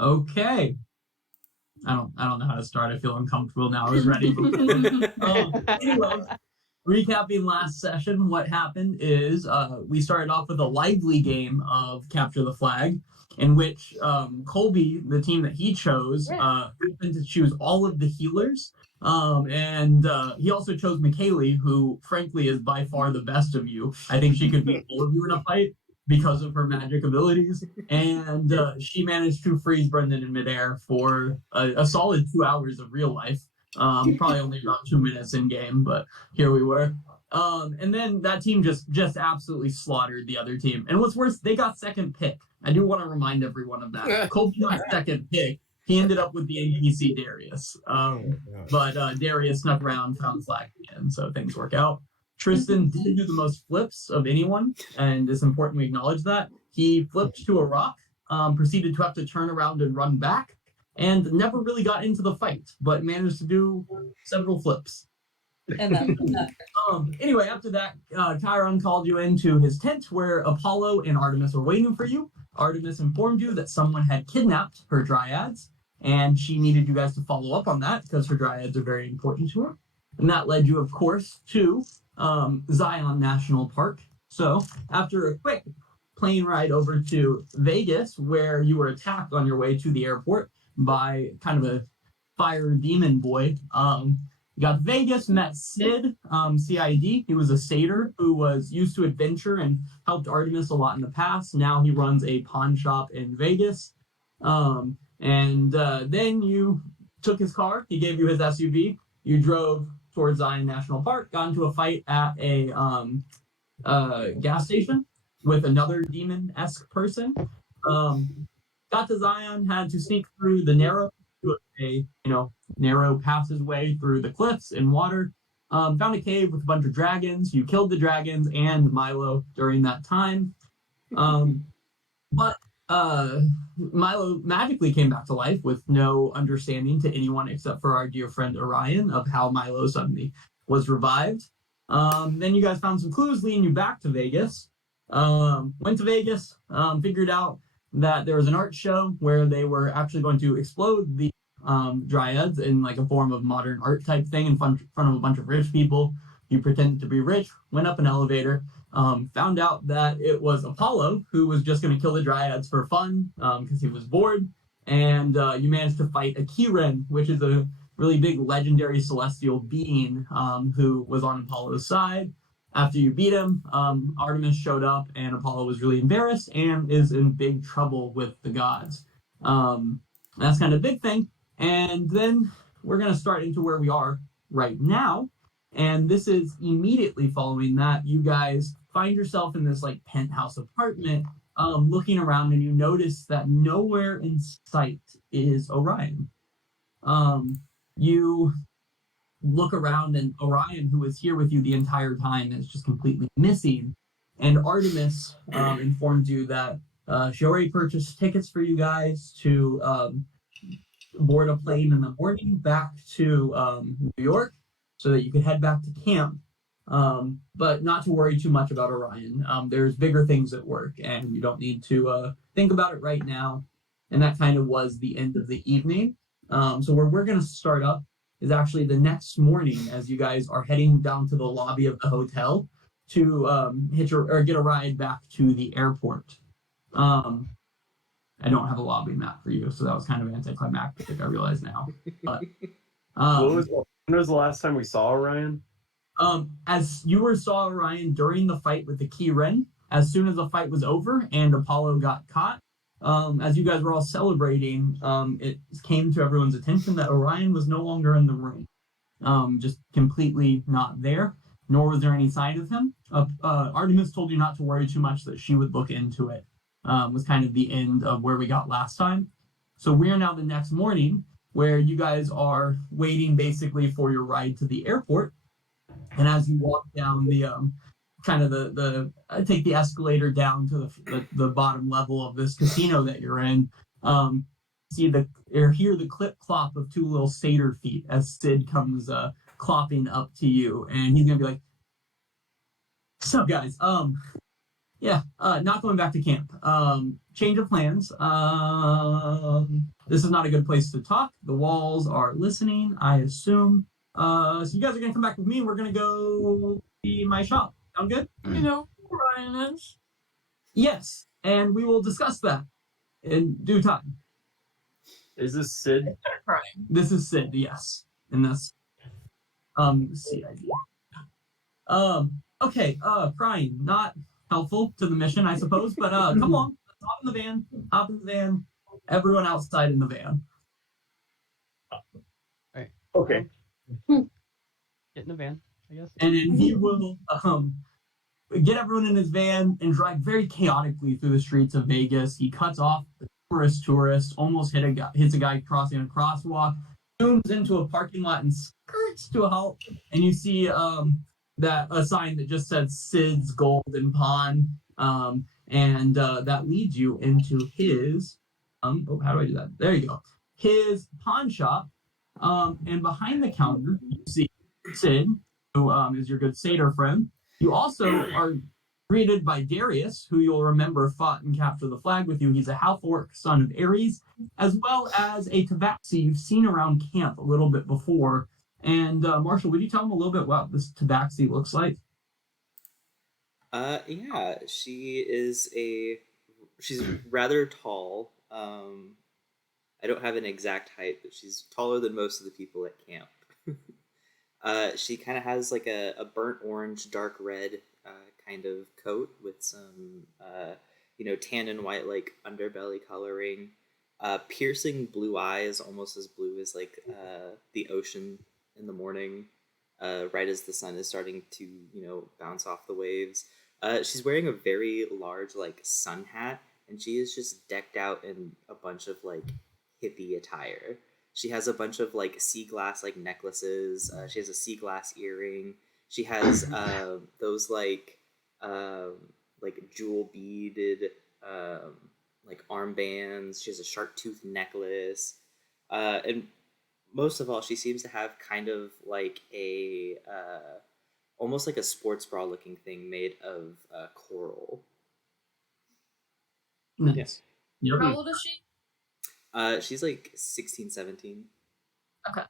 Okay. I don't know how to start. I feel uncomfortable now. I was ready before. Anyway, recapping last session, what happened is we started off with a lively game of Capture the Flag, in which Colby, the team that he chose, happened to choose all of the healers. And he also chose McKaylee, who frankly is by far the best of you. I think she could beat all of you in a fight because of her magic abilities. And she managed to freeze Brendan in midair for a solid 2 hours of real life. Probably only about 2 minutes in game, but here we were. And then that team just absolutely slaughtered the other team. And what's worse, they got second pick. I do want to remind everyone of that. Colby got second pick. He ended up with the NPC Darius. But Darius snuck around, found the flag again, so things work out. Tristan did do the most flips of anyone, and it's important we acknowledge that. He flipped to a rock, proceeded to have to turn around and run back, and never really got into the fight, but managed to do several flips. And then, anyway, after that, Chiron called you into his tent where Apollo and Artemis were waiting for you. Artemis informed you that someone had kidnapped her dryads, and she needed you guys to follow up on that because her dryads are very important to her. And that led you, of course, to Zion National Park. So after a quick plane ride over to Vegas, where you were attacked on your way to the airport by kind of a fire demon boy, you got Vegas, met Sid, CID. He was a satyr who was used to adventure and helped Artemis a lot in the past. Now he runs a pawn shop in Vegas. And then you took his car. He gave you his SUV. You drove towards Zion National Park, got into a fight at a gas station with another demon-esque person. Got to Zion, had to sneak through the narrow passageway through the cliffs and water. Found a cave with a bunch of dragons. You killed the dragons and Milo during that time. But Milo magically came back to life with no understanding to anyone except for our dear friend Orion of how Milo suddenly was revived. Then you guys found some clues leading you back to Vegas. Went to Vegas, figured out that there was an art show where they were actually going to explode the dryads in like a form of modern art type thing in front of a bunch of rich people. You pretended to be rich, went up an elevator, found out that it was Apollo who was just going to kill the dryads for fun because he was bored, and you managed to fight a Kiren, which is a really big legendary celestial being who was on Apollo's side. After you beat him, Artemis showed up, and Apollo was really embarrassed and is in big trouble with the gods. That's kind of a big thing. And then we're going to start into where we are right now. And this is immediately following that. You guys find yourself in this like penthouse apartment, looking around, and you notice that nowhere in sight is Orion. You look around, and Orion, who was here with you the entire time, is just completely missing. And Artemis informed you that she already purchased tickets for you guys to board a plane in the morning back to New York so that you could head back to camp, but not to worry too much about Orion. There's bigger things at work, and you don't need to think about it right now. And that kind of was the end of the evening. So where we're going to start up is actually the next morning as you guys are heading down to the lobby of the hotel to get a ride back to the airport. I don't have a lobby map for you, so that was kind of anticlimactic, I realize now. But, when was the last time we saw Orion? As you saw Orion during the fight with the Kiren, as soon as the fight was over and Apollo got caught, as you guys were all celebrating, it came to everyone's attention that Orion was no longer in the room, just completely not there, nor was there any sign of him. Artemis told you not to worry too much, that she would look into it. Was kind of the end of where we got last time. So we are now the next morning where you guys are waiting basically for your ride to the airport. And as you walk down the take the escalator down to the bottom level of this casino that you're in, hear the clip clop of two little satyr feet as Sid comes clopping up to you, and he's gonna be like, "So guys, Yeah, not going back to camp. Change of plans. This is not a good place to talk. The walls are listening, I assume. So you guys are gonna come back with me. We're gonna go see my shop. Sound good? You know who Ryan is? Yes, and we will discuss that in due time. Is this Sid? Start crying. This is Sid, yes, and that's CID. Okay, crying, not helpful to the mission, I suppose, but come on, let's hop in the van, hop in the van, everyone outside in the van. Okay. Get in the van, I guess. And then he will get everyone in his van and drive very chaotically through the streets of Vegas. He cuts off the tourist, almost hits a guy crossing a crosswalk, zooms into a parking lot and skirts to a halt. And you see that a sign that just says Sid's Golden Pawn, and that leads you into his how do I do that? There you go. His pawn shop, and behind the counter you see Sid, who is your good satyr friend. You also are greeted by Darius, who you'll remember fought and captured the flag with you. He's a half orc son of Ares, as well as a tabaxi you've seen around camp a little bit before. And Marshall, would you tell him a little bit what this tabaxi looks like? Yeah, she's rather tall. I don't have an exact height, but she's taller than most of the people at camp. She kind of has like a burnt orange, dark red kind of coat with some, tan and white like underbelly coloring. Piercing blue eyes, almost as blue as like the ocean in the morning, right as the sun is starting to, bounce off the waves. She's wearing a very large like sun hat, and she is just decked out in a bunch of like hippie attire. She has a bunch of like sea glass like necklaces. She has a sea glass earring. She has those like jewel beaded like armbands. She has a shark tooth necklace, and most of all, she seems to have kind of like a almost like a sports bra looking thing made of coral. Nice. Yep. How old is she? She's like 16, 17. Okay.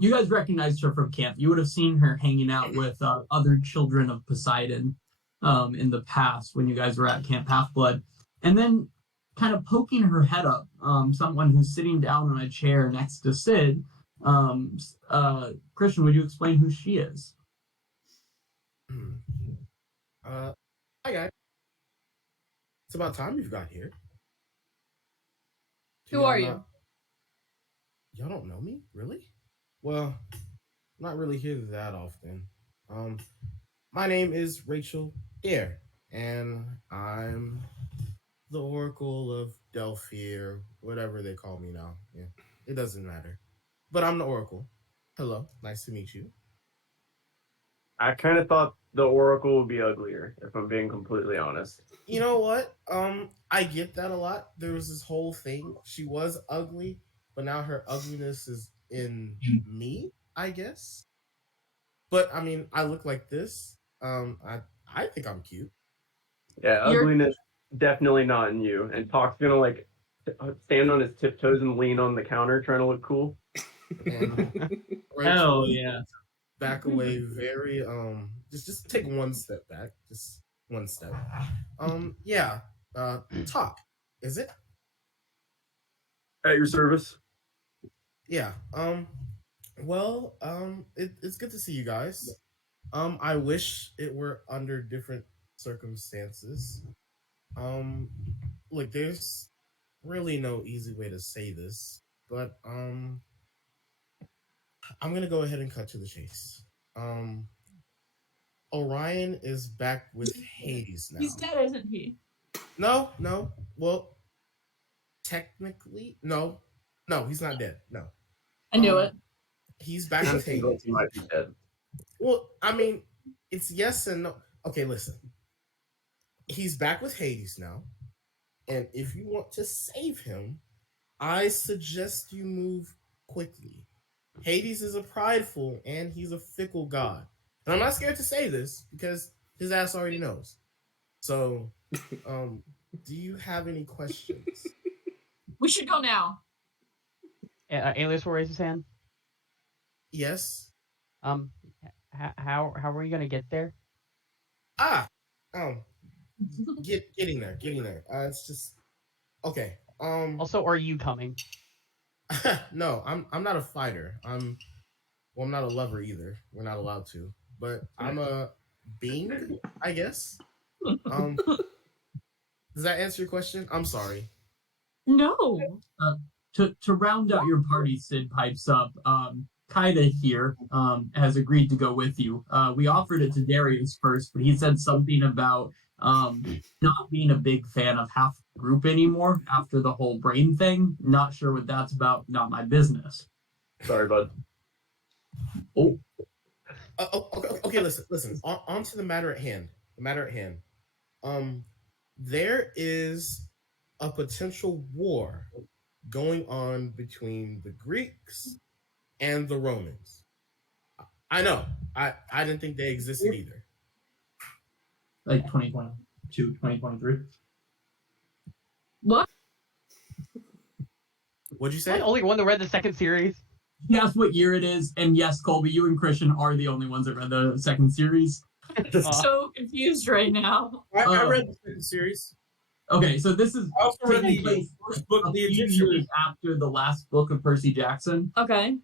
You guys recognized her from camp. You would have seen her hanging out with other children of Poseidon in the past when you guys were at Camp Half-Blood. And then kind of poking her head up, someone who's sitting down on a chair next to Sid. Christian, would you explain who she is? Hi guys. It's about time you've got here. Who are you? Y'all don't know me? Really? Well, I'm not really here that often. My name is Rachel Dare, and I'm the Oracle of Delphi, or whatever they call me now. Yeah, it doesn't matter. But I'm the Oracle. Hello, nice to meet you. I kind of thought the Oracle would be uglier, if I'm being completely honest. You know what? I get that a lot. There was this whole thing. She was ugly, but now her ugliness is in me, I guess. But I mean, I look like this. I think I'm cute. Yeah, ugliness definitely not in you. And Talk's gonna like stand on his tiptoes and lean on the counter, trying to look cool. And Hell yeah. back away very just take one step back. Just one step. Yeah. Talk. Is it? At your service. Yeah. Well, it's good to see you guys. I wish it were under different circumstances. Look, there's really no easy way to say this, but I'm gonna go ahead and cut to the chase. Orion is back with Hades now. He's dead, isn't he? No. Well, technically, no, he's not dead. No, I knew it. he's back with Hades. He might be dead. Well, I mean, it's yes and no. Okay, listen. He's back with Hades now, and if you want to save him, I suggest you move quickly. Hades is a prideful and he's a fickle god. And I'm not scared to say this because his ass already knows. So, do you have any questions? We should go now. Alias will raise his hand. Yes. How are you gonna get there? Ah, um, getting there. It's just okay. Also, are you coming? No, I'm not a fighter. I'm not a lover either. We're not allowed to. But I'm a being, I guess. Does that answer your question? I'm sorry. No. To round out your party, Sid pipes up. Kaida here has agreed to go with you. We offered it to Darius first, but he said something about not being a big fan of half the group anymore after the whole brain thing. Not sure what that's about. Not my business. Sorry, bud. Oh, Okay. Listen. On to the matter at hand. There is a potential war going on between the Greeks and the Romans. I know. I didn't think they existed either. like 2022, 2023. What? What'd you Am I say? the only one that read the second series? He asked what year it is, and yes, Colby, you and Christian are the only ones that read the second series. So confused right now. I read the second series. Okay, so this is I also read taking the place first book, a The few Egyptian. years after the last book of Percy Jackson. Okay.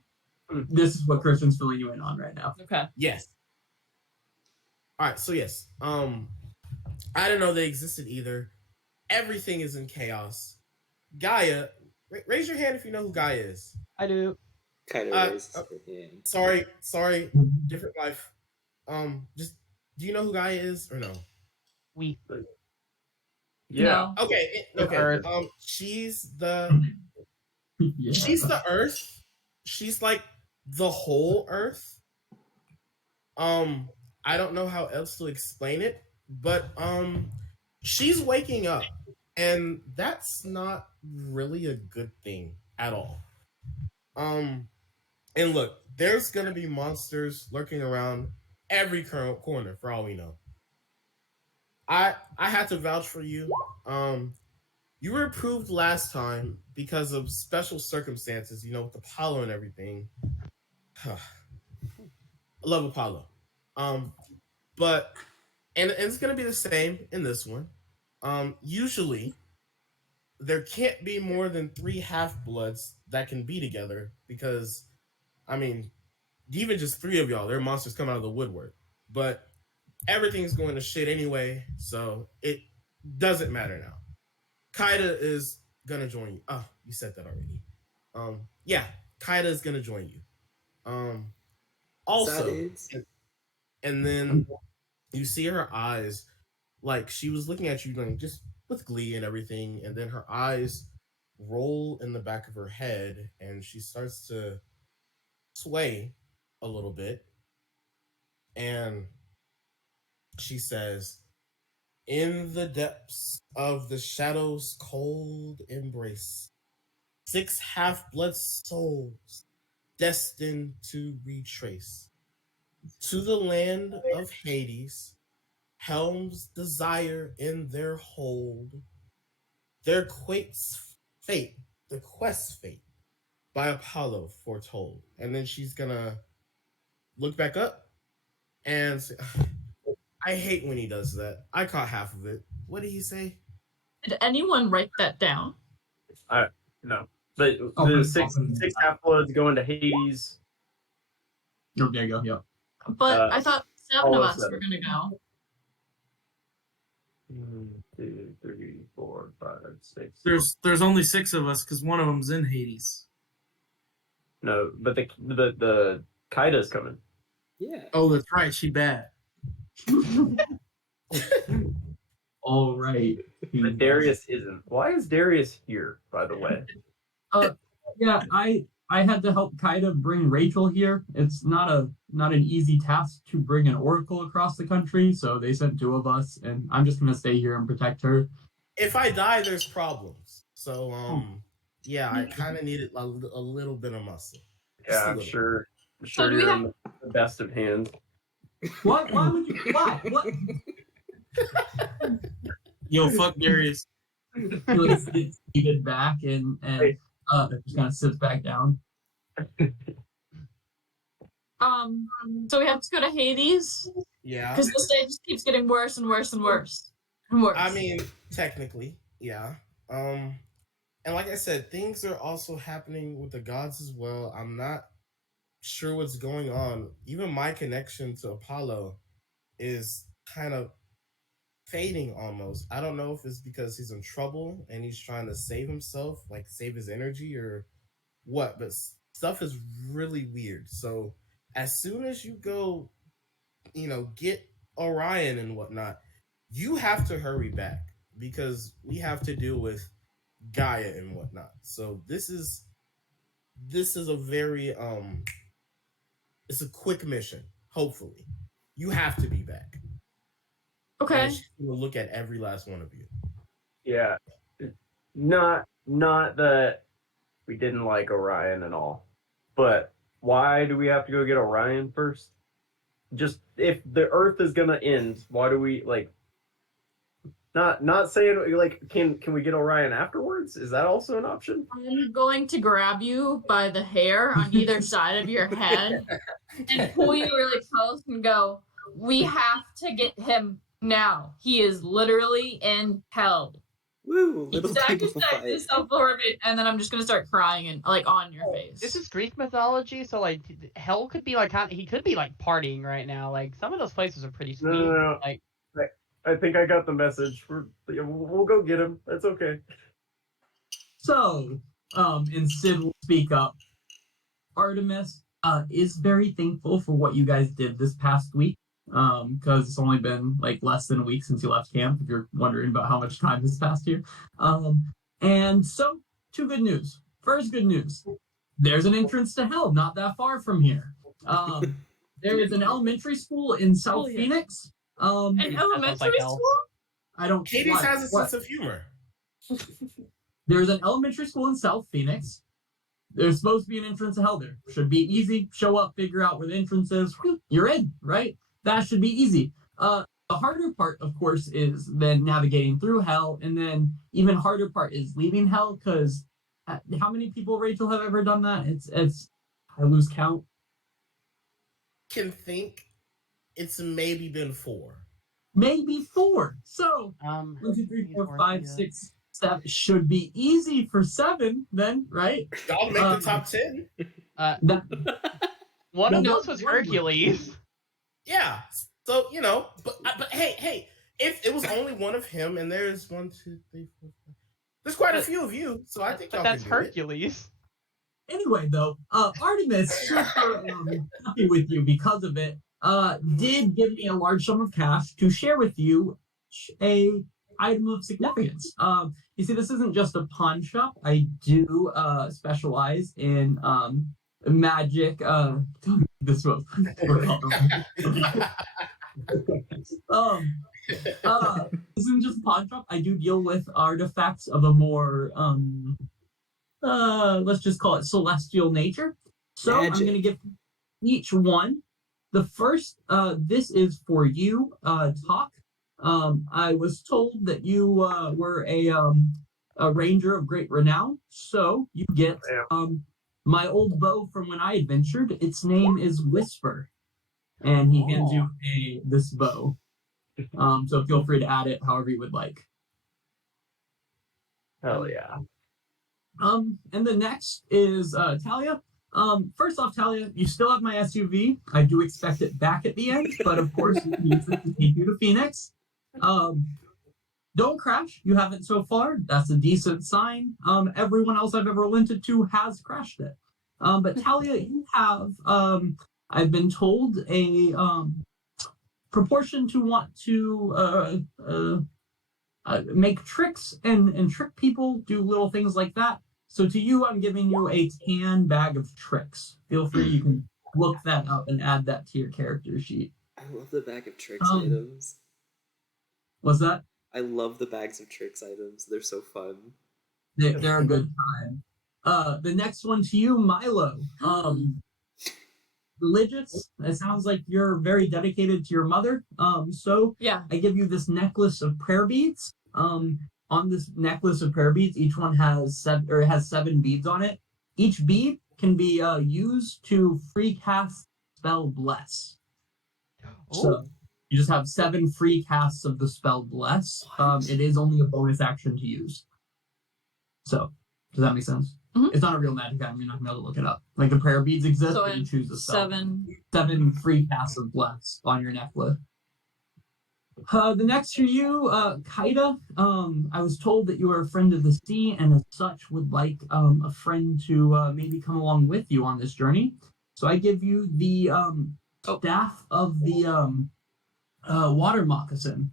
This is what Christian's filling you in on right now. Okay. Yes. All right. So yes. I didn't know they existed either. Everything is in chaos. Gaia, raise your hand if you know who Gaia is. I do. Kind of raises her hand. Sorry, different life. Just do you know who Gaia is or no? We. Yeah. No. Okay. Earth. She's the Yeah. she's the Earth. She's like the whole Earth. I don't know how else to explain it, but she's waking up, and that's not really a good thing at all. And look, there's gonna be monsters lurking around every corner for all we know. I had to vouch for you. You were approved last time because of special circumstances, with Apollo and everything. I love Apollo. But and it's gonna be the same in this one. Usually there can't be more than 3 half-bloods that can be together because even just 3 of y'all, their monsters come out of the woodwork. But everything's going to shit anyway, so it doesn't matter now. Kaida is gonna join you. Oh, you said that already. Yeah, Kaida is gonna join you. Also, and then you see her eyes, like she was looking at you, like just with glee and everything, and then her eyes roll in the back of her head, and she starts to sway a little bit, and she says, "In the depths of the shadow's cold embrace, 6 half-blood souls destined to retrace to the land of Hades, helms desire in their hold, their quest's fate by Apollo foretold." And then she's gonna look back up and say, I hate when he does that. I caught half of it. What did he say? Did anyone write that down? No. But Oh, the six half-bloods go into Hades. Oh, there you go. Yeah. But I thought 7 all of of us 7. were gonna go. 1, 2, 3, 4, 5, 6. There's only 6 of us because one of them's in Hades. No, but the Kaida's coming. Yeah. Oh, that's right. She bad. All right. But Darius isn't. Why is Darius here, by the way? Yeah, I had to help Kaida bring Rachel here. It's not an easy task to bring an oracle across the country, so they sent 2 of us, and I'm just gonna stay here and protect her. If I die, there's problems. So, yeah, I kind of needed a little bit of muscle. Yeah, I'm sure So do we you're have- in the best of hands. What? Why would you? Why? What? Yo, fuck Darius. He like gets seated back and just kind of sits back down. So we have to go to Hades Yeah. because this day just keeps getting worse and worse and worse and worse. I mean, technically, yeah. And like I said, things are also happening with the gods as well. I'm not sure what's going on. Even my connection to Apollo is kind of fading almost. I don't know if it's because he's in trouble and he's trying to save himself, like save his energy or what, but stuff is really weird. So as soon as you go, get Orion and whatnot, you have to hurry back because we have to deal with Gaia and whatnot. So this is a very it's a quick mission. Hopefully, you have to be back. Okay. And she's gonna look at every last one of you. Yeah, not that we didn't like Orion and all, but why do we have to go get Orion first? Just if the Earth is gonna end, why do we like? Not saying like can we get Orion afterwards? Is that also an option? I'm going to grab you by the hair on either side of your head and pull you really close and go, we have to get him now. He is literally in hell. Woo! Little people fight. And then I'm just gonna start crying and like on your face. This is Greek mythology, so like hell could be like he could be like partying right now. Like some of those places are pretty sweet. No. Like I think I got the message. We'll go get him. That's okay. So, and Sid will speak up. Artemis is very thankful for what you guys did this past week. Because it's only been like less than a week since you left camp, if you're wondering about how much time has passed here. And so, two good news. First good news, there's an entrance to hell not that far from here. There is an elementary school in South Phoenix. An elementary school? I don't. Hades has a sense of humor. There's an elementary school in South Phoenix. There's supposed to be an entrance to hell there. Should be easy. Show up, figure out where the entrance is. You're in, right? That should be easy. The harder part, of course, is then navigating through hell, and then even harder part is leaving hell. Because how many people, Rachel, have ever done that? It's I lose count. Can think it's maybe been 4. Maybe 4. So 1, 2, 3, 4, 5, 6, 7 should be easy for 7. Then, right? Y'all make the top 10. One of those was Hercules. Yeah. So but hey, if it was only one of him, and there's 1, 2, 3, 4, 5. There's quite a few of you, so I think y'all that's can do Hercules. Anyway, though, Artemis, super happy with you because of it, did give me a large sum of cash to share with you a item of significance. You see, this isn't just a pawn shop. I do specialize in magic. This was this isn't just a pawn shop. I do deal with artifacts of a more let's just call it celestial nature. So magic. I'm gonna give each one. The first, this is for you, Talk. I was told that you were a ranger of great renown, so you get my old bow from when I adventured. Its name is Whisper, and he hands you this bow. So feel free to add it however you would like. Hell yeah. And the next is Talia. First off, Talia, you still have my SUV. I do expect it back at the end, but of course, you need to take you to Phoenix. Don't crash. You haven't so far. That's a decent sign. Everyone else I've ever lent it to has crashed it. But Talia, you have, I've been told, a proportion to want to make tricks and trick people, do little things like that. So to you, I'm giving you a tan bag of tricks. Feel free, you can look that up and add that to your character sheet. I love the bag of tricks items. What's that? I love the bags of tricks items. They're so fun. They're a good time. The next one to you, Milo. religious. It sounds like you're very dedicated to your mother. So Yeah. I give you this necklace of prayer beads. On this necklace of prayer beads, each one has seven beads on it. Each bead can be used to free cast spell bless. So you just have 7 free casts of the spell bless. It is only a bonus action to use. So does that make sense? Mhm. It's not a real magic item. You're not gonna be able to look it up. Like the prayer beads exist, So but you choose a spell. 7. Free casts of bless on your necklace. The next for you, Kaida. I was told that you are a friend of the sea, and as such, would like a friend to maybe come along with you on this journey. So I give you the staff of the water moccasin.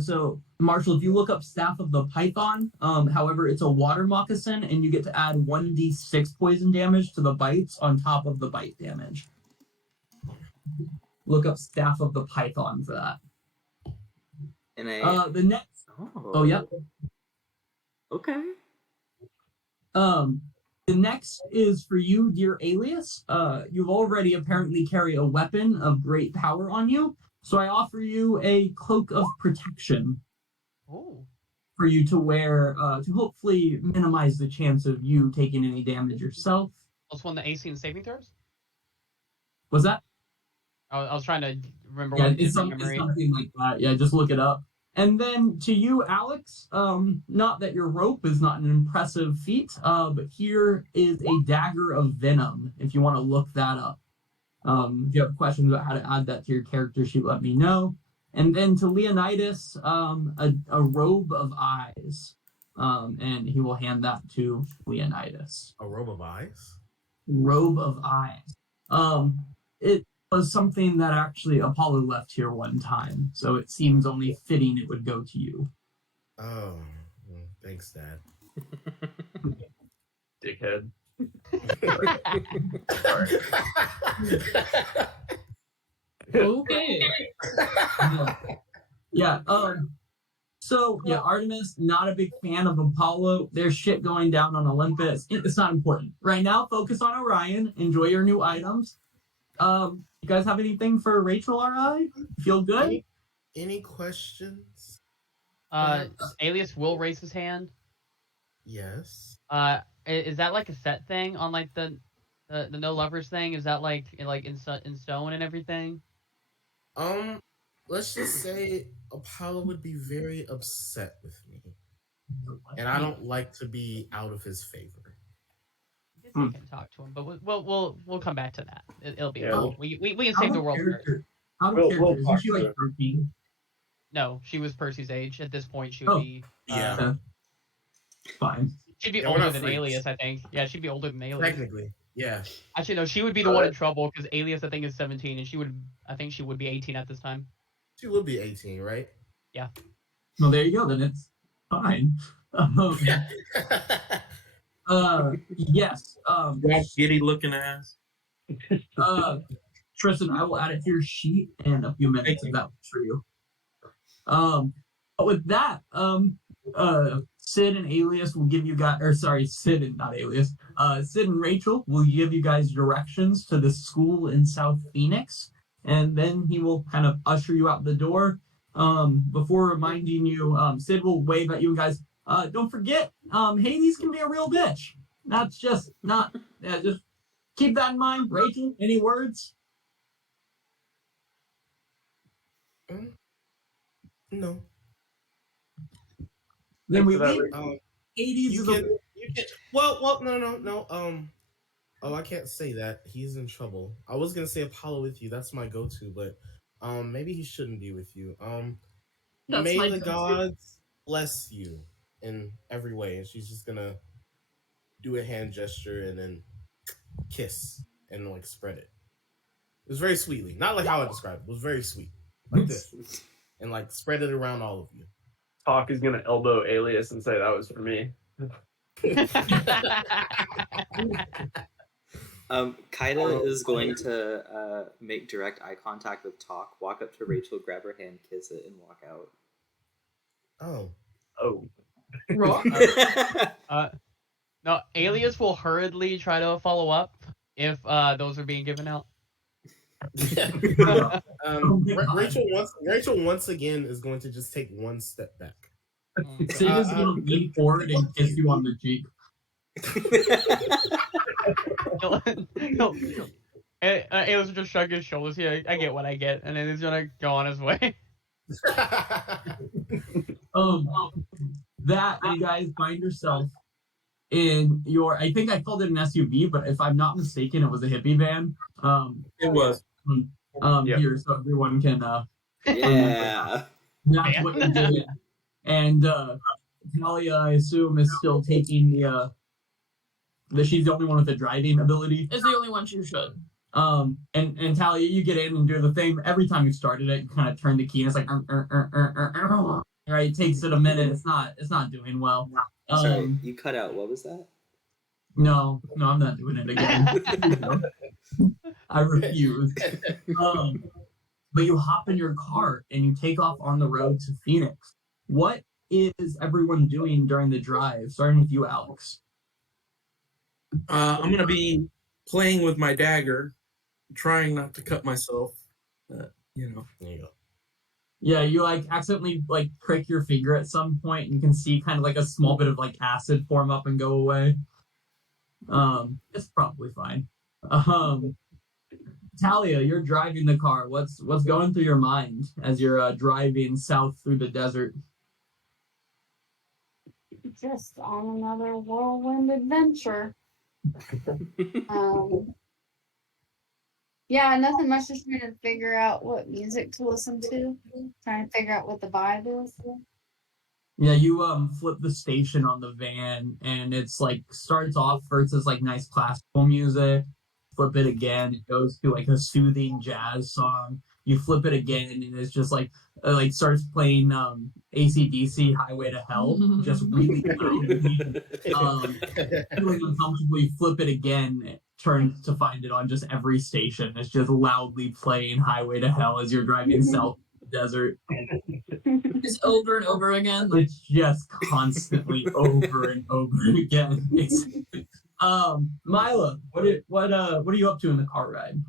So Marshall, if you look up staff of the python, however, it's a water moccasin, and you get to add 1d6 poison damage to the bites on top of the bite damage. Look up staff of the python for that. And I. The next. Oh, yep. Okay. The next is for you, dear Alias. You've already apparently carry a weapon of great power on you, so I offer you a cloak of protection for you to wear to hopefully minimize the chance of you taking any damage yourself. Plus 1 the AC and saving throws? Was that? I was trying to remember Yeah, what it it's is from something memory. like that. Yeah, just look it up. And then to you, Alex, not that your rope is not an impressive feat, but here is a dagger of venom, if you want to look that up. If you have questions about how to add that to your character sheet, let me know. And then to Leonidas, a robe of eyes. And he will hand that to Leonidas. A robe of eyes? Robe of eyes. It was something that actually Apollo left here one time, so it seems only fitting it would go to you. Oh, well, thanks, Dad. Dickhead. Okay. Yeah. So yeah, Artemis, not a big fan of Apollo. There's shit going down on Olympus. It's not important right now. Focus on Orion. Enjoy your new items. You guys have anything for Rachel or I? Feel good? Any questions? Alias will raise his hand. Yes. Is that like a set thing on like the no lovers thing? Is that like in stone and everything? Let's just say Apollo would be very upset with me, and I don't like to be out of his favor. I can talk to him, but we'll come back to that. It'll be Yeah, we can save the world first. Out of We'll character, isn't talk she to like her. 13? No, she was Percy's age at this point. She would Oh, be Yeah. Fine. she'd be Yeah, we're older not than freaks. Alias, I think. Yeah, she'd be older than Alias. Technically, yeah. Actually, no, she would be the one in trouble because Alias, I think, is 17, and I think she would be 18 at this time. She would be 18, right? Yeah. Well, there you go. Then it's fine. Yes. That giddy looking ass. Tristan, I will add it to your sheet in a few minutes if that works for you. But with that, Sid and Alias will give you guys, or sorry, Sid and not Alias, Sid and Rachel will give you guys directions to the school in South Phoenix, and then he will kind of usher you out the door. Before reminding you, Sid will wave at you guys. Don't forget, Hades can be a real bitch. That's just not. Just keep that in mind. Rachel, any words? No. Then we Thanks for leave. that, Hades You is can. Well, no. Oh, I can't say that. He's in trouble. I was gonna say Apollo with you. That's my go-to, but maybe he shouldn't be with you. That's May my the go-to. gods bless you in every way. And she's just gonna do a hand gesture and then kiss and like spread it. It was very sweetly, not like how I described it. It was very sweet, like this, and like spread it around all of you. Talk is gonna elbow Alias and say that was for me. Kaida is going to make direct eye contact with Talk, walk up to Rachel, grab her hand, kiss it, and walk out. Oh, Oh. No, Alias will hurriedly try to follow up if those are being given out. Oh my God. Rachel once again is going to just take one step back. Sid is gonna lean forward and kiss you on the cheek. Alis just shrug his shoulders. Yeah, I get what I get, and then he's gonna go on his way. That you guys find yourself in your, I think I called it an SUV, but if I'm not mistaken, it was a hippie van. It was. Yep. Here, so everyone can Yeah. that's what you did. And Talia, I assume, is still taking the she's the only one with the driving ability. It's the only one you should. And Talia, you get in and do the thing. Every time you started it, you kind of turn the key and it's like right, it takes it a minute. It's not doing well. Sorry, you cut out. What was that? No, I'm not doing it again. I refuse. But you hop in your car and you take off on the road to Phoenix. What is everyone doing during the drive? Starting with you, Alex. I'm gonna be playing with my dagger, trying not to cut myself. You know. There you go. Yeah, you like accidentally like prick your finger at some point, and you can see kind of like a small bit of like acid form up and go away. It's probably fine. Talia, you're driving the car. What's going through your mind as you're driving south through the desert? Just on another whirlwind adventure. Yeah, nothing much. Just trying to figure out what music to listen to. Trying to figure out what the vibe is. Yeah, you flip the station on the van, and it's like starts off first as like nice classical music. Flip it again, it goes to like a soothing jazz song. You flip it again, and it's just like starts playing AC/DC Highway to Hell, just really loudly. Feeling uncomfortable, you flip it again, turn to find it on just every station. It's just loudly playing Highway to Hell as you're driving south the desert. It's over and over again. It's just constantly over and over again. Mila, what are you up to in the car ride?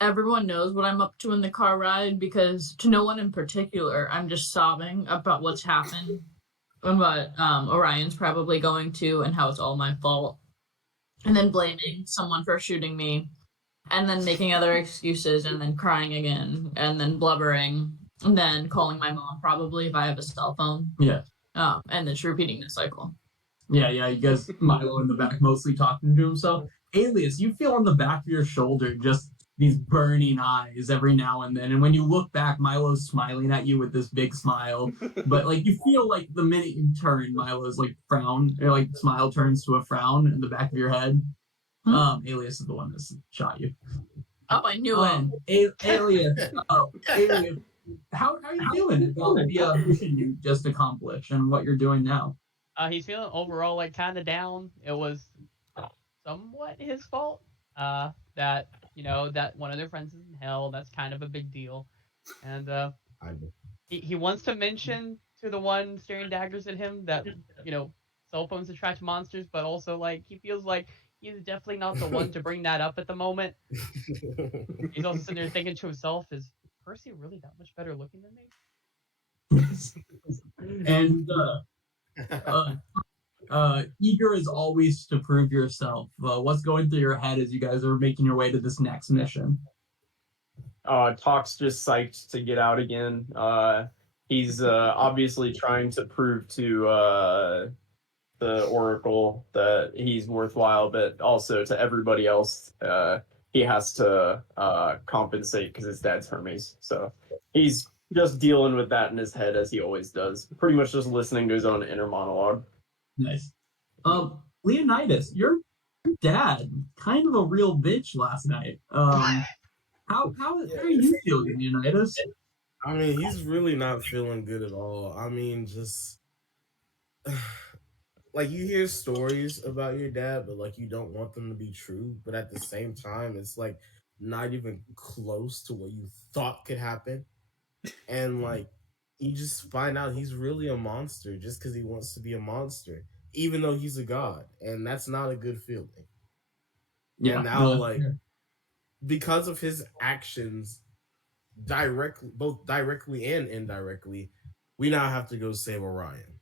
Everyone knows what I'm up to in the car ride because to no one in particular, I'm just sobbing about what's happened and what Orion's probably going to and how it's all my fault. And then blaming someone for shooting me and then making other excuses and then crying again and then blubbering and then calling my mom probably if I have a cell phone. Yeah. And then just repeating the cycle. Yeah, you guys, Milo in the back mostly talking to himself. Alias, you feel on the back of your shoulder just these burning eyes every now and then. And when you look back, Milo's smiling at you with this big smile. But like you feel like the minute you turn, Milo's like frown, or like smile turns to a frown in the back of your head. Alias is the one that shot you. Oh, I knew it. Alias. Alias. How are you feeling about the mission you just accomplished and what you're doing now? He's feeling overall like kind of down. It was somewhat his fault. That that one of their friends is in hell. That's kind of a big deal, and he wants to mention to the one staring daggers at him that cell phones attract monsters, but also like he feels like he's definitely not the one to bring that up at the moment. He's also sitting there thinking to himself, "Is Percy really that much better looking than me?" And eager as always to prove yourself. What's going through your head as you guys are making your way to this next mission? Talk's just psyched to get out again. He's obviously trying to prove to the Oracle that he's worthwhile, but also to everybody else, he has to compensate because his dad's Hermes. So he's just dealing with that in his head as he always does. Pretty much just listening to his own inner monologue. Nice. Leonidas, your dad, kind of a real bitch last night. How are you feeling, Leonidas? I mean, he's really not feeling good at all. I mean, just like you hear stories about your dad, but like you don't want them to be true. But at the same time, it's like not even close to what you thought could happen. And like you just find out he's really a monster just because he wants to be a monster, even though he's a god, and that's not a good feeling. Yeah. And now, like, because of his actions, both directly and indirectly, we now have to go save Orion.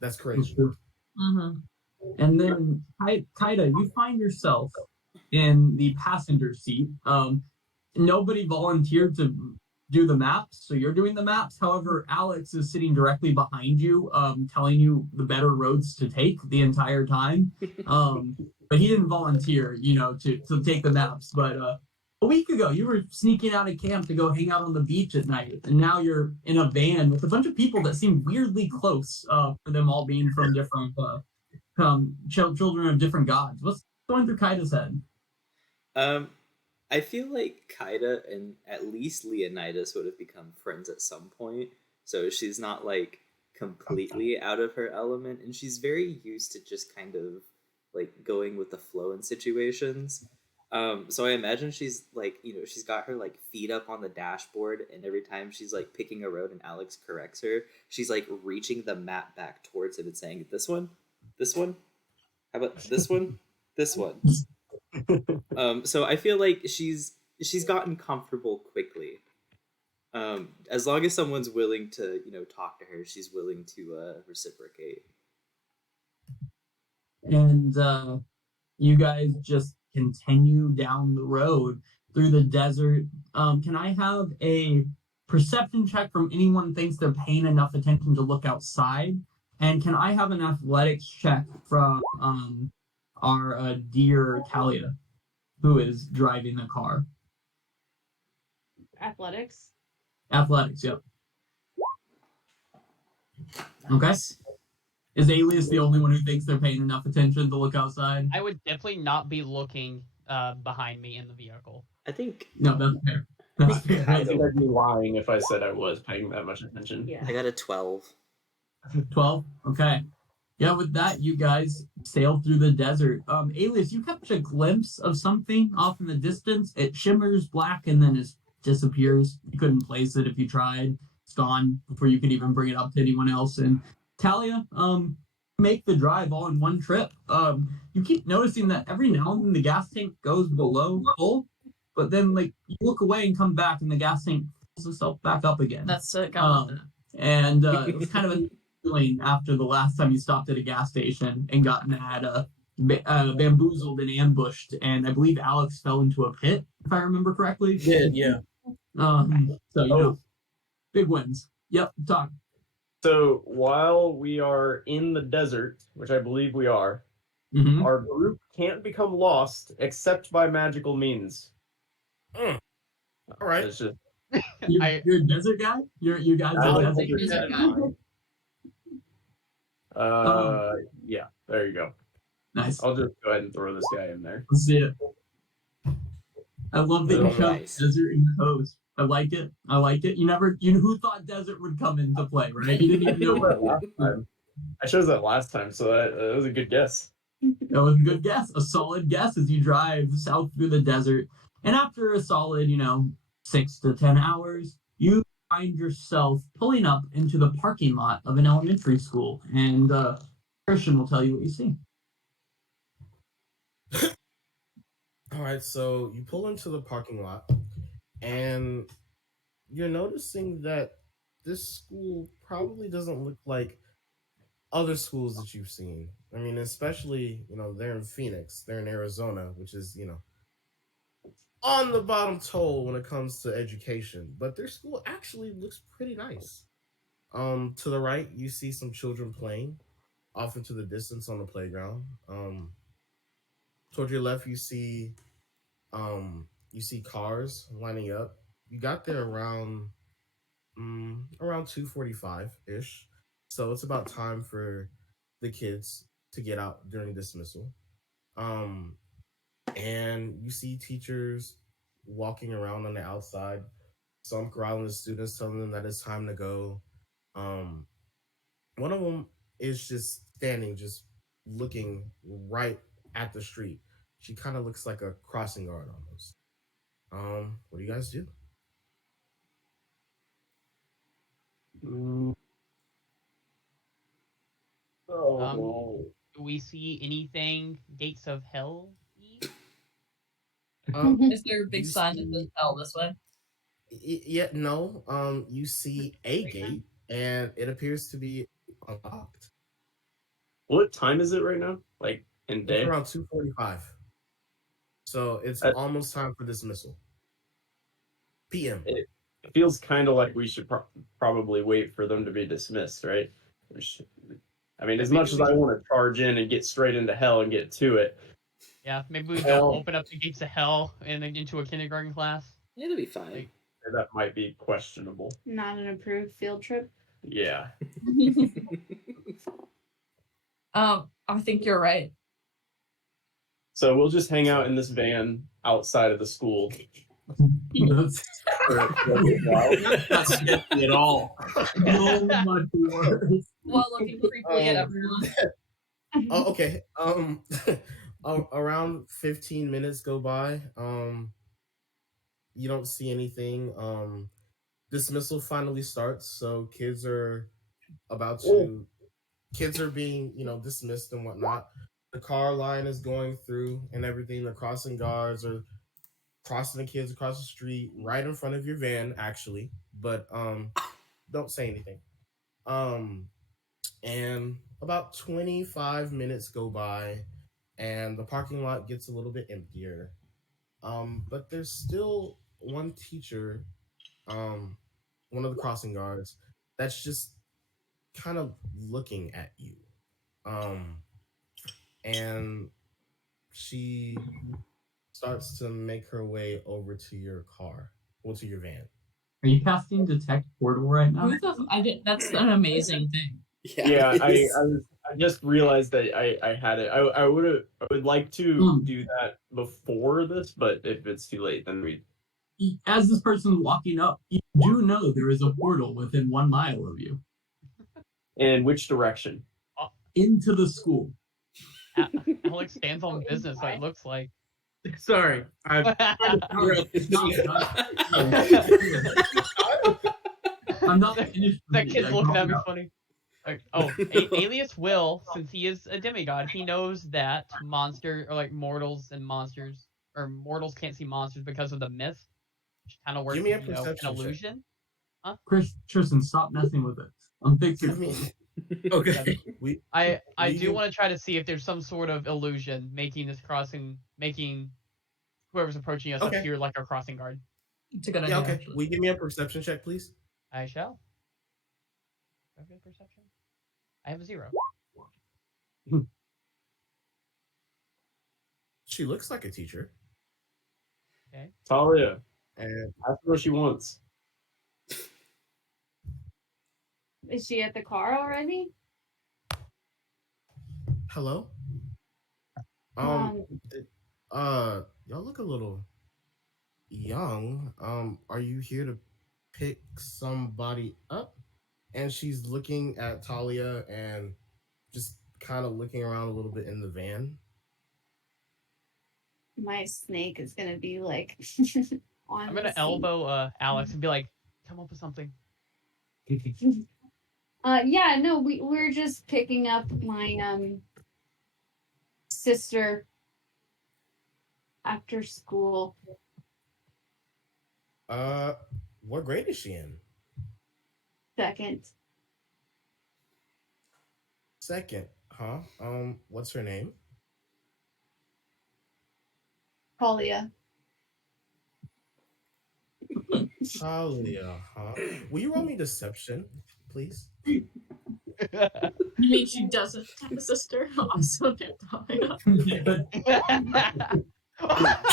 That's crazy. Mm-hmm. And then, Kaida, you find yourself in the passenger seat. Nobody volunteered to do the maps, so you're doing the maps. However, Alex is sitting directly behind you, telling you the better roads to take the entire time. But he didn't volunteer, to take the maps. But a week ago, you were sneaking out of camp to go hang out on the beach at night, and now you're in a van with a bunch of people that seem weirdly close. For them all being from different, children of different gods. What's going through Kaida's head? Um, I feel like Kaida and at least Leonidas would have become friends at some point, so she's not like completely out of her element, and she's very used to just kind of like going with the flow in situations. So I imagine she's like, she's got her like feet up on the dashboard, and every time she's like picking a road and Alex corrects her, she's like reaching the map back towards him and saying, "This one, this one, how about this one, this one." So I feel like she's gotten comfortable quickly. As long as someone's willing to talk to her, she's willing to reciprocate. And you guys just continue down the road through the desert. Can I have a perception check from anyone who thinks they're paying enough attention to look outside? And can I have an athletics check from our dear Talia, who is driving the car? Athletics. Athletics, yep. Okay. Nice. Is Alias the only one who thinks they're paying enough attention to look outside? I would definitely not be looking behind me in the vehicle. I think No, that's fair. That's fair. I think I'd be lying if I said I was paying that much attention. Yeah. I got a 12. 12? Okay. Yeah, with that, you guys sail through the desert. Alias, you catch a glimpse of something off in the distance. It shimmers black and then it disappears. You couldn't place it if you tried. It's gone before you could even bring it up to anyone else. And Talia, make the drive all in one trip. You keep noticing that every now and then the gas tank goes below full, but then like you look away and come back and the gas tank fills itself back up again. That's sick. I love that. And it was kind of a feeling after the last time you stopped at a gas station and got mad, bamboozled and ambushed, and I believe Alex fell into a pit, if I remember correctly. Did, yeah. So big wins. Yep, talk. So while we are in the desert, which I believe we are, Mm-hmm. our group can't become lost except by magical means. All right. It's just You're a desert guy? You guys I are like desert desert guys? guy. Yeah, there you go. Nice. I'll just go ahead and throw this guy in there. Let's see it. I love that you Oh, chose nice. desert in the host. I like it. Who thought desert would come into play, right? You didn't even know what last time. I chose that last time, so that was a good guess. That was a good guess. A solid guess as you drive south through the desert. And after a solid, 6 to 10 hours, you find yourself pulling up into the parking lot of an elementary school. And Christian will tell you what you see. All right, so you pull into the parking lot, and you're noticing that this school probably doesn't look like other schools that you've seen. I mean, especially, they're in Phoenix, they're in Arizona, which is, on the bottom toll when it comes to education. But their school actually looks pretty nice. To the right, you see some children playing off into the distance on the playground. Toward your left, you see cars lining up. You got there around 2:45 ish, so it's about time for the kids to get out during dismissal. And you see teachers walking around on the outside, some corralling the students, telling them that it's time to go. One of them is just standing, just looking right at the street. She kind of looks like a crossing guard almost. What do you guys do? Oh, Do we see anything Gates of Hell? Is there a big you sign that see- says hell this way? Yeah, no. You see a gate, and it appears to be unlocked. What time is it right now? Like in It's day? around 2:45, so it's Uh, almost time for dismissal. PM. It feels kind of like we should probably wait for them to be dismissed, right? I mean, as Maybe much as we I should- want to charge in and get straight into hell and get to it, Yeah, maybe we don't Hell. open up the gates of hell and then into a kindergarten class. It'll be fine. Like, that might be questionable. Not an approved field trip. Yeah. I think you're right. So we'll just hang out in this van outside of the school. That's for a while. Not sketchy at all. so much worse. While looking creepily at everyone. Oh, okay. Around 15 minutes go by. You don't see anything. Dismissal finally starts, so kids are about to. Kids are being, dismissed and whatnot. The car line is going through and everything. The crossing guards are crossing the kids across the street right in front of your van, actually. But don't say anything. And about 25 minutes go by, and the parking lot gets a little bit emptier. But there's still one teacher, one of the crossing guards, that's just kind of looking at you. And she starts to make her way over to your car, to your van. Are you casting detect portal right now? Who the? I did. That's an amazing thing. Yeah, I it's- just realized that I had it. I would like to do that before this, but if it's too late, then we. As this person walking up, you do know there is a portal within 1 mile of you And which direction? into the school. Alex stands on business, so it looks like. Sorry, I've It's not done. I'm not finished. That with it kid's yet. looking at me Calm funny. Alias Will, since he is a demigod, he knows that mortals and monsters, or mortals can't see monsters because of the mist, which kind of works Give me a as, an perception check. illusion. down. Tristan, stop messing with it. I'm fixing Give me. it. okay. I We do can- want to try to see if there's some sort of illusion making this crossing, making whoever's approaching us Okay. appear like a crossing guard. It's a good Yeah, idea. okay. Actually. Will you give me a perception check, please? I shall. Do I have good perception? I have a 0. She looks like a teacher. Talia, And ask her what she wants. Is she at the car already? hello. Y'all look a little young. Are you here to pick somebody up? And she's looking at Talia and just kind of looking around a little bit in the van. My snake is gonna be like on. I'm gonna the elbow Alex and be like, "Come up with something." seat. Yeah, no, we're just picking up my sister after school. What grade is she in? Second. Second, huh? What's her name? Talia. Talia, huh? Will you roll me deception, please? You mean she doesn't have a sister? Also named Talia.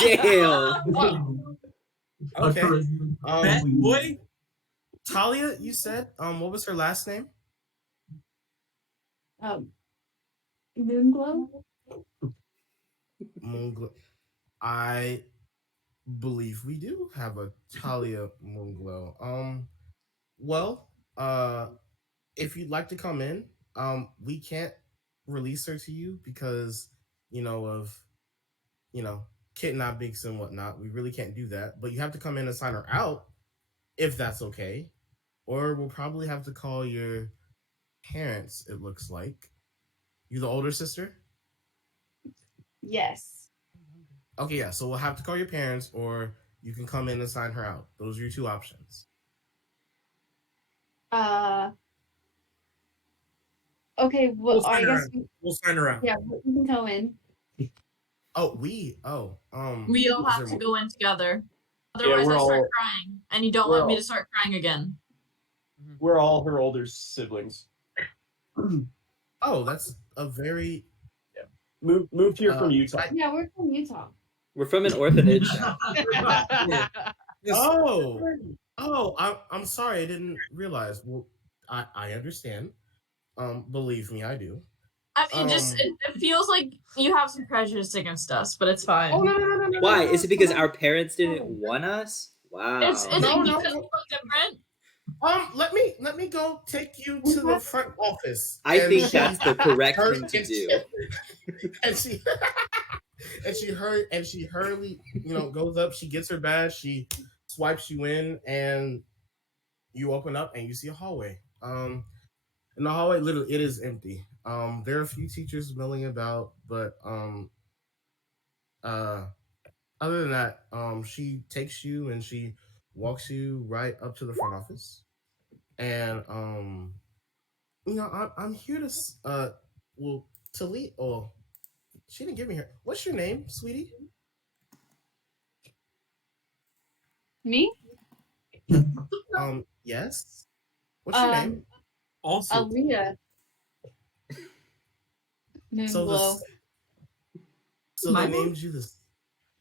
Damn. Okay. Bad boy. Talia, you said. What was her last name? Moonglow. Moonglow. I believe we do have a Talia Moonglow. Well, if you'd like to come in, we can't release her to you because, of kidnappings and whatnot. We really can't do that. But you have to come in and sign her out, if that's okay. Or we'll probably have to call your parents, it looks like. You the older sister? Yes. Okay, yeah. So we'll have to call your parents, or you can come in and sign her out. Those are your two options. Okay, well, We'll sign I her guess out. We'll sign her out. yeah, we can go in. Oh, We all is have there to more? go in together. Yeah, Otherwise, we're I start all crying, and you don't we're want me all to start crying again. we're all her older siblings. Oh, that's a very Moved here from Utah. Yeah, we're from Utah. We're from an orphanage. I'm sorry, I didn't realize. Well, I understand. Believe me, I do. I mean, it feels like you have some prejudice against us, but it's fine. Oh no. Why? Is it because our parents didn't want us? Wow. It's No, because no. we look different. Let me go take you to the front office. I And think she- that's the correct her- thing to and do. and she and she hurriedly, goes up. She gets her badge. She swipes you in, and you open up, and you see a hallway. In the hallway, literally, it is empty. There are a few teachers milling about, but uh, other than that, she takes you and she walks you right up to the front office, and I'm here to Talit. Oh, she didn't give me her. What's your name, sweetie? Me? Yes. What's your name? Also, Aaliyah. So Moonglow. they named you this.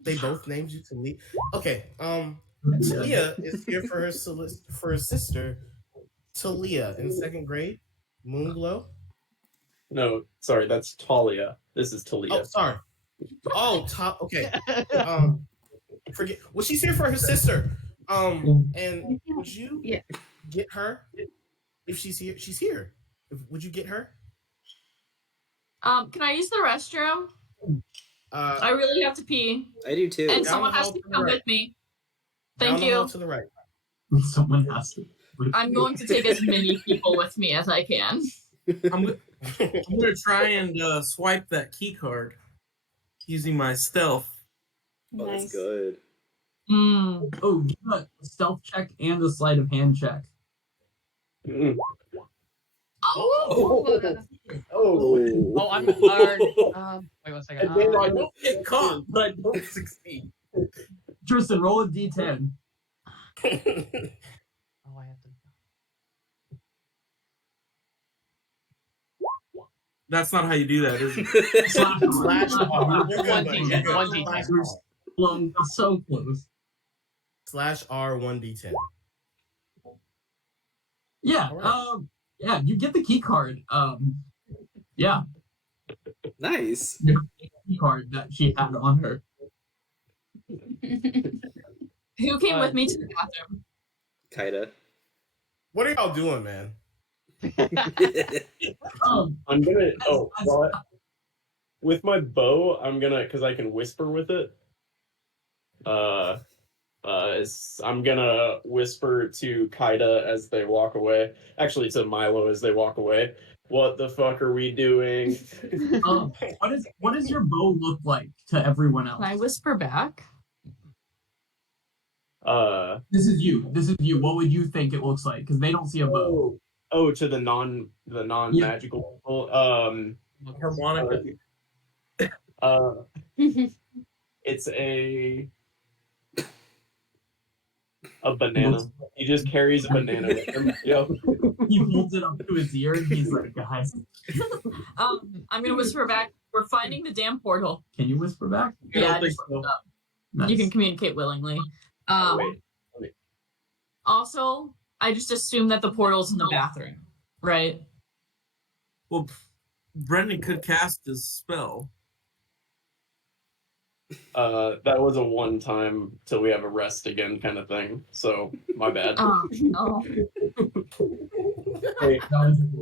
They both named you Talia. Okay. Talia is here for her sister, Talia, in second grade. Moonglow. No, sorry, that's Talia. This is Talia. Oh, sorry. Oh, okay. Forget. Well, she's here for her sister. And would you get her if she's here? She's here. Would you get her? Can I use the restroom? I really have to pee. I do too. And someone has to come with me. Thank Down the you. hall to the right. Someone has to. I'm going to take as many people with me as I can. I'm gonna try and swipe that key card using my stealth. Oh, Nice. that's good. Oh, give a stealth check and a sleight of hand check. Mm. Oh! Oh, I'm hard. Wait 1 second. I don't get caught, but I don't succeed. Tristan, roll a d10. Oh, I have to. That's not how you do that, is it? Slash R. You're good, One buddy. D10, You're good. one D10. Close, so close. Slash R 1d10. Yeah. All right. Yeah. You get the key card. Yeah. Nice. The key card that she had on her. Who came with me to the bathroom? Kaida. What are y'all doing, man? I'm gonna. Oh, well, with my bow, I'm gonna, because I can whisper with it. I'm gonna whisper to Kaida as they walk away. Actually, to Milo as they walk away. What the fuck are we doing? What does your bow look like to everyone else? Can I whisper back? This is you. What would you think it looks like? Because they don't see a bow. Oh, to the non-magical people. Harmonica. It's a banana. He just carries a banana with him. Yep. He holds it up to his ear and he's like, guys. I'm gonna whisper back. We're finding the damn portal. Can you whisper back? I don't Yeah, think just so. look it up. Nice. You can communicate willingly. Wait. Also, I just assume that the portal's in the bathroom, right? Well, Brendan could cast his spell. That was a one-time till we have a rest again kind of thing. So my bad. Oh, no. Hey,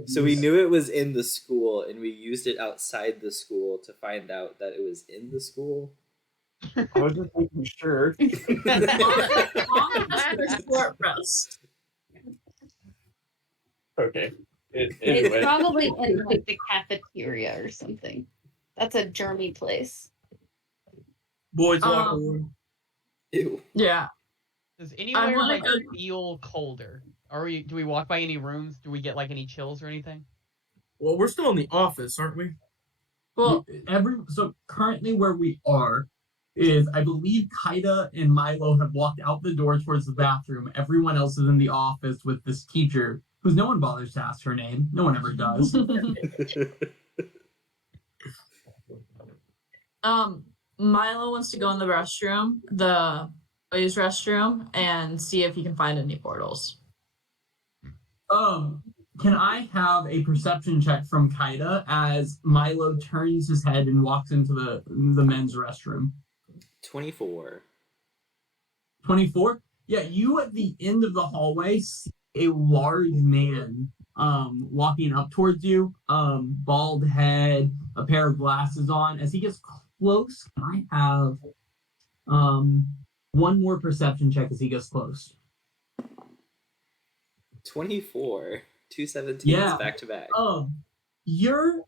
So we knew it was in the school, and we used it outside the school to find out that it was in the school. I was just making sure. Long as there's short rest. Okay. It's Anyway, probably in like the cafeteria or something. That's a germy place. Boys locker Um, room. Ew. Yeah. Does anywhere wanna like go- feel colder? Do we walk by any rooms? Do we get like any chills or anything? Well, we're still in the office, aren't we? Well, So currently where we are is, I believe, Kaida and Milo have walked out the door towards the bathroom. Everyone else is in the office with this teacher, who's no one bothers to ask her name. No one ever does. Milo wants to go in the restroom, the boys' restroom, and see if he can find any portals. Can I have a perception check from Kaida as Milo turns his head and walks into the men's restroom? 24. 24? Yeah, you at the end of the hallway see a large man walking up towards you, bald head, a pair of glasses on. As he gets close, can I have one more perception check as he gets close? 24. 217s Yeah. back to back. You're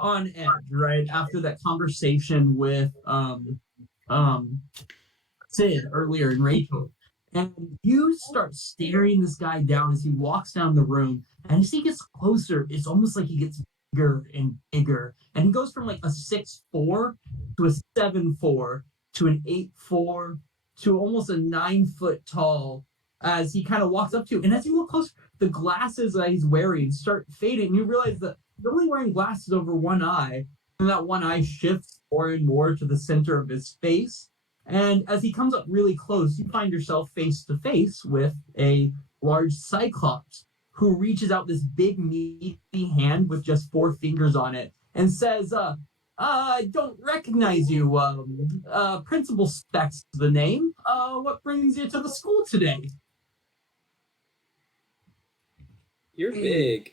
on edge, right? After that conversation with Sid earlier and Rachel. And you start staring this guy down as he walks down the room. And as he gets closer, it's almost like he gets bigger and bigger. And he goes from like a 6'4" to a 7'4" to an 8'4" to almost a 9 foot tall as he kind of walks up to you. And as you look closer, the glasses that he's wearing start fading. And you realize that he's only wearing glasses over one eye. And that one eye shifts more and more to the center of his face. And as he comes up really close, you find yourself face to face with a large cyclops who reaches out this big, meaty hand with just 4 fingers on it and says, I don't recognize you. Principal Specs the name. What brings you to the school today? You're big.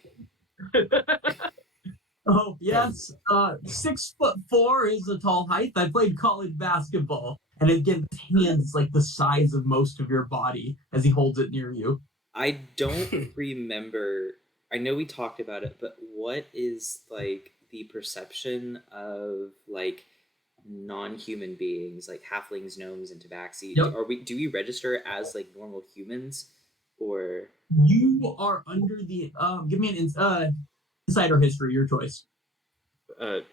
Oh, yes. 6'4" is a tall height. I played college basketball. And again, his hand is like the size of most of your body as he holds it near you. I don't remember. I know we talked about it, but what is like the perception of like non-human beings, like halflings, gnomes, and tabaxi? Yep. Do we register as like normal humans, or You are under the give me an insight or history, your choice.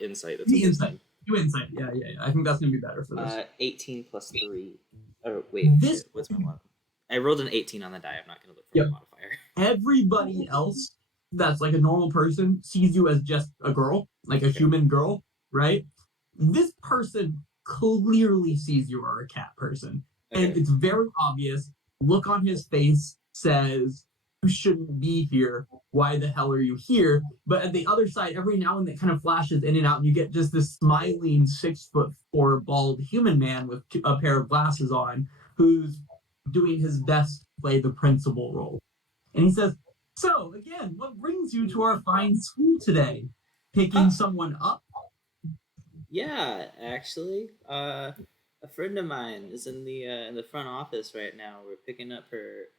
insight? That's The what we're insight. saying. Do insight. Yeah. I think that's gonna be better for this. 18 plus 3. Oh wait, This- shit. What's my modifier? I rolled an 18 on the die. I'm not gonna look for Yep. my modifier. Everybody else that's like a normal person sees you as just a girl, like a human girl, right? This person clearly sees you are a cat person. And Okay. it's very obvious. Look on his face says, you shouldn't be here. Why the hell are you here? But at the other side, every now and then it kind of flashes in and out, and you get just this smiling 6'4" bald human man with a pair of glasses on who's doing his best to play the principal role. And he says, so again, what brings you to our fine school today? Picking someone up? Yeah, actually, a friend of mine is in the front office right now. We're picking up her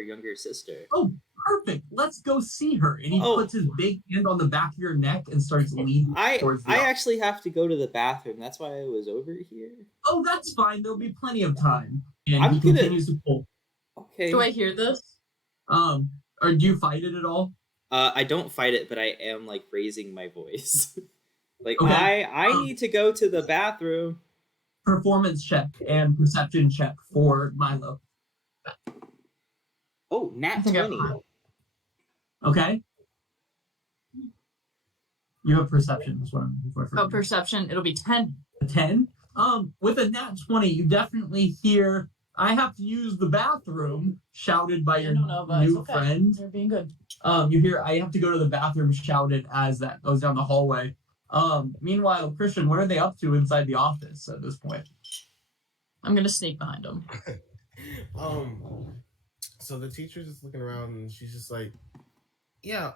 younger sister. Oh, perfect. Let's go see her. And he Oh. puts his big hand on the back of your neck and starts leading towards the I office. actually have to go to the bathroom. That's why I was over here. Oh, that's fine. There'll be plenty of time. And I'm he gonna- continues to pull. Okay. Do I hear this? Or do you fight it at all? I don't fight it, but I am like raising my voice. Like Okay. I need to go to the bathroom. Performance check and perception check for Milo. Oh, nat I think I 20. Okay. You have perception. That's what I'm looking for. Oh, perception. It'll be 10. A 10. With a nat 20, you definitely hear, I have to use the bathroom, shouted by your new friend. You're being good. You hear, I have to go to the bathroom, shouted as that goes down the hallway. Meanwhile, Christian, what are they up to inside the office at this point? I'm gonna sneak behind him. So the teacher's just looking around and she's just like, yeah,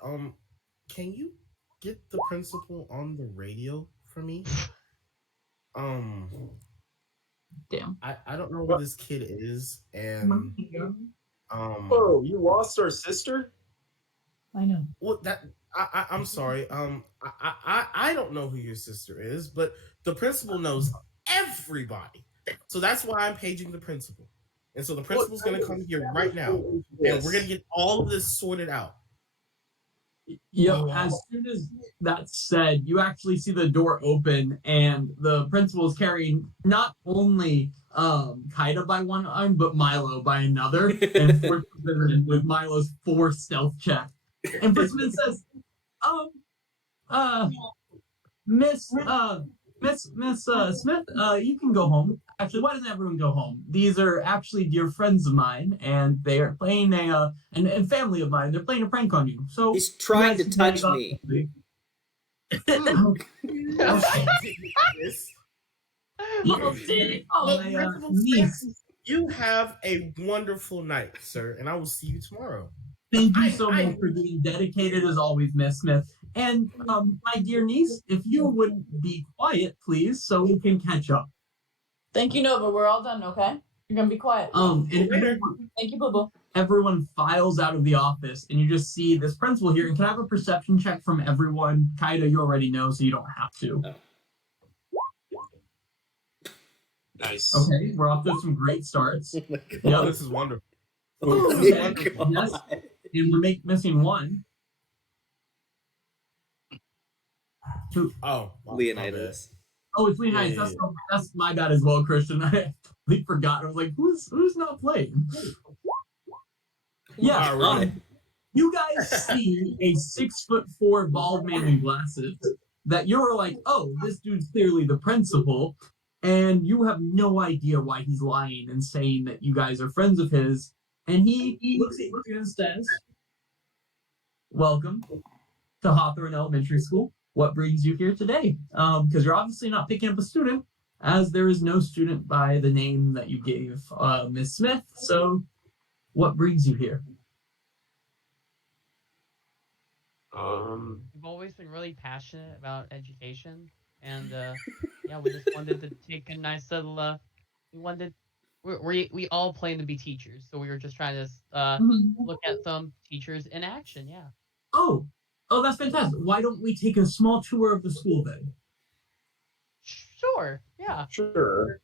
can you get the principal on the radio for me? Damn. I don't know who this kid is, and Oh, you lost our sister? I know. Well, I'm sorry. I don't know who your sister is, but the principal knows everybody. So that's why I'm paging the principal. And so the principal's going to come here right now, and we're going to get all of this sorted out. Yep. Oh, wow. As soon as that's said, you actually see the door open, and the principal is carrying not only Kaida by one arm, but Milo by another, and forces her in with Milo's 4 stealth check. And Britzman says, uh, Miss Smith, you can go home. Actually, why doesn't everyone go home? These are actually dear friends of mine, and they are playing and family of mine. They're playing a prank on you. So He's trying to touch me. Niece, you have a wonderful night, sir, and I will see you tomorrow. Thank you so much for being dedicated as always, Miss Smith. And my dear niece, if you wouldn't be quiet, please, so we can catch up. Thank you, Nova. We're all done, okay? You're gonna be quiet. And Thank you, Boo Boo. everyone files out of the office, and you just see this principal here. And can I have a perception check from everyone? Kaida, you already know, so you don't have to. Oh. Nice. Okay, we're off to some great starts. Oh, Yep. this is wonderful. Oh This is my wonderful. God. Yes. And we're missing 1. 2. Oh, wow, Leonidas. Oh, it's Leonidas. Yeah. That's my bad as well, Christian. I completely forgot. I was like, who's not playing? Yeah. Alright. You guys see a 6'4" bald man in glasses that you're like, oh, this dude's clearly the principal, and you have no idea why he's lying and saying that you guys are friends of his. And he looks at you and says, welcome to Hawthorne Elementary School. What brings you here today? Because you're obviously not picking up a student, as there is no student by the name that you gave Miss Smith. So what brings you here? We've always been really passionate about education, and yeah, we just wanted to take a nice little. We all plan to be teachers, so we were just trying to look at some teachers in action. Yeah. Oh, that's fantastic. Why don't we take a small tour of the school then? Sure. Yeah. Sure.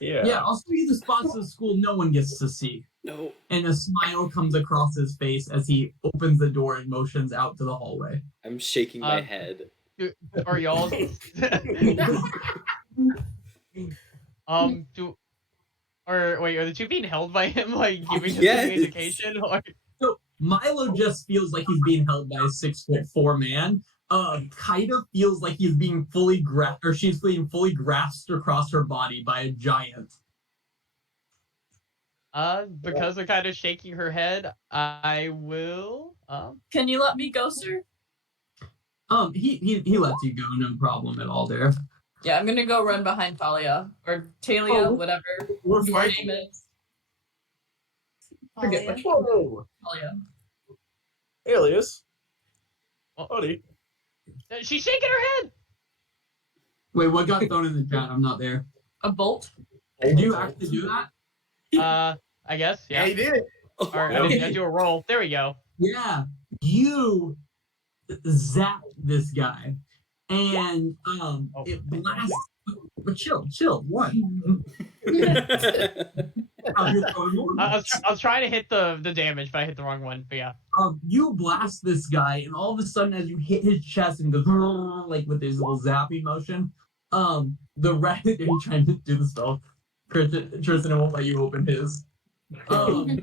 Yeah, I'll show you the spots of the school no one gets to see. No. And a smile comes across his face as he opens the door and motions out to the hallway. I'm shaking my head. Are y'all? Are the two being held by him, like giving him Yes. some education? Or... So Milo just feels like he's being held by a 6'4" man. Kaida feels like he's being she's being fully grasped across her body by a giant. Because I'm kind of shaking her head, I will. Can you let me go, sir? He lets you go, no problem at all there. Yeah, I'm gonna go run behind Talia or Talia, whatever We're your fighting. name is. Forget which Whoa. Talia. Alias. Oh. Buddy. She's shaking her head. Wait, what got thrown in the chat? I'm not there. A bolt. Do you actually do that? I guess. Yeah, Yeah. he did it. Or I didn't do a roll. There we go. Yeah, you zap this guy, and it blasts. But chill. One. I was trying to hit the damage, but I hit the wrong one. But yeah. You blast this guy, and all of a sudden, as you hit his chest and goes like with his little zapping motion, the rat. Are you trying to do the spell? Tristan, it won't let you open his. You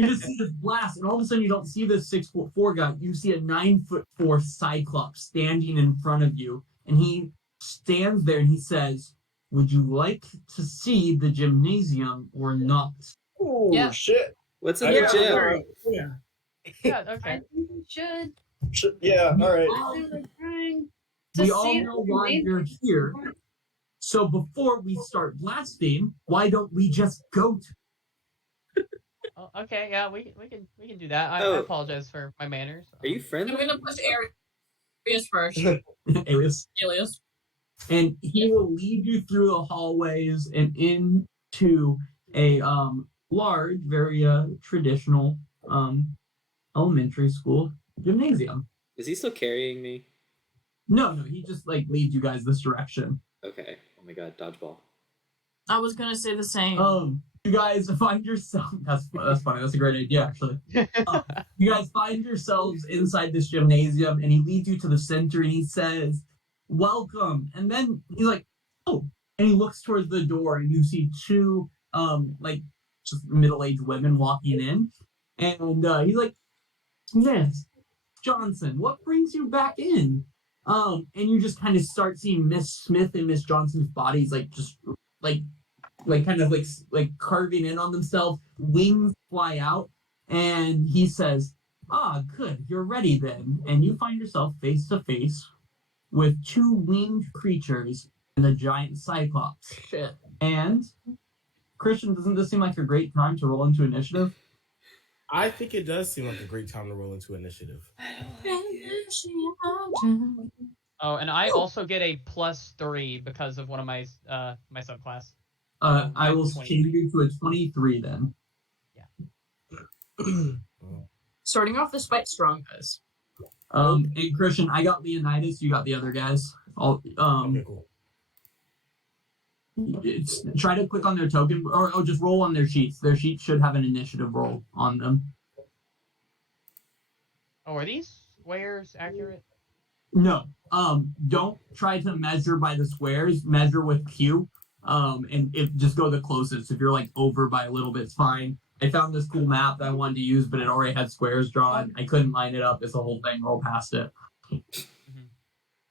just see this blast, and all of a sudden you don't see this 6'4" guy. You see a 9'4" Cyclops standing in front of you, and he stands there and he says, "Would you like to see the gymnasium or not?" Oh Yeah. shit. What's in the gym? Yeah. Yeah. I Okay. think we should. Yeah. All right. Really trying to We all see know the why you're here. So before we start blasting, why don't we just go to? Oh, okay. Yeah. We can do that. I Oh. apologize for my manners. Are you I'm friendly? gonna push Arius first. Alias. Alias. And he will lead you through the hallways and into a large, very traditional elementary school. gymnasium. Is he still carrying me? No, he just like leads you guys this direction. Okay. Oh my god, dodgeball. I was gonna say the same. You guys find yourself. That's funny. That's a great idea, actually. You guys find yourselves inside this gymnasium, and he leads you to the center, and he says, "Welcome." And then he's like, "Oh," and he looks towards the door, and you see two like just middle-aged women walking in, and he's like, "Miss Johnson, what brings you back in?" And you just kind of start seeing Miss Smith and Miss Johnson's bodies like just like kind of like carving in on themselves. Wings fly out, and he says, "Ah, good, you're ready then." And you find yourself face to face with two winged creatures and a giant cyclops. Shit. And Christian, doesn't this seem like a great time to roll into initiative? I think it does seem like a great time to roll into initiative. Oh, and I also get a +3 because of one of my my subclass. I will 23. change you to a 23 then. Starting off despite strong guys. And Christian, I got Leonidas, you got the other guys. Okay, cool. Try to click on their token, or just roll on their sheets. Their sheets should have an initiative roll on them. Oh, are these squares accurate? No. Don't try to measure by the squares. Measure with Q. And just go the closest. If you're like over by a little bit, it's fine. I found this cool map that I wanted to use, but it already had squares drawn. I couldn't line it up. It's a whole thing. Roll past it. Mm-hmm.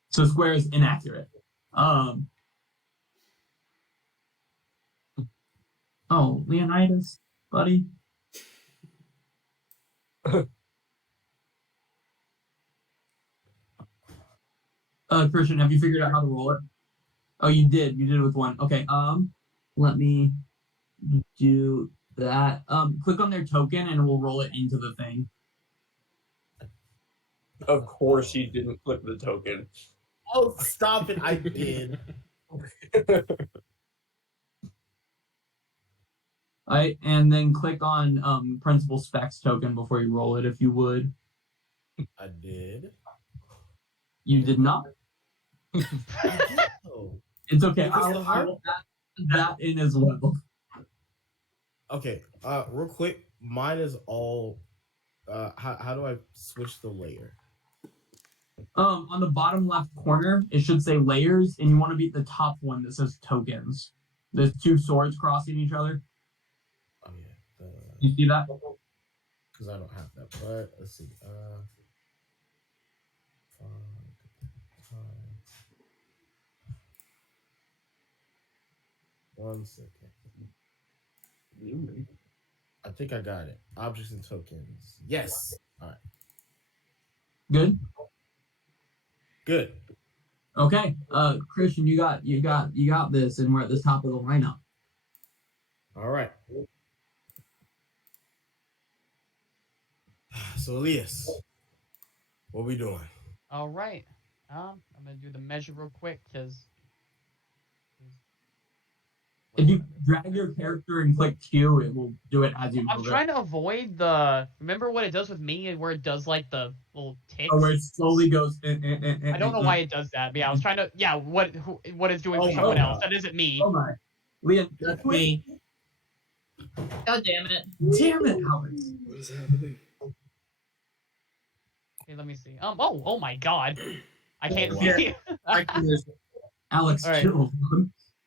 So square is inaccurate. Oh, Leonidas, buddy. Christian, have you figured out how to roll it? Oh, you did. You did it with one. Okay. Let me do that. Click on their token and we'll roll it into the thing. Of course, you didn't click the token. Oh, stop it! I did. And then click on principal specs token before you roll it, if you would. I did. You did not. I did, though. It's okay. Because I'll add that in as well. Okay. Real quick, mine is all. How do I switch the layer? On the bottom left corner, it should say layers, and you want to be at the top one that says tokens. There's two swords crossing each other. Oh yeah. You see that? Because I don't have that. But let's see. One second. I think I got it. Objects and tokens. Yes. All right. Good. Good. Okay. Christian, you got this, and we're at the top of the lineup. All right. So Elias, what we doing? All right. I'm gonna do the measure real quick because. If you drag your character and click Q, it will do it as you I'm move trying it. to avoid the. Remember what it does with me, where it does like the little ticks. Or where it slowly goes. I don't know why it does that, but yeah, I was trying to. Yeah, what it's doing for someone else. That isn't me. Oh my. Leon, That's me. God damn it. Damn it, Alex. What is happening? Okay, let me see. Oh my God, I can't Oh, see. I can just- Alex, All right. chill. All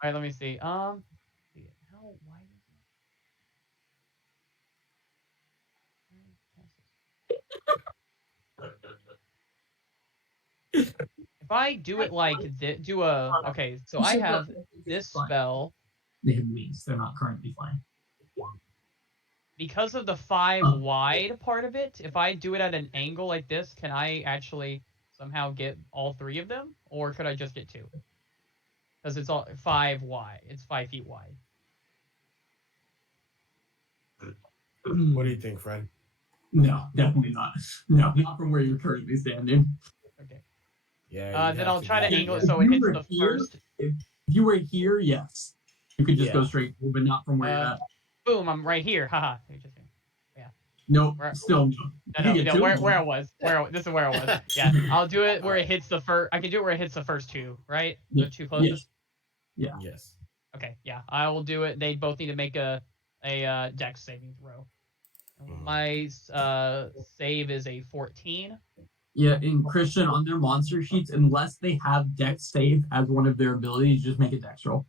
right, let me see. How? Why? If I do it like okay, so I have this spell They have wings. They're not currently flying. because of the 5 wide part of it. If I do it at an angle like this, can I actually somehow get all 3 of them, or could I just get 2? Because it's all 5 wide. It's 5 feet wide. What do you think, friend? No, definitely not. No, not from where you're currently standing. Okay. Yeah. Then I'll try to get angle it If so it you hits were the here- first. If you were here, yes. You could just go Yeah. straight through, but not from where you're at. Boom! I'm right here. Haha. Nope. Where- Still no. You can get two of them. where I was. This is where I was. Yeah, I'll do it where it hits the first. I can do it where it hits the first two, right? Yeah. The two closest. Yeah. Yes. Okay, yeah, I will do it. They both need to make a dex saving throw. My save is a 14. Yeah, in Christian, on their monster sheets, unless they have Dex save as one of their abilities, just make a Dex roll.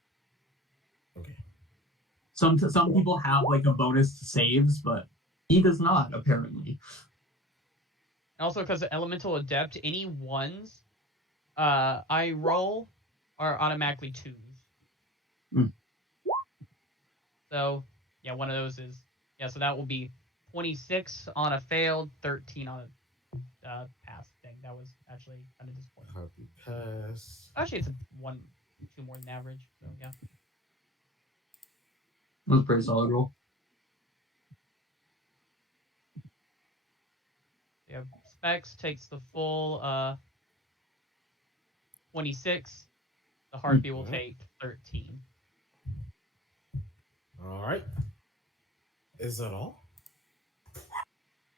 Okay. Some people have like a bonus to saves, but he does not, apparently. And also, because Elemental Adept, any ones I roll are automatically 2s. Mm. So, yeah, one of those is... Yeah, so that will be 26 on a failed, 13 on a pass thing. That was actually kind of disappointing. Happy pass. Actually, it's 2 more than average, so yeah. That was a pretty solid roll. Yeah, Specs takes the full 26. The Harpy will take 13. All right. Is that all?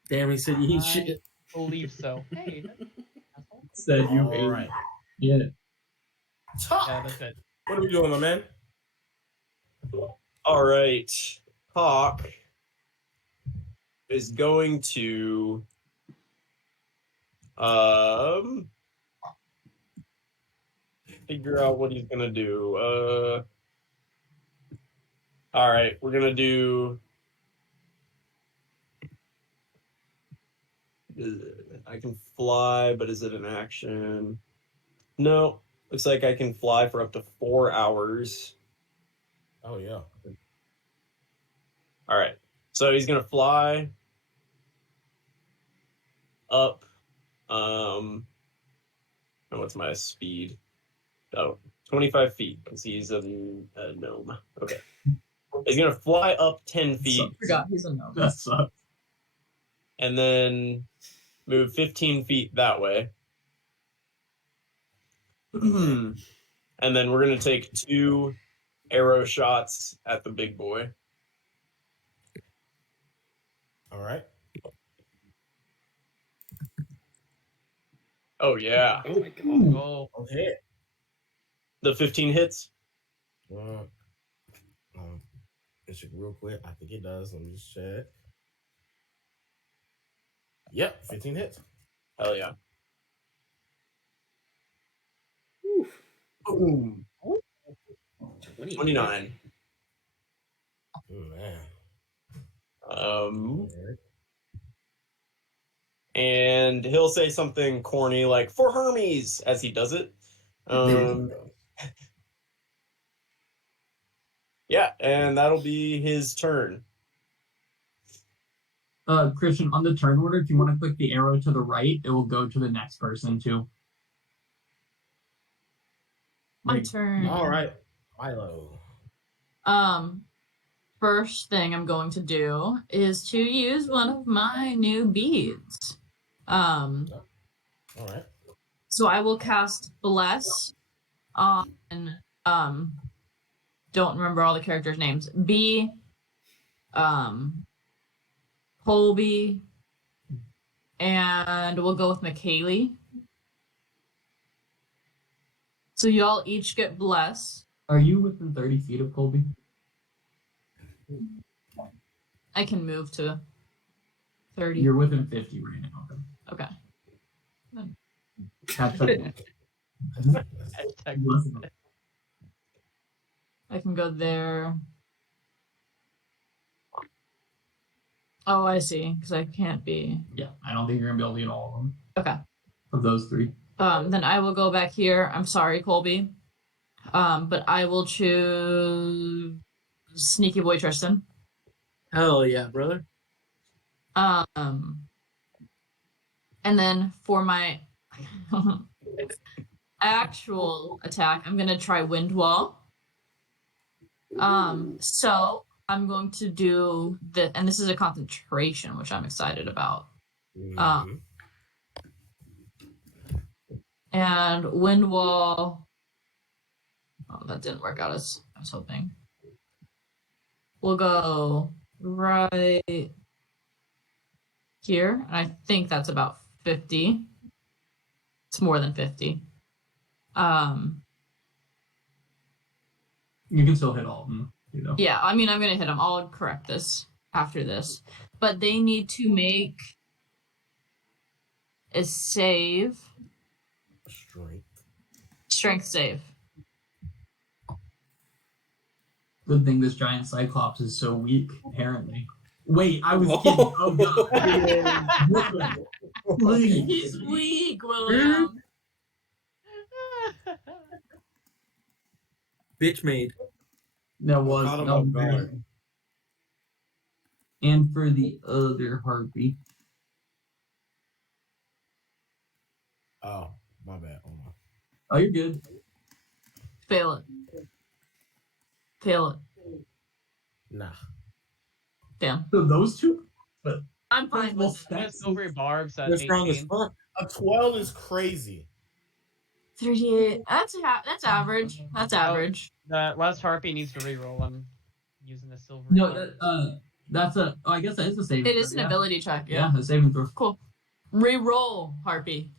Damn, he said you eat I shit. believe so. Hey, asshole. Said you All ate. right. Yeah. Yeah, that's it. What are we doing, my man? All right. Hawk is going to figure out what he's gonna do. All right, we're gonna do. I can fly, but is it an action? No. Looks like I can fly for up to 4 hours. Oh yeah. All right. So he's gonna fly up. And what's my speed? Oh, 25 feet because he's a gnome. Okay. He's gonna fly up 10 feet. Forgot he's a gnome. That sucks. And then move 15 feet that way. And then we're gonna take 2 arrow shots at the big boy. All right. Oh yeah. Oh my god. Oh, Okay. The 15 hits. Let's check real quick. I think it does. Let me just check. Yep, 15 hits. Hell yeah. Oof. Boom. 29. Oh, man. Um, and he'll say something corny like "for Hermes" as he does it. Yeah, and that'll be his turn. Christian, on the turn order, if you want to click the arrow to the right, it will go to the next person too. My turn. All right. Milo. First thing I'm going to do is to use one of my new beads. All right. So I will cast Bless on don't remember all the characters' names. B, Colby, and we'll go with McKaylee. So y'all each get Bless. Are you within 30 feet of Colby? I can move to 30. You're within 50 right now. Okay. I can go there. Oh, I see. Because I can't be. Yeah, I don't think you're gonna be able to get all of them. Okay. Of those 3. Then I will go back here. I'm sorry, Colby. But I will choose Sneaky Boy Tristan. Hell yeah, brother. And then for my actual attack, I'm gonna try Wind Wall. So I'm going to do and this is a concentration, which I'm excited about. And Wind Wall. Oh, that didn't work out as I was hoping. We'll go right here. And I think that's about 50. It's more than 50. You can still hit all of them, you know. Yeah, I mean, I'm going to hit them. I'll correct this after this. But they need to make a save. Strength save. Good thing this giant cyclops is so weak, apparently. Wait, I was kidding. Oh, God. He's weak, William. Bitch made. That was Caught him off guard. And for the other harpy. Oh, my bad. Hold on. Oh, you're good. Fail it. Fail it. Nah. Damn. So those two? I'm fine with it. That's silvery barbs at They're strong as 18. fuck. A 12 is crazy. 38. That's average. That's average. The last harpy needs to reroll. I'm using the silver. No, that's a. Oh, I guess that is a saving. It is throw, an yeah. ability check. Yeah, a saving throw. Cool. Reroll, Harpy.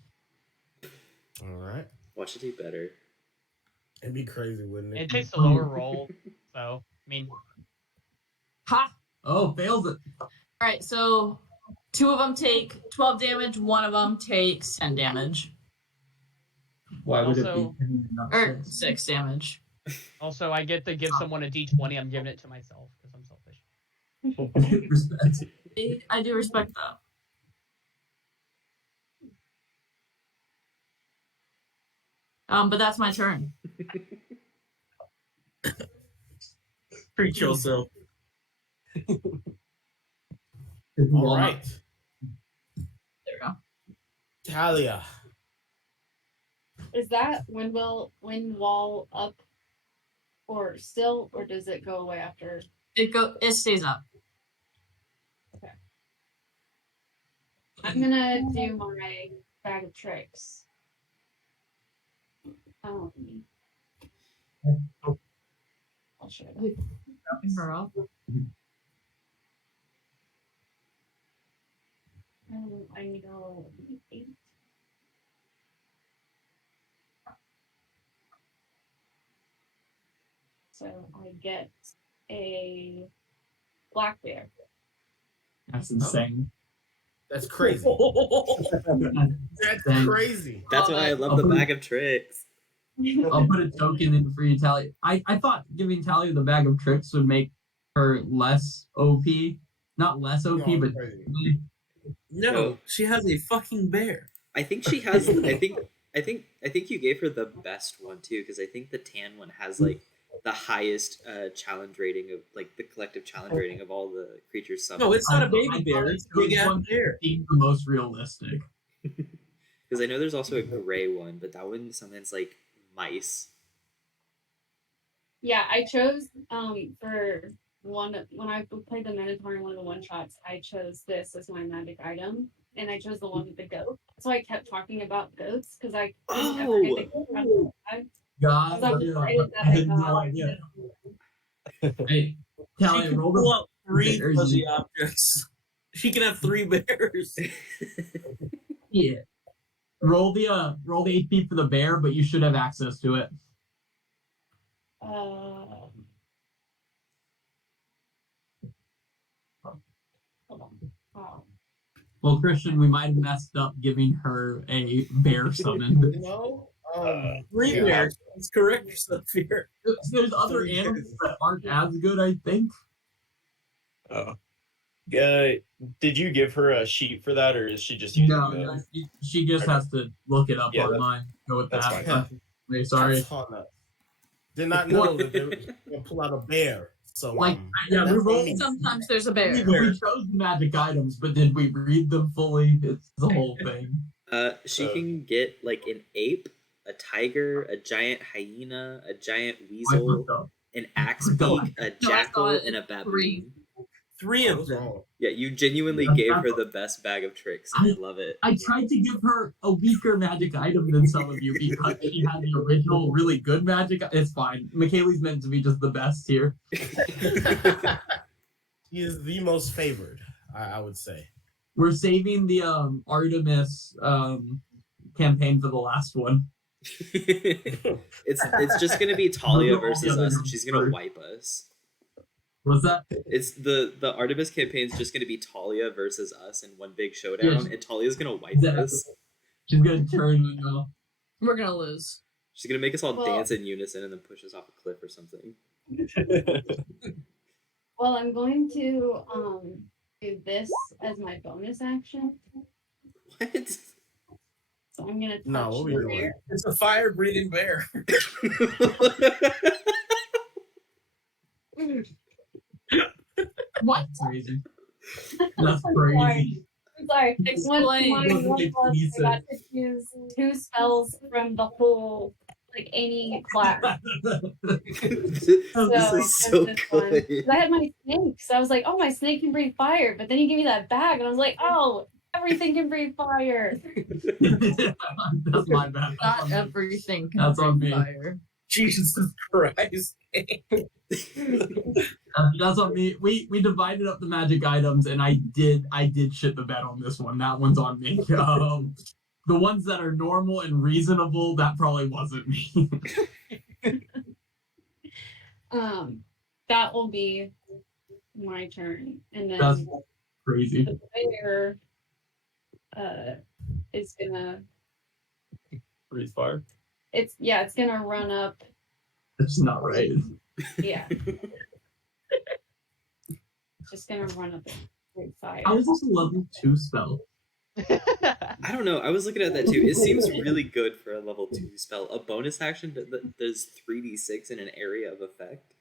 All right. Watch it do better. It'd be crazy, wouldn't it? It takes a lower roll, so I mean, Ha! Oh, fails it. Alright, so 2 of them take 12 damage, 1 of them takes 10 damage. Why would Also- it be? Not Or six? 6 damage. also I get to give someone a d20. I'm giving it to myself because I'm selfish. Respect. I do respect that. But that's my turn. Preach yourself. All right. There we go. Talia. Is that wind wall up or still, or does it go away after? It stays up. I'm gonna do my bag of tricks. I'll show you. Wrapping her up. I need all 8. So I get a black bear. That's insane. That's crazy. That's Dang. crazy. That's why I love the bag of tricks. I'll put a token in for you, Talia. I thought giving Talia the bag of tricks would make her less OP. Not less OP, No, but crazy. No, she has a fucking bear. I think she has. I think you gave her the best one too, because I think the tan one has like the highest challenge rating of like the collective challenge rating of all the creatures summoned. No, it's not a I baby thought bear. it It's a big was ass one bear. being the most realistic. Because I know there's also a gray one, but that one sometimes like mice. Yeah, I chose for one when I played the Minotaur in one of the one shots, I chose this as my magic item, and I chose the one with the goat. So I kept talking about goats because I couldn't ever get the goat out of the bag. God, So I'm yeah, excited that I had got no idea. Hey, She Talia, can roll pull the out 3 bears. fuzzy objects. She can have 3 bears. Yeah. Roll the HP for the bear, but you should have access to it. Hold on. Wow. Well, Christian, we might have messed up giving her a bear summon. You know? 3 yeah. bears. Let's correct yourself here. There's other Three animals bears. that aren't as good, I think. Oh. Did you give her a sheet for that, or is she just using No, she just has to look it up Yeah, online. Go with that's that. fine. Wait, sorry. That's on us. Did not know that they were going to pull out a bear. So, Like, yeah, we that's rolled on me. Sometimes there's a bear. We chose the magic items, but did we read them fully? It's the whole thing. She can get like an ape, a tiger, a giant hyena, a giant I weasel, looked up. an axe No, beak, a I jackal, saw it. and a baboon. 3. 3 of What's them. wrong? Yeah, you genuinely gave her the best bag of tricks, and I love it. I tried to give her a weaker magic item than some of you because she had the original really good magic. It's fine. Michaeli's meant to be just the best here. He is the most favored, I would say. We're saving the Artemis campaign for the last one. It's just gonna be Talia Look at all the versus other us, and ones she's gonna first. wipe us. What's that? It's the Artemis campaign's just gonna be Talia versus us in one big showdown, Yeah, and Talia's gonna wipe exactly. us. She's gonna turn and go. We're gonna lose. She's gonna make us all Well- dance in unison and then push us off a cliff or something. Well, I'm going to do this as my bonus action. What? So I'm gonna touch No, what are we the doing? bear. It's a fire breathing bear. What? Crazy. That's I'm crazy. I'm sorry. Explain. I got to choose 2 spells from the whole, like any class. This So is so this one. 'Cause good. I had my snake, so I was like, oh, my snake can breathe fire. But then you give me that bag, and I was like, oh, everything can breathe fire. That's my bad. That's Not on me. everything can That's on breathe me. fire. Jesus Christ. That's on me. We divided up the magic items, and I did shit the bed on this one. That one's on me. The ones that are normal and reasonable, that probably wasn't me. That will be my turn, and then That's crazy. the bear is gonna Breathe fire. it's gonna run up. That's not right. Yeah. It's just gonna run up and breathe fire. How is this a level 2 spell? I don't know. I was looking at that too. It seems really good for a level 2 spell. A bonus action that does 3d6 in an area of effect.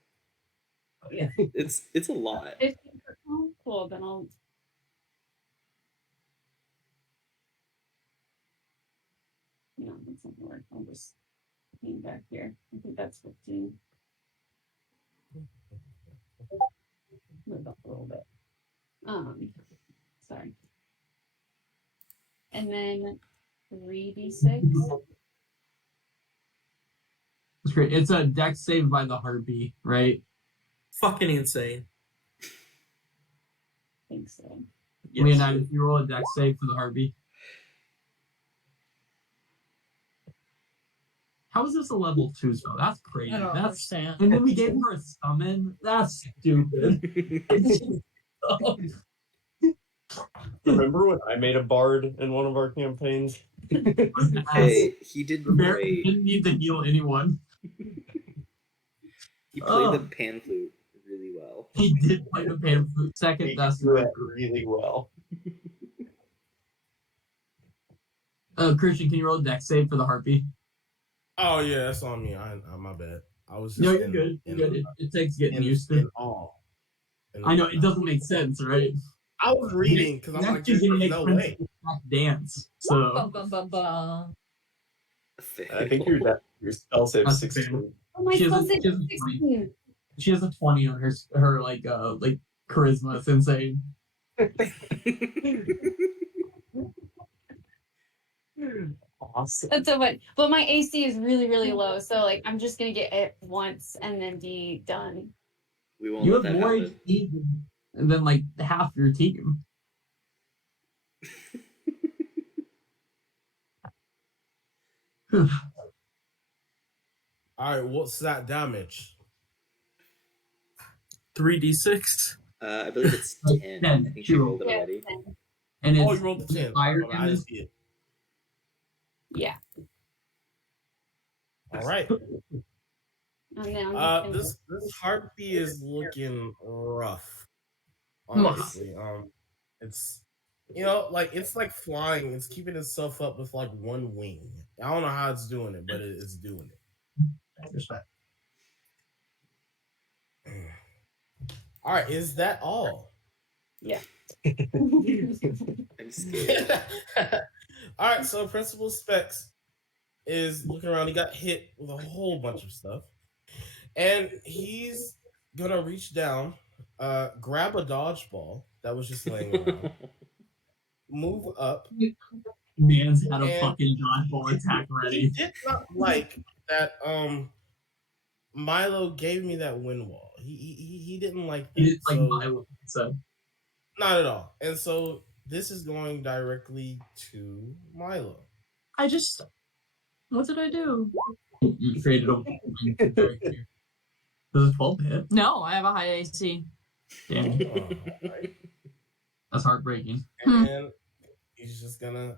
Yeah. It's a lot. 15%. Oh, cool. Then I'll. No, that's not gonna work. I'll just came back here. I think that's 15. Move up a little bit. Sorry. And then 3d6. It's great. It's a dex save by the harpy, right? Fucking insane. I think so. Yes. Leonidas, you roll a dex save for the harpy. How is this a level 2 spell? That's crazy. I don't That's understand. and then we gave her a summon. That's stupid. Remember when I made a bard in one of our campaigns? Hey, he did Bear great. didn't need to heal anyone. He played the Oh. pan flute really well. He did play the pan flute. Second He best. did it really well. Christian, can you roll a dex save for the harpy? Oh yeah, that's on me. My bad. I was just No, you're good. You're good. It takes getting used to. in awe. I know it doesn't make sense, right? I was reading because I'm Next like, you're there's gonna make no Princess way. Black dance. So Bum, bum, bum, bum. I think your spell save That's 16. Oh, my She has spell a- save she has is a 16. she has a 20 on her like charisma. It's insane. Awesome. That's so funny. But my AC is really, really low. So, like, I'm just going to get it once and then be done. We won't You let have that more happen. HP than like half your team. All right, what's that damage? 3d6. I believe it's 10. 10. I think she rolled it Yeah, already. 10. And it's Oh, you rolled the 10. fire I damage. just see it. Yeah. All right. And then I'm just This harpy is looking rough. Honestly, it's it's like flying. It's keeping itself up with like one wing. I don't know how it's doing it, but it's doing it. Respect. All right, is that all? I'm scared. All right, so Principal Specs is looking around. He got hit with a whole bunch of stuff, and he's gonna reach down, grab a dodgeball that was just laying around, move up. Man's had a And- fucking dodgeball attack He ready. did not like that. Milo gave me that wind wall. He didn't like that. He didn't like so- Milo. So Not at all. And so this is going directly to Milo. I just. What did I do? You created a character. Does a 12 hit? No, I have a high AC. Damn, Alright. that's heartbreaking. And he's just gonna.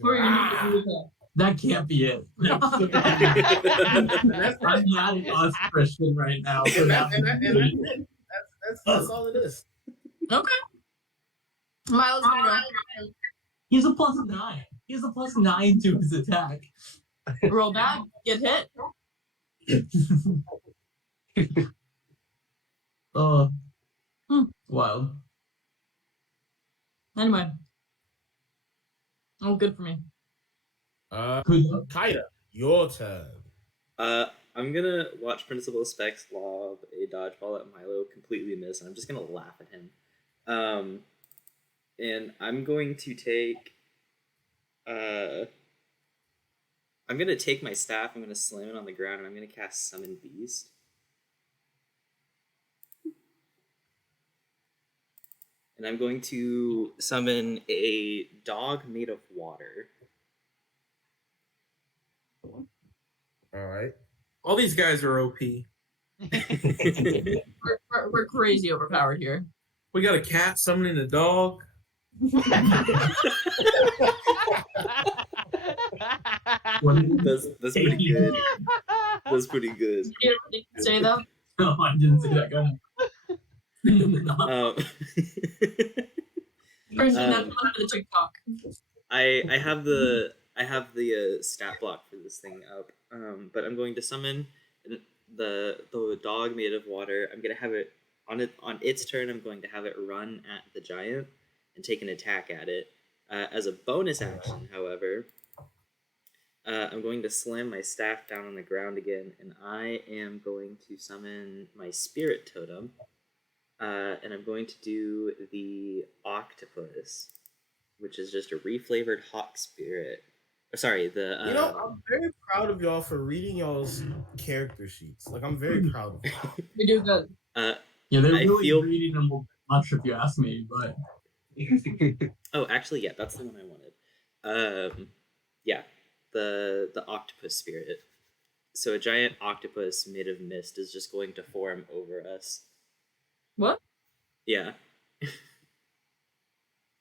What are you gonna do with that? That can't be it. I'm not an us Christian right now. So And that's that's all it is. Okay. Miles gonna he's a +9. He's a +9 to his attack. go. Roll back, get hit. Oh, wild. Anyway. Oh, good for me. Kaida, your turn. I'm gonna watch Principal Specs lob a dodgeball at Milo, completely miss, and I'm just gonna laugh at him. And I'm going to take. I'm gonna take my staff. I'm gonna slam it on the ground, and I'm gonna cast Summon Beast. And I'm going to summon a dog made of water. Alright. All these guys are OP. We're crazy overpowered here. We got a cat summoning a dog. That's pretty good. That's pretty good. You say that? No, I didn't say that. Go ahead. Person, that's one of the TikTok. I have the stat block for this thing up, but I'm going to summon the dog made of water. I'm gonna have it on its turn. I'm going to have it run at the giant and take an attack at it. As a bonus action, however, I'm going to slam my staff down on the ground again, and I am going to summon my spirit totem. And I'm going to do the octopus, which is just a reflavored hawk spirit. Sorry, the I'm very proud of y'all for reading y'all's character sheets. Like, I'm very proud of y'all. We do good. Yeah, they're I really feel- reading them much if you ask me, but Oh, actually, yeah, that's the one I wanted. Yeah, the octopus spirit. So a giant octopus made of mist is just going to form over us. What? Yeah.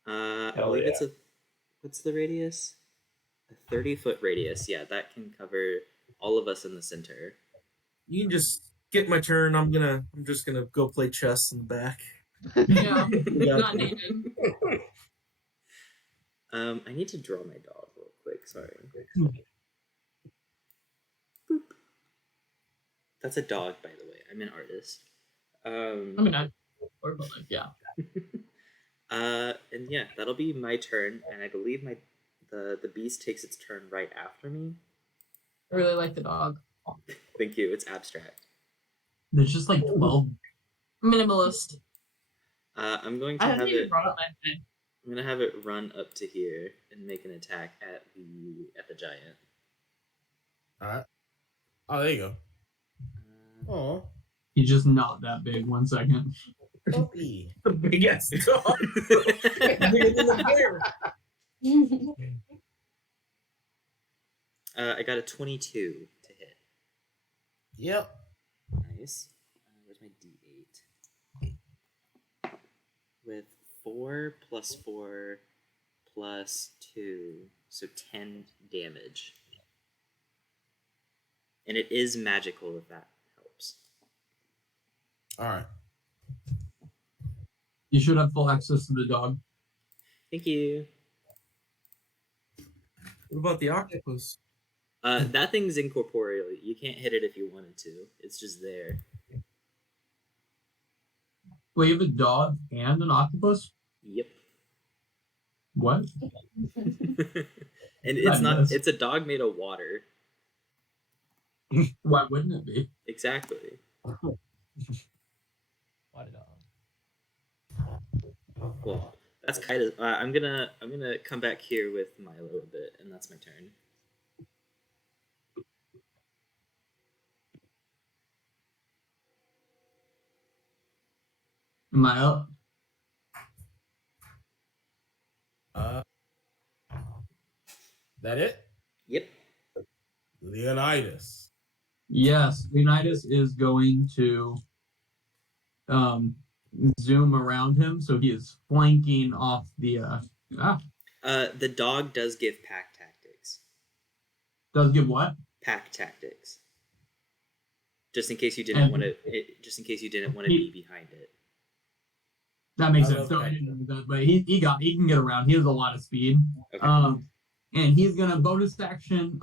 I Hell believe yeah. it's what's the radius? A 30-foot radius. Yeah, that can cover all of us in the center. You can just get my turn. I'm just gonna go play chess in the back. Yeah. Yeah. Not needed. I need to draw my dog real quick. Sorry. Boop. That's a dog, by the way. I'm an artist. I mean, or but like, yeah. And yeah, that'll be my turn, and I believe the beast takes its turn right after me. I really like the dog. Thank you. It's abstract. there's just like 12. Minimalist. I'm going to I have haven't even it. brought up my thing. I'm gonna have it run up to here and make an attack at the giant. Alright. Oh, there you go. Oh, He's just not that big. 1 second. puppy. The big ass dog. Bigger than the bear. I got a 22 to hit. Yep. Nice. Where's my D8? With 4 plus 4 plus 2, so 10 damage. And it is magical if that helps. Alright. You should have full access to the dog. Thank you. What about the octopus? That thing's incorporeal. You can't hit it if you wanted to. It's just there. Wait, you have a dog and an octopus? Yep. What? And it's not. Nice. It's a dog made of water. Why wouldn't it be? Exactly. What a dog. Well, that's kind of. I'm gonna come back here with Milo a bit, and that's my turn. Am I up? That it? Yep. Leonidas. Yes, Leonidas is going to zoom around him, so he is flanking off the The dog does give pack tactics. does give what? Pack tactics. Just in case you didn't want to. Just in case you didn't want to be behind it. That makes I sense. love So I that. didn't know that, but he can get around. He has a lot of speed. Okay. And he's gonna bonus action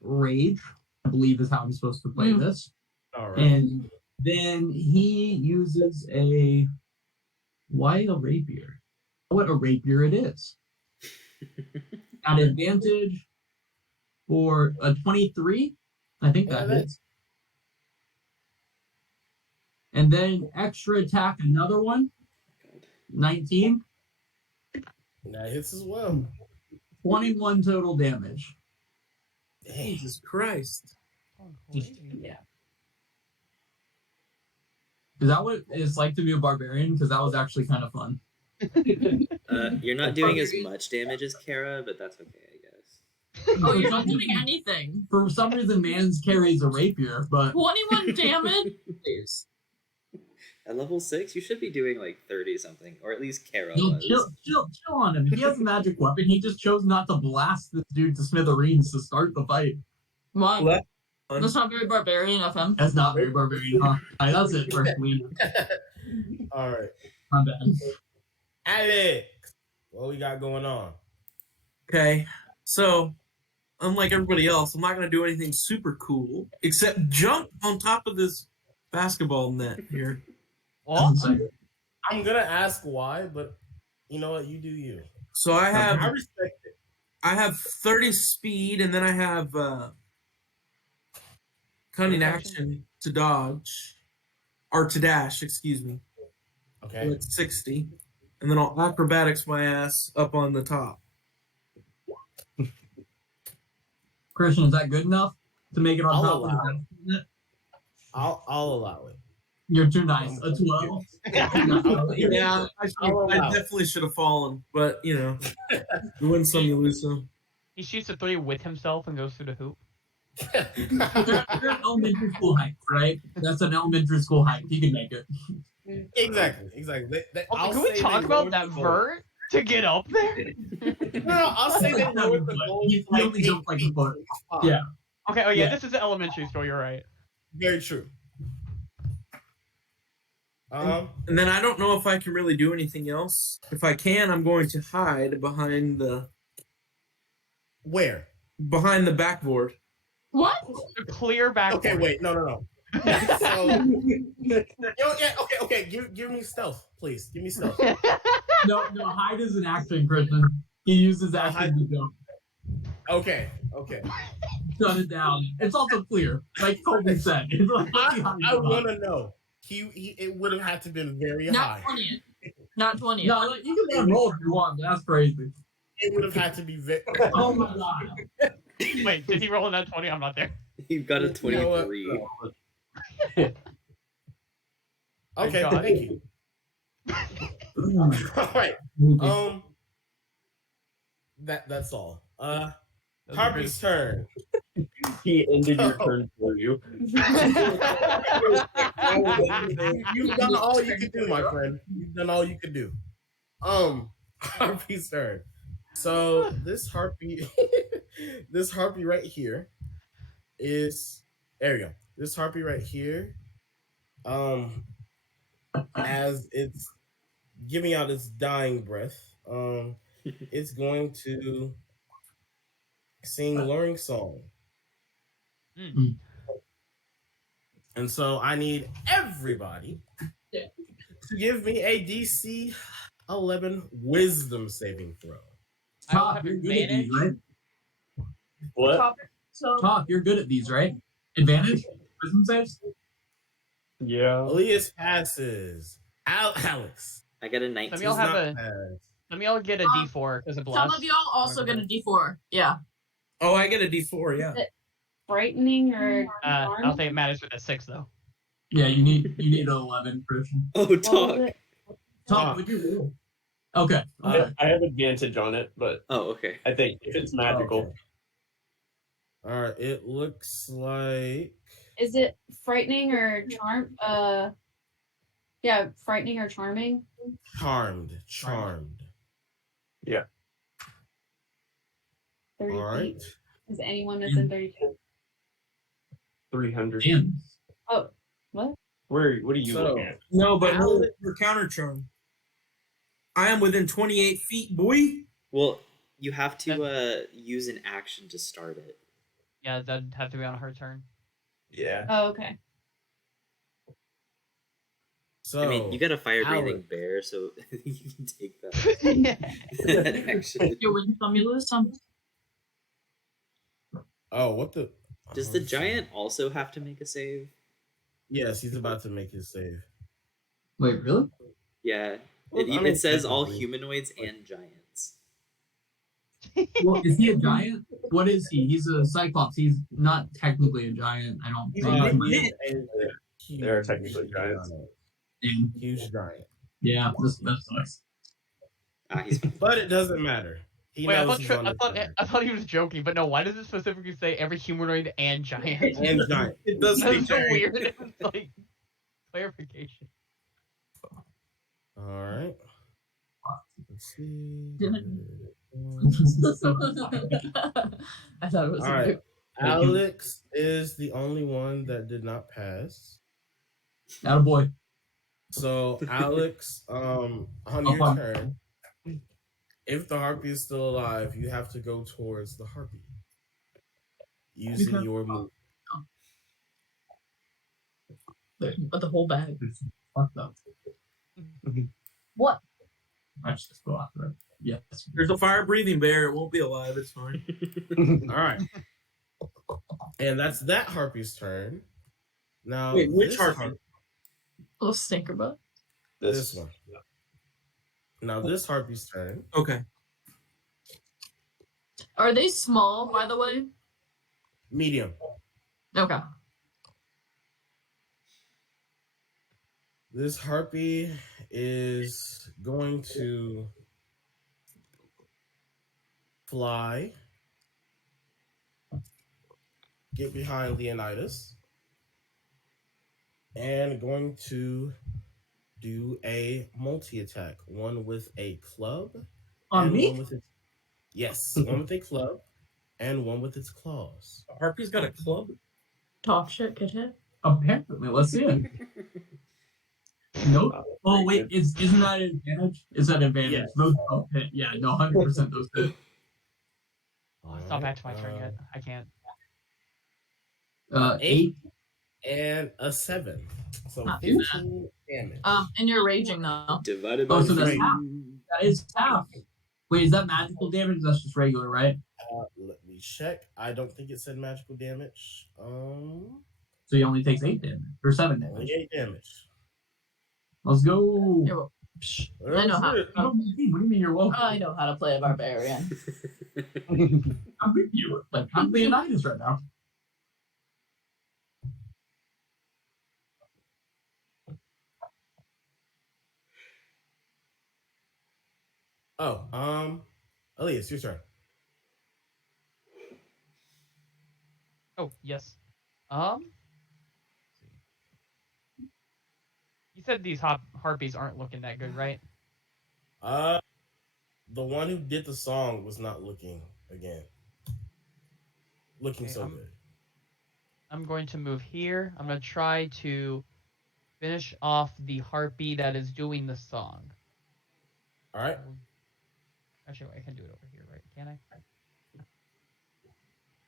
rage, I believe is how I'm supposed to play this. All right. And then he uses a rapier. What a rapier it is. At advantage for a 23. I think that hits. And then extra attack, another one. 19. That hits as well. 21 total damage. Jesus Christ. Yeah. Is that what it's like to be a barbarian? Because that was actually kind of fun. You're not doing as much damage as Kara, but that's okay, I guess. Oh, you're not doing anything. For some reason, Mans carries a rapier, but 21 damage? At level 6, you should be doing like 30 something, or at least Kara no, was. chill on him. He has a magic weapon. He just chose not to blast this dude to smithereens to start the fight. Why? Well, That's not very barbarian of him. That's not very barbarian, huh? All right, that's it for me. All right. My bad. Alex, what we got going on? Okay, so unlike everybody else, I'm not going to do anything super cool except jump on top of this basketball net here. Well, I'm gonna ask why, but you know what? You do you. So I I respect it. have 30 speed, and then I have cunning action to dodge, or to dash, excuse me. Okay. At 60, and then I'll acrobatics my ass up on the top. Christian, is that good enough to make it on I'll top of allow the net? I'll allow it. You're too nice. A 12. Yeah, I'll I allow it. definitely should have fallen, but you know, you win some, you lose some. he shoots a 3 with himself and goes through the hoop. They're elementary school height, right? That's an elementary school height. He can make it. Exactly. I'll Can we say talk they about lowered that the goal. vert to get up there? No, I'll say they lowered the goal. He only jumped like a foot. Ah, Yeah. Okay, oh yeah, Yeah. this is an elementary school, you're right. Very true. And then I don't know if I can really do anything else. If I can, I'm going to hide behind the Where? backboard. What? A clear back. Okay, wait, no. So, okay. Give me stealth, please. Give me stealth. No, hide is an action, Christian. He uses action to jump. Okay. Shut it down. It's also clear, like Colby said. It's like I want to know. It would have had to been very Not high. 20th. Not 20th. No, like, you can let him roll if you want, but that's crazy. It would have had to be very. Oh my god. Wait, did he roll in that 20? I'm not there. You've got a You know what? 23. Okay, God. thank you. All right. That's all. Harpy's turn. He ended your turn for you. You've done all you could do, my friend. You've done all you could do. Harpy's turn. So this harpy, this harpy right here is there you go. This harpy right here, as it's giving out its dying breath, it's going to sing luring song. And so I need everybody to give me a DC 11 wisdom saving throw. I will Top, have you're good at advantage. these, right? What? Top, you're good at these, right? Advantage? Wisdom saves? Yeah. Elias passes. Alex. I got a Let 19. me all does have not a. pass. Let me all get a D4 because of bless. Some of y'all also get a D4. Yeah. Oh, I get a D4, yeah. Frightening or I don't think it matters with a 6 though. Yeah, you need an 11, Christian. Oh, What talk. was it? Top, would you roll? Okay. I have advantage on it, but Oh, okay. I think if it's magical, All right. It looks like Is it frightening or yeah, frightening or charming? charmed. Charmed. Yeah. 30 All feet. right. Is anyone within 30 feet? 300. Damn. Oh, what? What are you So- looking at? No, but Alex- no for counter charm. I am within 28 feet, boy. Well, you have to use an action to start it. Yeah, that'd have to be on her turn. Yeah. Oh, okay. So I mean, you got a fire-breathing Alex. bear, so you can take that action. You win some, you lose some. Oh, what the? Does oh, the let's see. giant also have to make a save? Yes, he's about to make his save. Wait, really? Yeah. Well, It, I mean, it says all technically. humanoids and giants. Well, is he a giant? What is he? He's a cyclops. He's not technically a giant. I don't He's think. a He big is a huge, They are technically giants. Damn. Huge giant. Yeah, that sucks. He's fine. But it doesn't matter. He Wait, I knows thought, he's Tr- on I, the thought, side. I thought he was joking, but no, why does it specifically say every humanoid and giant? And giant. It does say That's so giant. weird. It's like clarification. All right. Let's see. I thought it was All right. Alex is the only one that did not pass. Attaboy. So Alex, on your fine. turn, if the harpy is still alive, you have to go towards the harpy using Okay. your move. But the whole bag. Fucked up. What? I should just go after it. Yes. There's a fire breathing bear. It won't be alive. It's fine. All right. And that's that harpy's turn. Now, Wait, which this harpy? Little stinker butt. This one. Now, this harpy's turn. Okay. Are they small, by the way? Medium. Okay. This harpy is going to fly, get behind Leonidas, and going to do a multi-attack. One with a club. On and me? One with its, yes, one with a club and one with its claws. Harpy's got a club. Talk shit, get hit. Apparently, let's see it. Nope. Oh wait, isn't that an advantage? Is that an advantage? Yes. Those both hit. Yeah, no, 100% those hit. It's not back to my turn yet. I can't. 8. And a 7. So Not too 15 damage. And you're raging though. Divided by Oh, so that's three. half. That is half. Wait, is that magical damage? That's just regular, right? Let me check. I don't think it said magical damage. So he only takes 8 damage or 7 Only damage. 8 damage. Let's go. You're wel- Psh, I know how. That's it. I don't mean, what do you mean you're welcome? I know how to play a barbarian. I'm with you. Like I'm Leonidas right now. Oh, Elias, your turn. Oh, yes. You said these harpies aren't looking that good, right? The one who did the song was not looking Okay, so good. I'm going to move here. I'm going to try to finish off the harpy that is doing the song. All right. Actually, wait, I can do it over here, right? Can I?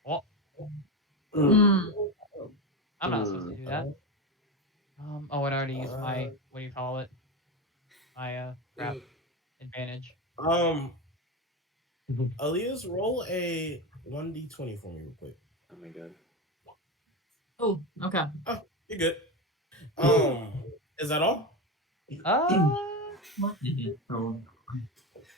Oh, Mm. I'm not supposed to do that. Oh, and I already used my, what do you call it? My, crap advantage. Elias, roll a 1d20 for me real quick. Oh my god. Oh, okay. You're good. Is that all?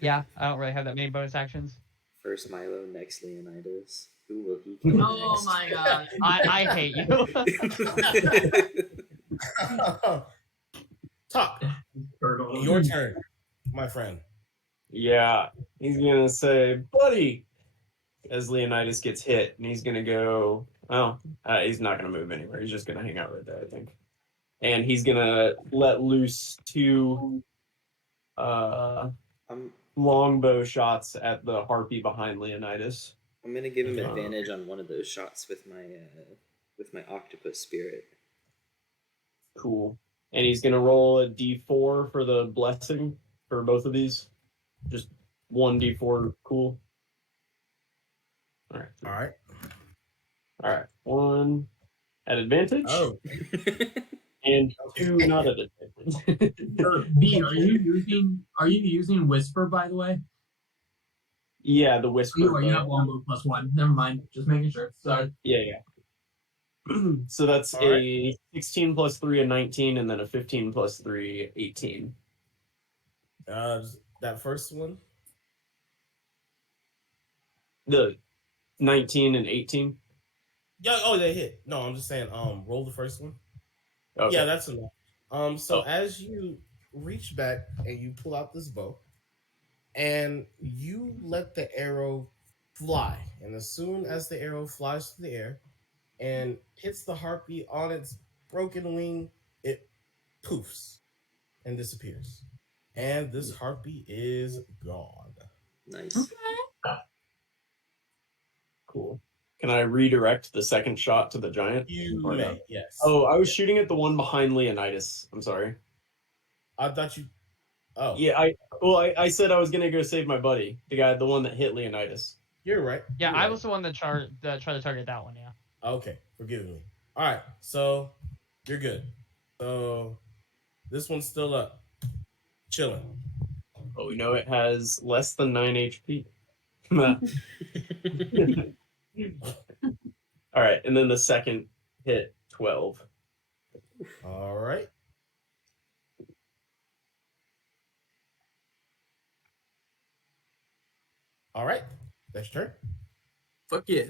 Yeah, I don't really have that many bonus actions. First Milo, next Leonidas. Who will he kill Oh next? my god. I hate you. Talk. Your turn, my friend. Yeah, he's gonna say, buddy, as Leonidas gets hit, and he's gonna go. Oh, he's not gonna move anywhere. He's just gonna hang out right there, I think. And he's gonna let loose two I'm longbow shots at the harpy behind Leonidas. I'm gonna give him Okay. advantage on one of those shots with my octopus spirit. Cool. And he's gonna roll a d4 for the blessing for both of these. Just one d4. Cool. All right. All right. All right. One at advantage. Oh, And two not at advantage. B, are you using Whisper, by the way? Yeah, the whisper. You are. You have longbow +1. Never mind. Just making sure. Sorry. Yeah. So that's All right. a 16 plus 3, a 19, and then a 15 plus 3, 18. that first one. The 19 and 18. Yeah. Oh, they hit. No, I'm just saying. Roll the first one. Okay. Yeah, that's enough. So Oh. as you reach back and you pull out this bow, and you let the arrow fly, and as soon as the arrow flies through the air and hits the harpy on its broken wing, it poofs and disappears, and this harpy is gone. Nice. Cool. Can I redirect the second shot to the giant? You Or may, no? yes. Oh, I was shooting at the one behind Leonidas. I'm sorry. I thought you. Oh, Yeah, I said I was gonna go save my buddy, the one that hit Leonidas. you're right. Yeah, You're I right. was the one that tried to target that one. Yeah. Okay, forgive me. All right, so you're good. So this one's still up, chilling. Oh, we know it has less than 9 HP. All right, and then the second hit 12. All right. All right. That's your turn. Fuck yeah.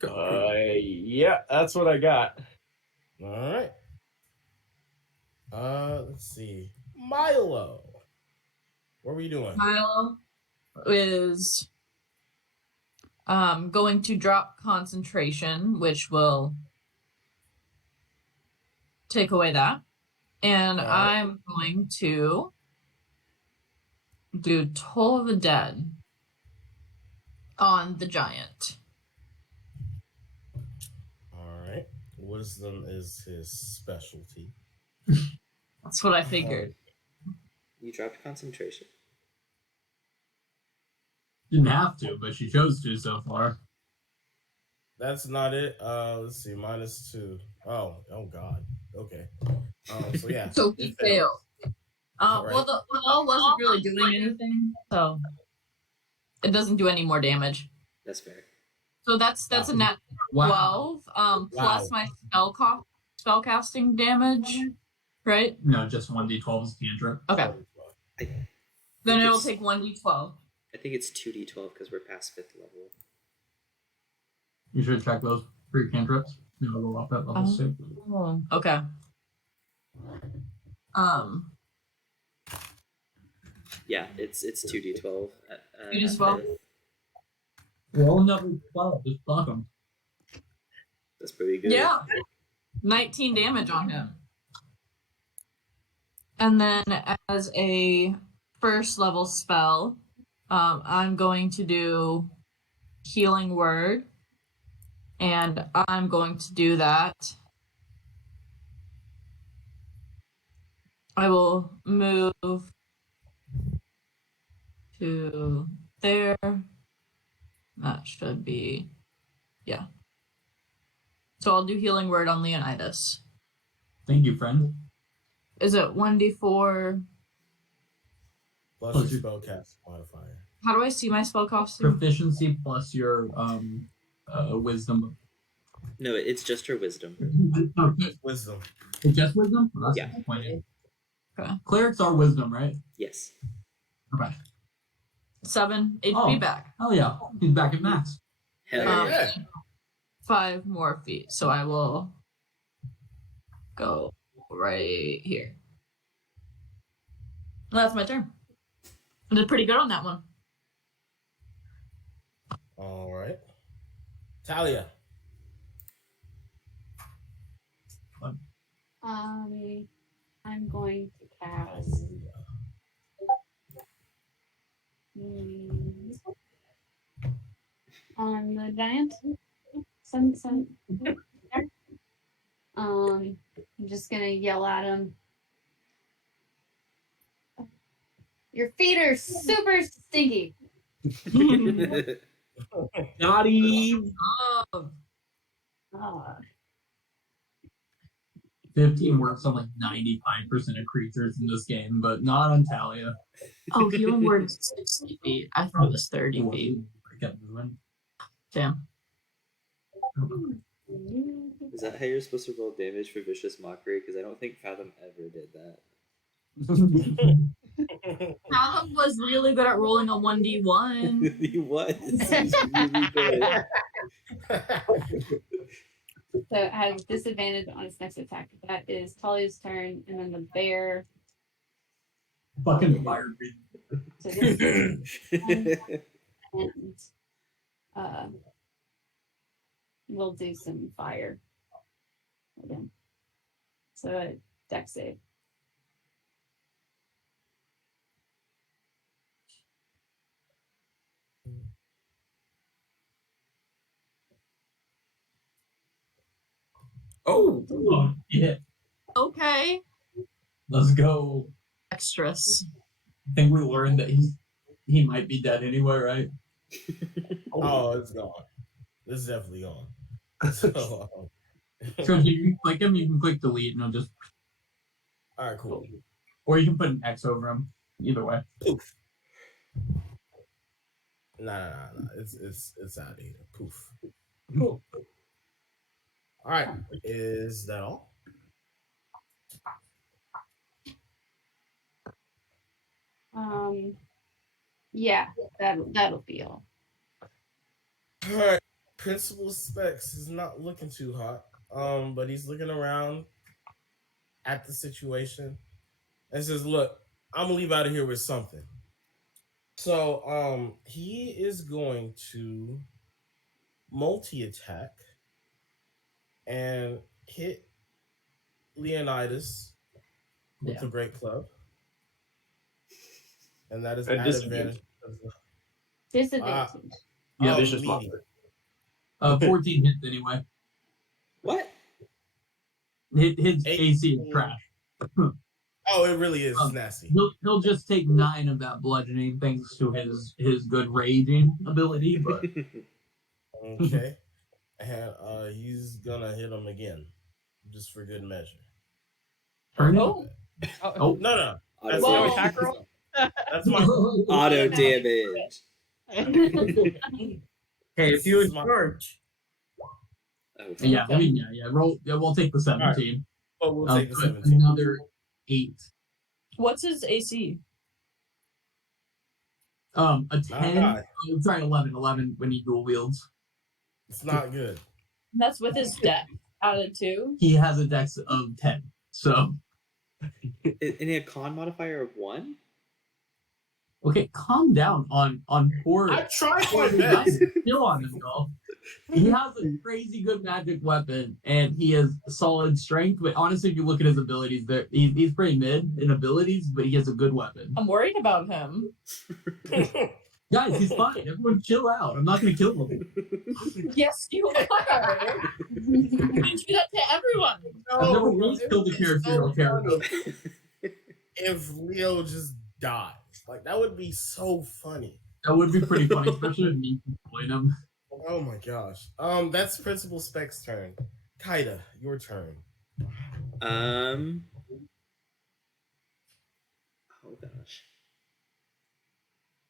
Go. Yeah, that's what I got. All right. Let's see. Milo. What were you doing? Milo is going to drop concentration, which will take away that. And All right. I'm going to do Toll of the Dead on the giant. All right. Wisdom is his specialty. That's what I figured. You dropped concentration. Didn't have to, but she chose to so far. That's not it. Let's see. -2. Oh God. Okay. So yeah. So he it fails. failed. Right. Well, the wall wasn't really doing anything, so it doesn't do any more damage. That's fair. So that's a net Wow. 12, plus my spell casting damage, right? No, just 1d12 is cantrip. Okay. I Then it'll it's- take 1d12. I think it's 2d12 because we're past 5th level. You should check those for your cantrips. It'll go up at level 6. Oh, okay. Yeah, it's 2d12. 2d12? Roll another 12. Just fuck them. That's pretty good. Yeah. 19 damage on him. And then as a first level spell, I'm going to do Healing Word. And I'm going to do that. I will move to there. That should be, yeah. So I'll do Healing Word on Leonidas. Thank you, friend. Is it 1d4? Plus your spellcast modifier. How do I see my spell costume? Proficiency plus your wisdom. No, it's just her wisdom. Wisdom. It's just wisdom? Well, that's Yeah. disappointing. Okay. Clerics are wisdom, right? Yes. Okay. 7 HP Oh. back. Hell yeah. He's back at max. Hell Um, yeah. Yeah. 5 more feet. So I will go right here. And that's my turn. I did pretty good on that one. All right. Talia. I'm going to cast. On the giant. Some. I'm just gonna yell at him. Your feet are super stinky. Got him. Oh, Uh, 15 works on like 95% of creatures in this game, but not on Talia. oh, healing word is 60 feet. I thought it was 30 feet. I kept moving. Damn. Is that how you're supposed to roll damage for vicious mockery? Because I don't think Fathom ever did that. Fathom was really good at rolling a 1d1. He was. He's really good. So it has disadvantage on its next attack. That is Talia's turn, and then the bear. Fucking fired me. So this and we'll do some fire again. So a deck save. Oh, Oh, yeah. Okay. Let's go. Extras. I think we learned that he might be dead anyway, right? Oh, it's gone. This is definitely gone. So, So if you click him, you can click delete and it'll just, all right, cool. or you can put an X over him. Either way. Poof. Nah. It's out of here. Poof. Cool. All right. Is that all? Yeah, that'll be all. All right. Principal Specs is not looking too hot. But he's looking around at the situation and says, "Look, I'm gonna leave out of here with something." So, he is going to multi-attack and hit Leonidas with the Great Club, and that is At at advantage. Disadvantage. Yeah, vicious medium. mockery. 14 hits anyway. What? His 18. AC is trash. Oh, it really is. It's nasty. He'll just take 9 of that bludgeoning thanks to his good raging ability, but Okay. And he's gonna hit him again, just for good measure. turn it. Oh. Oh. No. That's Auto, my Whoa. attack roll? That's my auto damage. hey, if you This is in my- charge. Oh, Yeah, I mean, yeah. Roll. Yeah, we'll take the 17. But we'll take the Put 17. Another 8. What's his AC? A 10. high. Oh, sorry, 11. 11 when he dual wields. It's not good. That's with his deck added too. He has a dex of 10. So and he had con modifier of 1? okay, calm down on poor. I tried my poor best. Still on him, y'all. He has a crazy good magic weapon, and he has solid strength. But honestly, if you look at his abilities, he's pretty mid in abilities, but he has a good weapon. I'm worried about him. Guys, he's fine. Everyone, chill out. I'm not gonna kill him. Yes, you are. You do that to everyone. I've never No, once it killed a would be character so or character. funny if Leo just dies. Like that would be so funny. That would be pretty funny, especially if me playing him. Oh my gosh. That's Principal Spec's turn. Kaida, your turn. Oh gosh.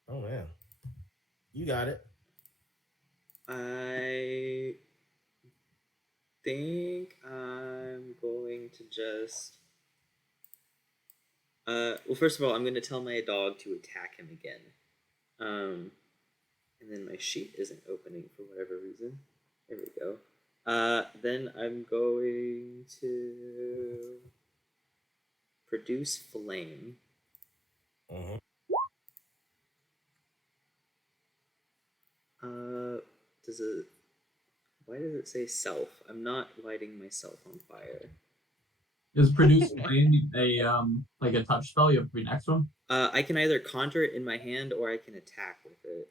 Oh man. You got it. I think I'm going to just. Well, first of all, I'm going to tell my dog to attack him again. And then my sheet isn't opening for whatever reason. There we go. Then I'm going to produce flame. Uh-huh. Does it? Why does it say self? I'm not lighting myself on fire. Is produce flame like a touch spell? You have to be next one. I can either conjure it in my hand or I can attack with it.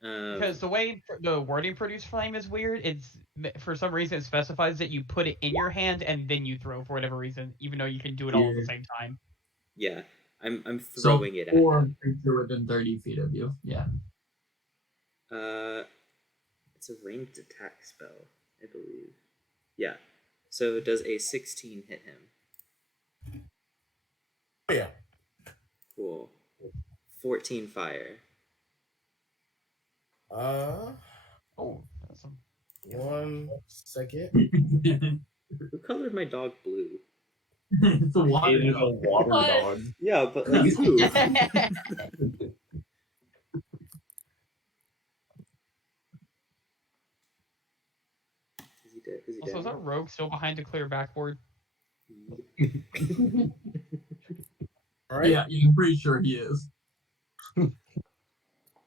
Because the way the wording produce flame is weird, it's for some reason it specifies that you put it in your hand and then you throw for whatever reason, even though you can do it all at the same time. Yeah, I'm throwing it at or him. creature within 30 feet of you. Yeah. It's a ranged attack spell, I believe. Yeah. So does a 16 hit him? Oh, yeah. Cool. 14 fire. Oh, that's some. 1 second. Who colored my dog blue? It's a water It is a dog. water What? dog. Yeah, but like who? Is he dead? Is he Also, is dead? that rogue still behind to clear backboard? All right. Yeah, I'm pretty sure he is.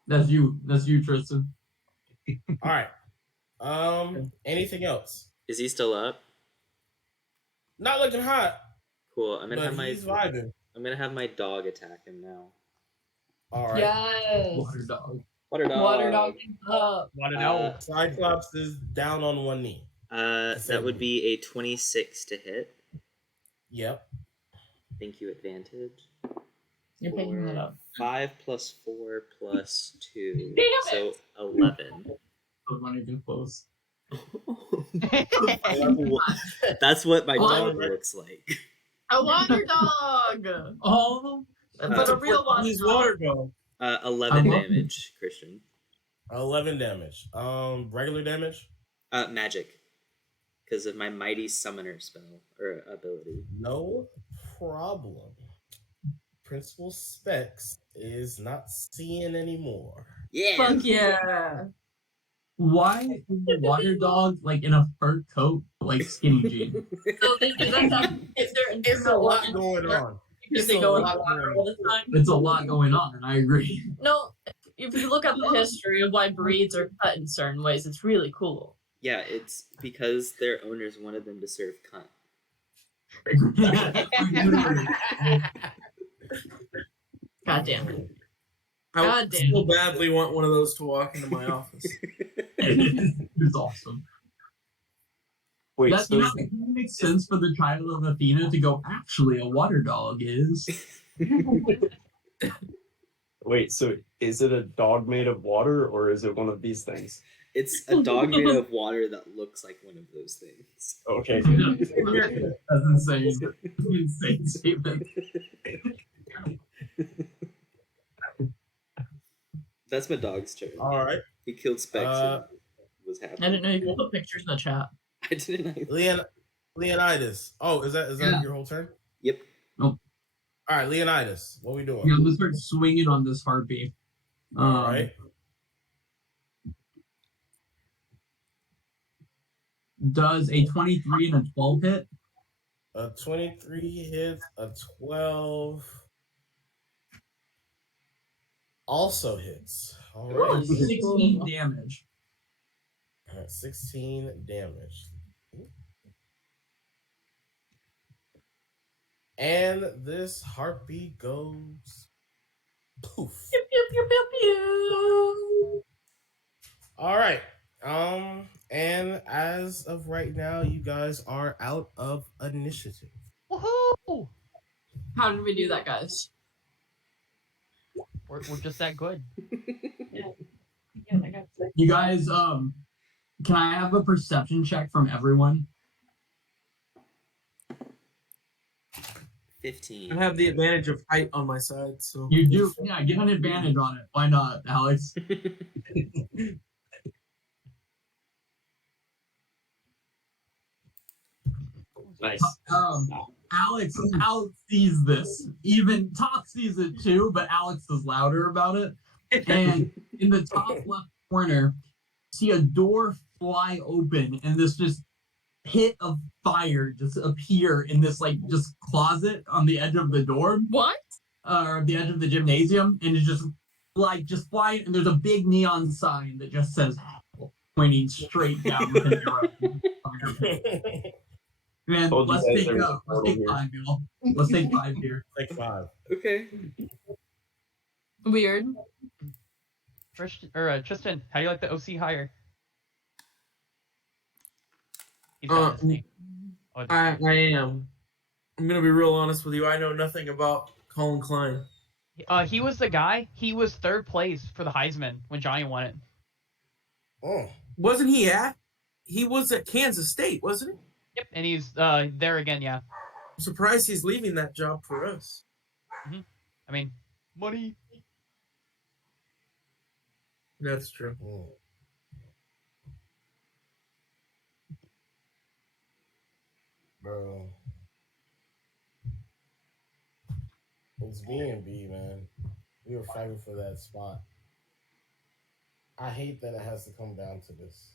That's you. That's you, Tristan. All right. Anything else? Is he still up? Not looking hot, Cool. I'm gonna but he's vibing. have my dog attack him now. All right. Yes. Water dog. Water dog. Water dog is up. Want to know? Cyclops is down on one knee. That would be a 26 to hit. Yep. Thank you, advantage. You're picking that up. 5 plus 4 plus 2. Damn so 11. Those not even close. That's what my What? dog looks like. A water dog. Oh, But a real water He's dog. water dog. 11 I love damage, Christian. 11 damage. Regular damage? Magic. Because of my mighty summoner spell or ability. No problem. Principal Specs is not seeing anymore. Yeah. Fuck yeah. why is the water dog like in a fur coat, like skinny jean? So they do that if they're in It's a lot going on. because they It's a go in lot the water going all the time. It's a lot going on, and I agree. No, if you look up the history of why breeds are cut in certain ways, it's really cool. Yeah, it's because their owners wanted them to serve cunt. God damn it. I God damn. still badly want one of those to walk into my office. It's awesome. Wait, That, so you know, it makes sense for the child of Athena to go, actually, a water dog is. so is it a dog made of water or is it one of these things? It's a dog made of water that looks like one of those things. Okay. That's insane. Insane statement. That's my dog's turn. All right. He killed Specs and was happy. I didn't know you could put pictures in the chat. I didn't know. Leonidas. Oh, is that Yeah. your whole turn? Yep. All right, Leonidas. What we doing? Yeah, I'm gonna start swinging on this harpy. All right. Does a 23 and a 12 hit? A 23 hits, a 12 also hits. All right. 16 damage. All right, 16 damage. And this harpy goes poof. Pew, pew, pew, pew, pew. All right. And as of right now, you guys are out of initiative. Woohoo! How did we do that, guys? We're just that good. You guys, can I have a perception check from everyone? 15. I have the advantage of height on my side, so You do, yeah, get an advantage on it. Why not, Alex? Nice. Alex sees this. Even Top sees it too, but Alex is louder about it. And in the top left corner, see a door fly open, and this just hit of fire just appear in this like just closet on the edge of the door, What? or the edge of the gymnasium, and it just fly, and there's a big neon sign that just says hell pointing straight down with an arrow. Man, Told you let's guys take there was a portal here. 5, y'all. Let's take 5 here. Take 5. Okay. Weird. Tristan, how do you like the OC hire? He's got his name. Oh, I am. I'm gonna be real honest with you. I know nothing about Colin Klein. he was the guy. He was 3rd place for the Heisman when Johnny won it. Oh, Wasn't he at? He was at Kansas State, wasn't he? Yep, and he's there again. Yeah. I'm surprised he's leaving that job for us. I mean, money. That's true. oh. Bro. It's B&B, man. We were fighting for that spot. I hate that it has to come down to this.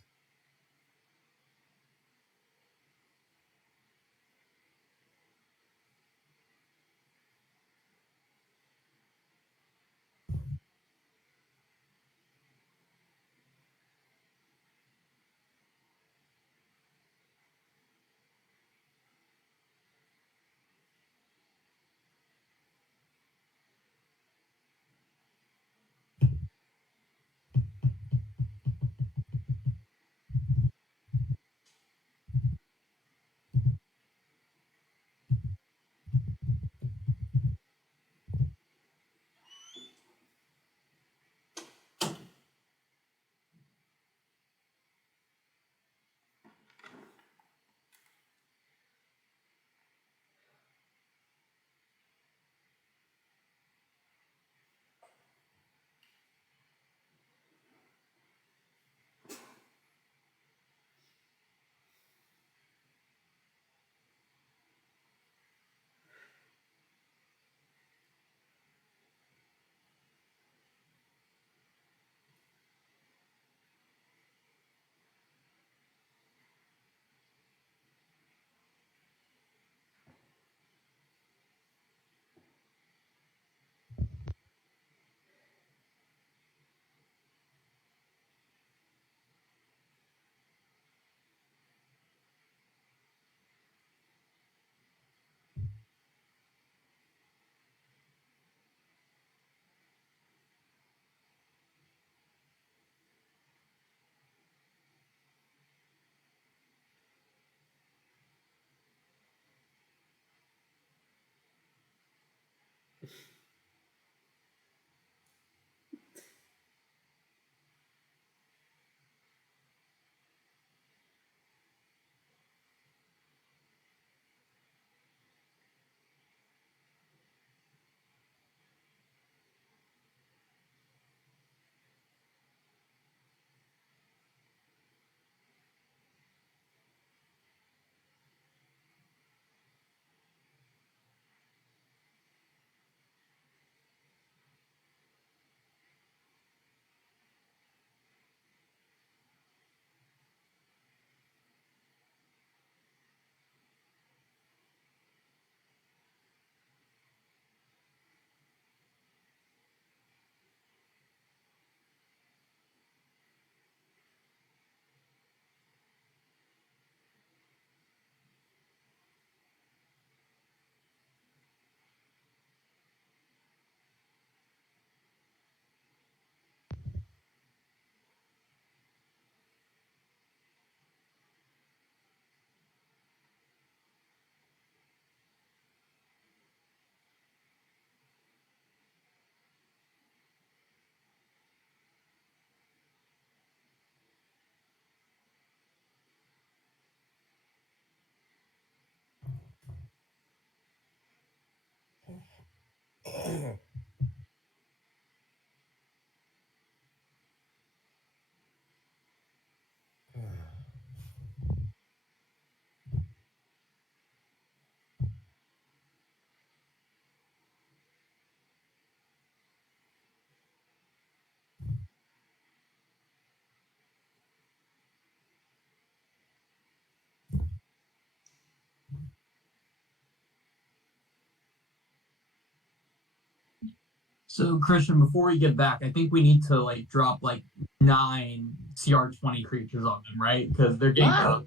So Christian, before we get back, I think we need to like drop like 9 CR20 creatures on them, right? Because they're getting Wow.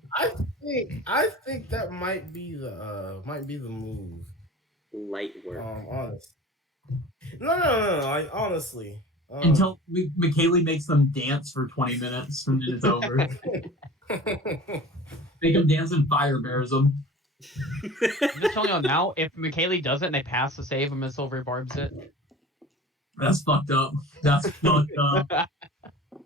I think that might be the move. Light work. Honest. No. Like honestly. Until McKaylee makes them dance for 20 minutes and then it's over. Make them dance and fire bears them. I'm just telling you now, if McKaylee does it and they pass the save and Miss Silvery barbs it. That's fucked up. That's fucked up.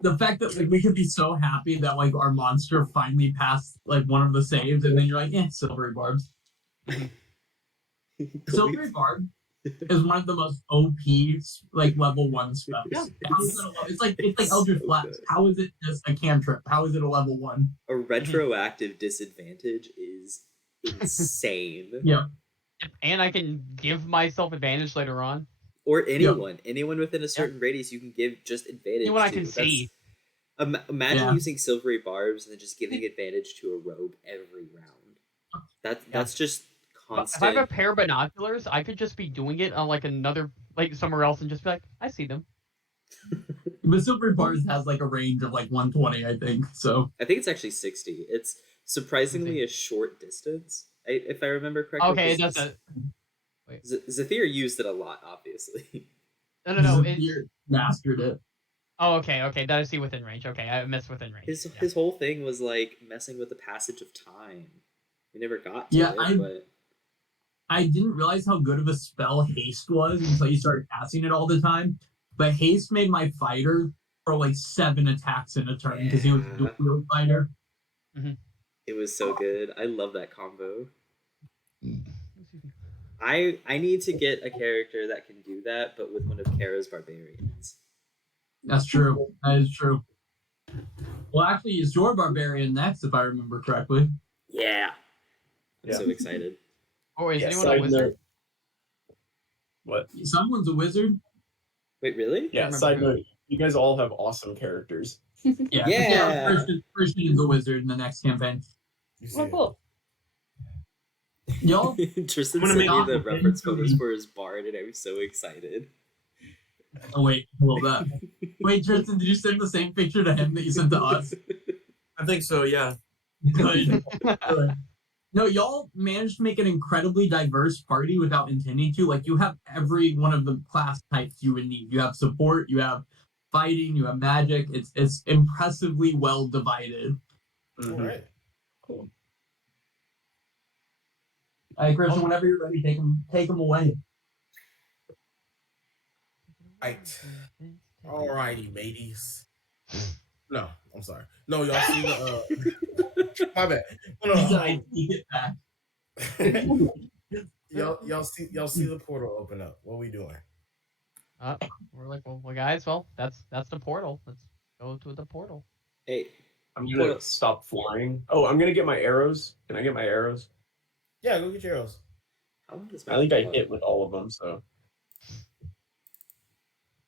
The fact that like we could be so happy that like our monster finally passed like one of the saves, and then you're like, silvery barbs. Silvery barb is one of the most OP like level 1 spells. Yeah. It's like Eldritch Blast. How is it just a cantrip? How is it a level 1? A retroactive disadvantage is insane. Yeah. And I can give myself advantage later on. Or anyone within a certain radius, you can give just advantage. Anyone I to. can see. Imagine using silvery barbs and then just giving advantage to a rogue every round. That's just constant. If I have a pair of binoculars, I could just be doing it on like another somewhere else and just be like, I see them. But silvery barbs has like a range of like 120, I think. So I think it's actually 60. It's surprisingly a short distance, if I remember correctly. Okay, that's it. Zephyr used it a lot, obviously. No. Zephyr mastered it. Oh, okay. That I see within range. Okay, I missed within range. His whole thing was like messing with the passage of time. We never got to it, but I didn't realize how good of a spell haste was until you started casting it all the time. But haste made my fighter throw like 7 attacks in a turn because he was a dual wield fighter. Mm-hmm. It was so good. I love that combo. I need to get a character that can do that, but with one of Kara's barbarians. That's true. That is true. Well, actually, it's your barbarian next, if I remember correctly. Yeah. I'm so excited. Oh, is anyone a wizard? What? Someone's a wizard. Wait, really? Yeah, side note, you guys all have awesome characters. Yeah. Christian is a wizard in the next campaign. Oh, cool. Y'all, Tristan sent me the reference photos for his bard, and I'm so excited. Oh, wait, hold up. Wait, Tristan, did you send the same picture to him that you sent to us? I think so, yeah. Good. No, y'all managed to make an incredibly diverse party without intending to. Like, you have every one of the class types you would need. You have support, you have fighting, you have magic. It's impressively well divided. All right. Cool. All right, Christian, whenever you're ready, take them away. Right. Alrighty, mateys. No, I'm sorry. No, y'all see the my bad. No. I take it back. y'all see the portal open up. What are we doing? We're like, well, guys, that's the portal. Let's go to the portal. Hey, I'm gonna stop flying. Oh, I'm gonna get my arrows. Can I get my arrows? Yeah, go get your arrows. how long does I think I my hit with all of them, so.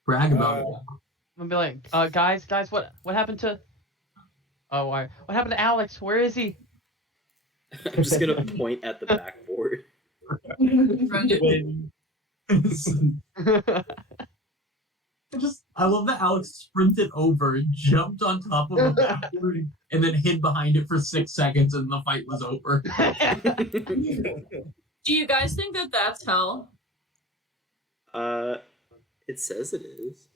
Brag about it. I'm gonna be like, guys, what happened to? Oh, what happened to Alex? Where is he? I'm just gonna point at the backboard. I love that Alex sprinted over, jumped on top of the backboard, and then hid behind it for 6 seconds, and the fight was over. Do you guys think that that's hell? It says it is.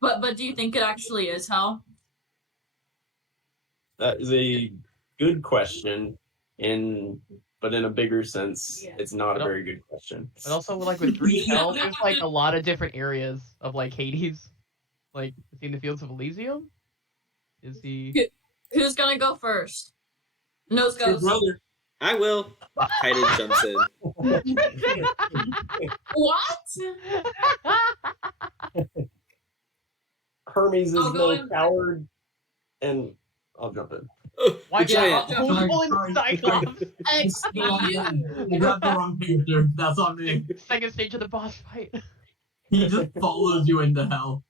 But do you think it actually is hell? That is a good question, but in a bigger sense, Yeah. it's not a very good question. But also, like with 3 hell, there's like a lot of different areas of like Hades. Like, is he in the fields of Elysium? Is he? Who's gonna go first? Nose Your goes. brother. I will. Titan jumps in. What? Hermes is I'll go no in. coward, and I'll jump in. Why The giant. can't who's pulling the Cyclops? I got the wrong character. That's on me. Second stage of the boss fight. He just follows you into hell.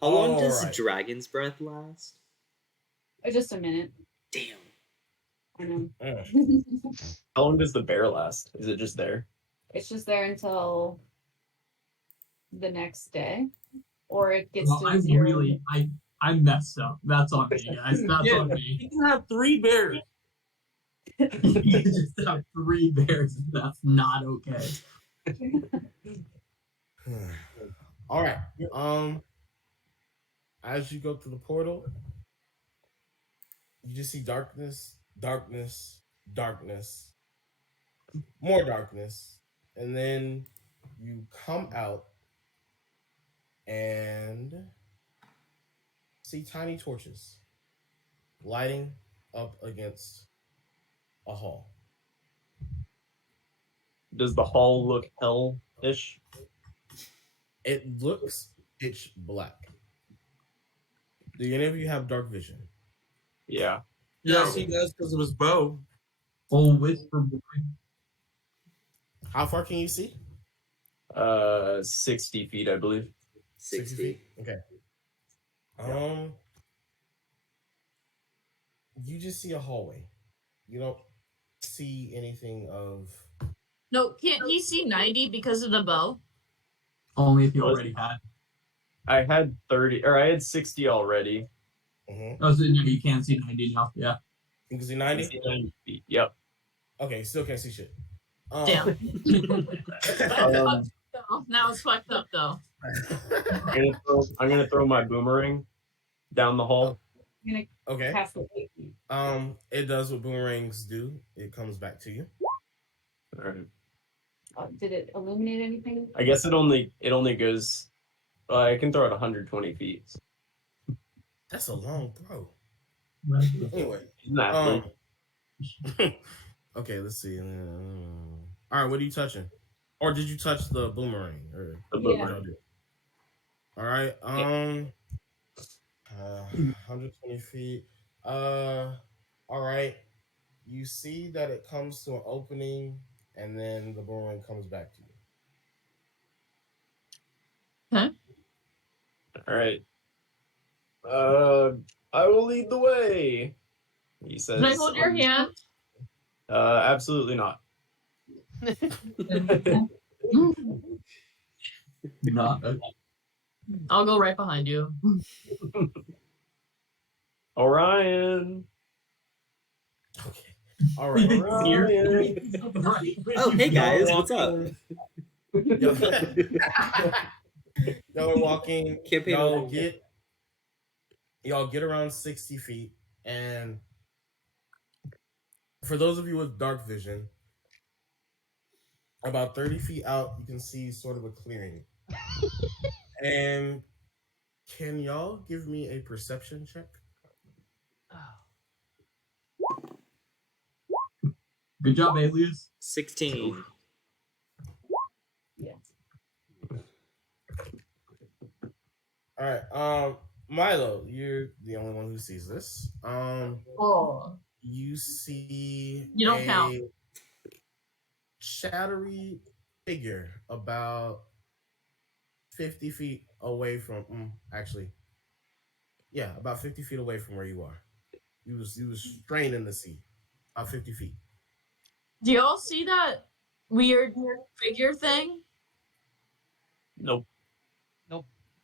How long does Alright. Dragon's Breath last? Just a minute. Damn. I know. How long does the bear last? Is it just there? it's just there until the next day, or it gets Well, to I 0. really, I messed up. That's on me, guys. That's Yeah, on me. you can have 3 bears. You just have 3 bears. That's not okay. All right. As you go through the portal, you just see darkness, darkness, darkness, more darkness, and then you come out and see tiny torches lighting up against a hall. Does the hall look hell-ish? It looks pitch black. Do any of you have dark vision? Yeah. Yes, he does because of his bow. Oh, whisper boy. How far can you see? 60 feet, I believe. 60. Okay. You just see a hallway. You don't see anything of. No, can't he see 90 because of the bow? Only if you already had. I had 30, or I had 60 already. Oh, so no, you can't see 90 now. Yeah. You can see I 90? see 90 feet. Yep. Okay, still can't see shit. Damn. Um, Now it's fucked up though. I'm gonna throw my boomerang down the hall. I'm gonna Okay. cast it. It does what boomerangs do. It comes back to you. All right. Did it illuminate anything? I guess it only goes. I can throw it 120 feet. That's a long throw. Anyway. Isn't that Okay, let's see. All right, what are you touching? Or did you touch the boomerang? Or the Yeah. boomerang? all right. 120 feet. All right. You see that it comes to an opening, and then the boomerang comes back to you. All right. I will lead the way. He says. Can I hold your hand? Absolutely not. Not. I'll go right behind you. Orion. Okay. All right. Orion. Oh, hey guys, what's up? Y'all are walking. Campaign over. Y'all get around 60 feet, and for those of you with dark vision, about 30 feet out, you can see sort of a clearing. And can y'all give me a perception check? Good job, Alias. 16. Yes. All right. Milo, you're the only one who sees this. Oh. You see You don't count. shadowy figure about 50 feet away from about 50 feet away from where you are. He was straining the sea. About 50 feet. Do y'all see that weird figure thing? Nope.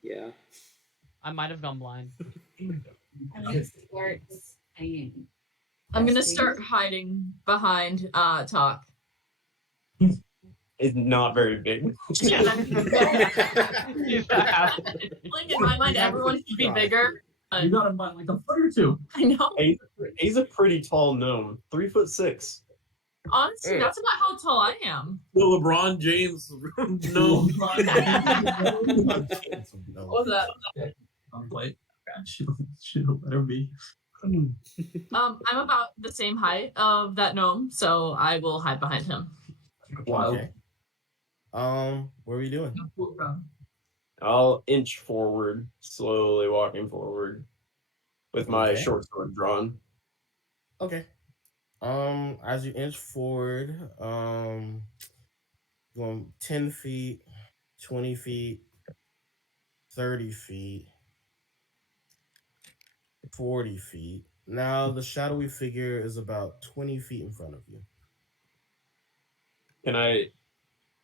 Yeah. I might have gone blind. I'm gonna start saying. I'm gonna start hiding behind Talk. It's not very big. Yeah, like in my mind, everyone should be bigger. You got him by like a foot or two. I know. He's a pretty tall gnome. 3'6". Honestly, that's about how tall I am. The LeBron James. No. What was that? Wait. Should let her be. I'm about the same height of that gnome, so I will hide behind him. Wow. Okay. What are we doing? I'll inch forward, slowly walking forward, with my Okay. short sword drawn. Okay. As you inch forward, going 10 feet, 20 feet, 30 feet, 40 feet. Now the shadowy figure is about 20 feet in front of you. Can I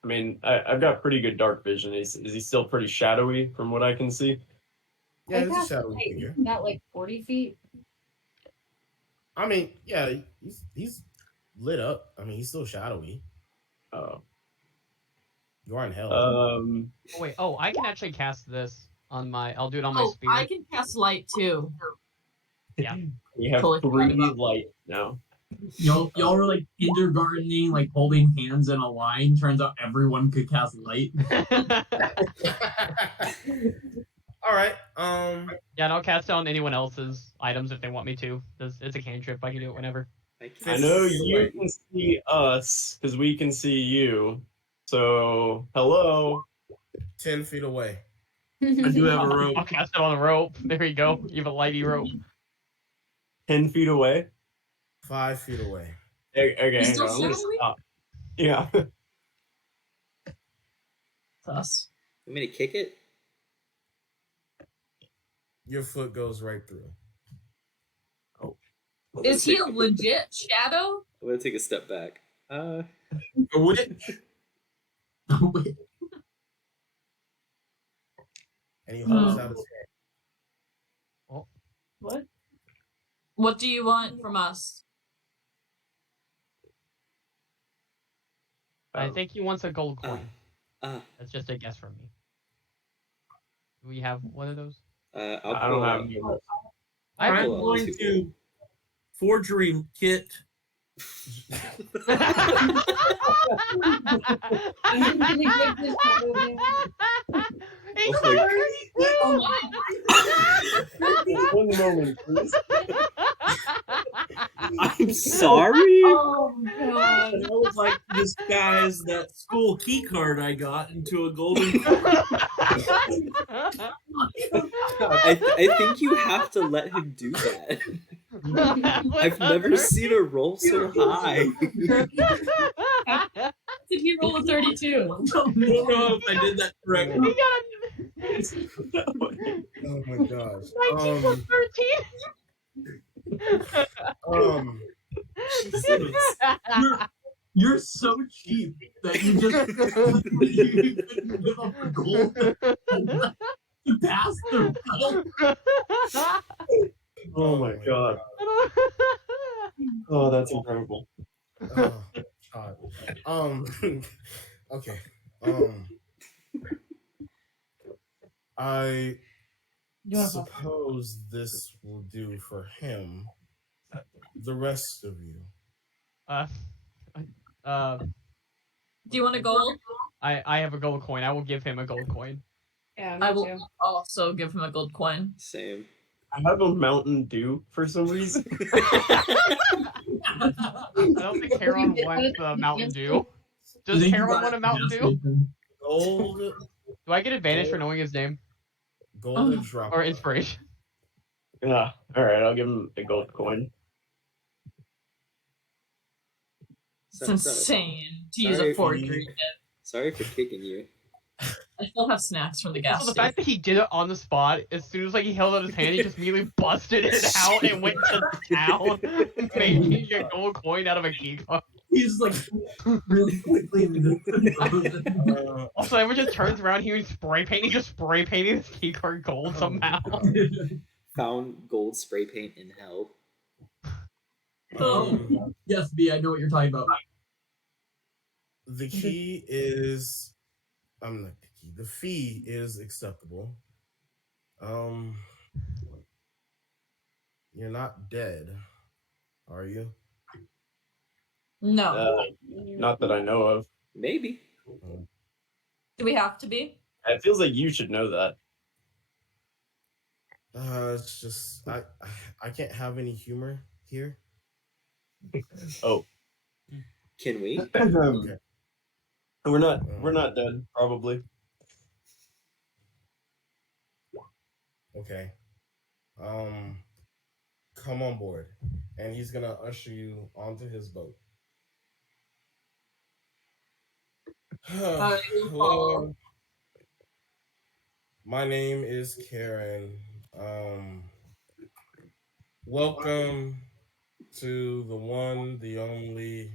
I mean, I've got pretty good dark vision. Is he still pretty shadowy from what I can see? Yeah, I it's a cast shadowy light. figure. Isn't that like 40 feet? I mean, yeah, he's lit up. I mean, he's still shadowy. Oh. You are in hell. Um. Oh wait. Oh, I can actually cast this on my. I'll do it on my Oh, spear. I can cast light too. Yeah. We have Totally forgot 3 about- light now. Y'all were like kindergartening, like holding hands in a line. Turns out everyone could cast light. All right. Yeah, and I'll cast it on anyone else's items if they want me to. It's a cantrip. I can do it whenever. I know you can see us because we can see you. So, hello. 10 feet away. I do have a I'll rope. cast it on a rope. There you go. You have a lighty rope. 10 feet away. 5 feet away. Okay, You're hang still on. I'm gonna shadowy? stop. Yeah. Sus. Want me to kick it? Your foot goes right through. Is he a legit shadow? I'm gonna take a step back. A witch? And he holds out his hand. What? What do you want from us? I think he wants a gold coin. Uh, That's just a guess from me. Do we have one of those? I'll I don't pull have out. any. I I'm have pull out going two to forgery kit. I'm gonna give this shadow him. He's Oh sorry. One moment, please. I'm sorry. Oh god. And I would like to disguise that school key card I got into a golden I think you have to let him do that. I've never seen a roll so high. Did he roll a 32? I don't know if I did that correctly. He got Oh my gosh. 19 plus 13. You're so cheap that you just you couldn't give up the gold to pass the battle. Oh my god. Oh, that's incredible. Oh, God. Okay. I suppose this will do for him. The rest of you. Do you want a gold? I have a gold coin. I will give him a gold coin. Yeah, I me will too. also give him a gold coin. Same. I have a Mountain Dew for some reason. I don't think Heron wants the Mountain Dew. Does Heron want a Mountain Dew? Gold. Do I get advantage for knowing his name Golden drop. or inspiration? Yeah. All right. I'll give him a gold coin. It's insane to use sorry, a forgery. Sorry for kicking you. I still have snacks from the gas Also, the station. fact that he did it on the spot, as soon as like he held out his hand, he just immediately busted it out and went to town, making a gold coin out of a key card. He's like really quickly. Also, everyone just turns around, he was spray painting, just spray painting his key card gold somehow. Found gold spray paint in hell. Yes, B, I know what you're talking about. The key is I'm not the key. The fee is acceptable. You're not dead, are you? No. Not that I know of. Maybe. Do we have to be? It feels like you should know that. It's just I can't have any humor here. Oh. Can we? Okay. We're not dead, probably. Okay. Come on board. And he's gonna usher you onto his boat. Hello. My name is Karen. Welcome to the one, the only.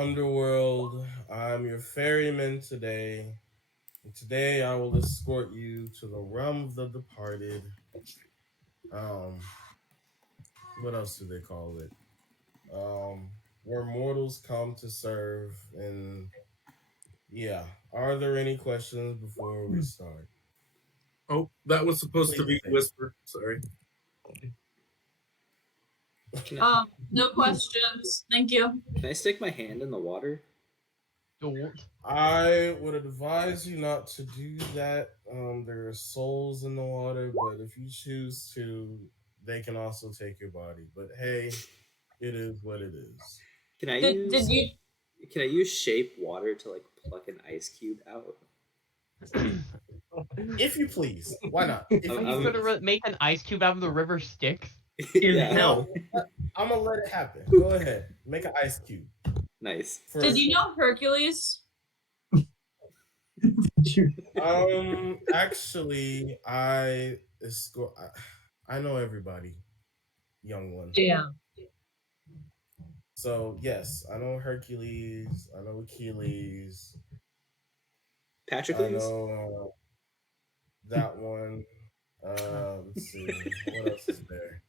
underworld. I'm your ferryman today. And today I will escort you to the realm of the departed. Um, what else do they call it? Where mortals come to serve. And yeah, are there any questions before we start? Oh, that was supposed to Please be whisper. Sorry. No questions. Thank you. Can I stick my hand in the water? Don't. I would advise you not to do that. There are souls in the water, but if you choose to, they can also take your body. But hey, it is what it is. Can I Did use you? Can I use shape water to like pluck an ice cube out? If you please, why not? If I'm- you You I'm- please. gonna make an ice cube out of the river Styx? In yeah, hell. I'm gonna let it happen. Go ahead, make an ice cube. nice. For, Did you know Hercules? Actually, escort. I know everybody, young one. Yeah. So yes, I know Hercules. I know Achilles. I Patroclus? know that one. Let's see. What else is there?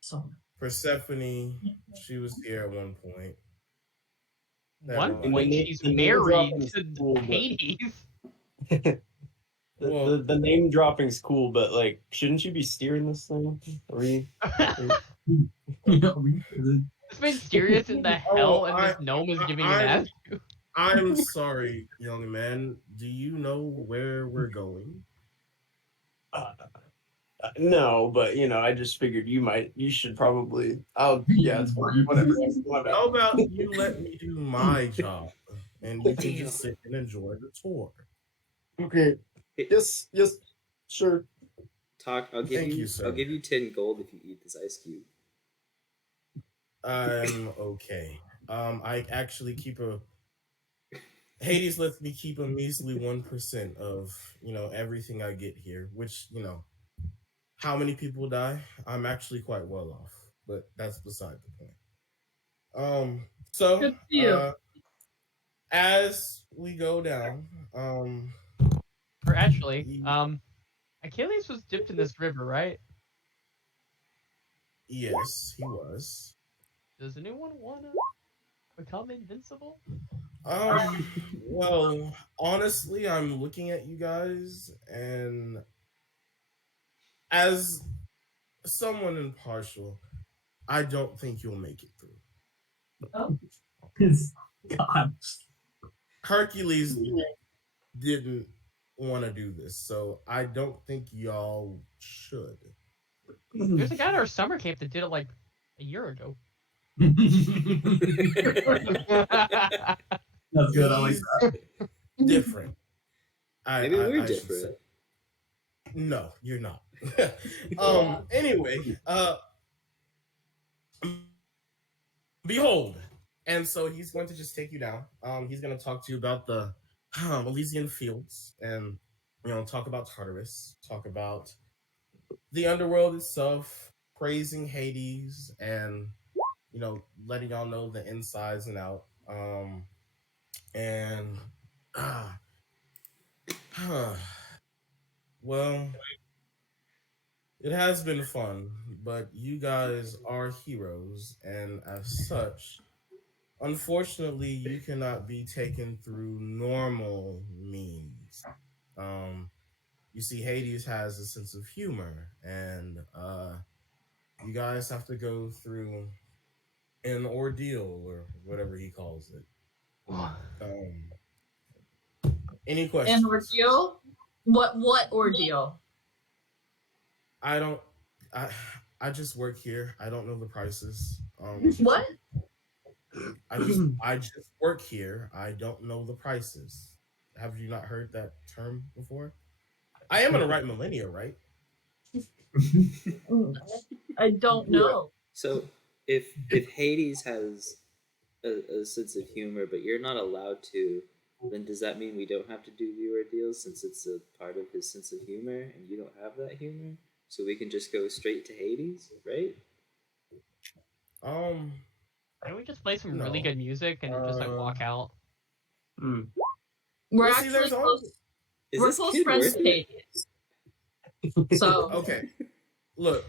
So Persephone. She was here at one point. One Everybody. point, name- she's the name married dropping is to cool, but- Hades. Well- the name dropping's cool, but like, shouldn't you be steering this thing? Are you? It's mysterious in the hell, and this I- gnome is giving an I'm- ass. I'm sorry, young man. Do you know where we're going? No, but I just figured you should probably. Yeah, it's fine. Whatever. My bad. How about you let me do my job, and you can just sit and enjoy the tour. Okay. Yes. Sure. Talk. I'll give Thank you. you, sir. I'll give you 10 gold if you eat this ice cube. I'm okay. I actually keep a. Hades lets me keep a measly 1% of everything I get here, which how many people die? I'm actually quite well off, but that's beside the point. So Good for you. as we go down, Or actually, Achilles was dipped in this river, right? yes, he was. Does anyone wanna become invincible? Well, honestly, I'm looking at you guys, and as someone impartial, I don't think you'll make it through. God. Hercules didn't want to do this, so I don't think y'all should. There's a guy at our summer camp that did it like a year ago. That's good. I like He's that. different. Maybe we're I should say. different. No, you're not. Yeah. Anyway, behold. And so he's going to just take you down. He's going to talk to you about the Elysian fields and talk about Tartarus, talk about the underworld itself, praising Hades, and letting y'all know the insides and out. And well, it has been fun, but you guys are heroes, and as such, unfortunately, you cannot be taken through normal means. You see, Hades has a sense of humor, and you guys have to go through an ordeal or whatever he calls it. Any questions? An ordeal? What ordeal? I don't. I just work here. I don't know the prices. What? I just work here. I don't know the prices. Have you not heard that term before? I am in the right millennia, right? I don't know. So if Hades has a sense of humor, but you're not allowed to, then does that mean we don't have to do the ordeals since it's a part of his sense of humor, and you don't have that humor? So we can just go straight to Hades, right? Um, Can we just play some really No. good music and just like walk out. Hmm. We're Well, see, actually there's close. Is We're this close kid friends worth with it? Hades. So Okay. Look,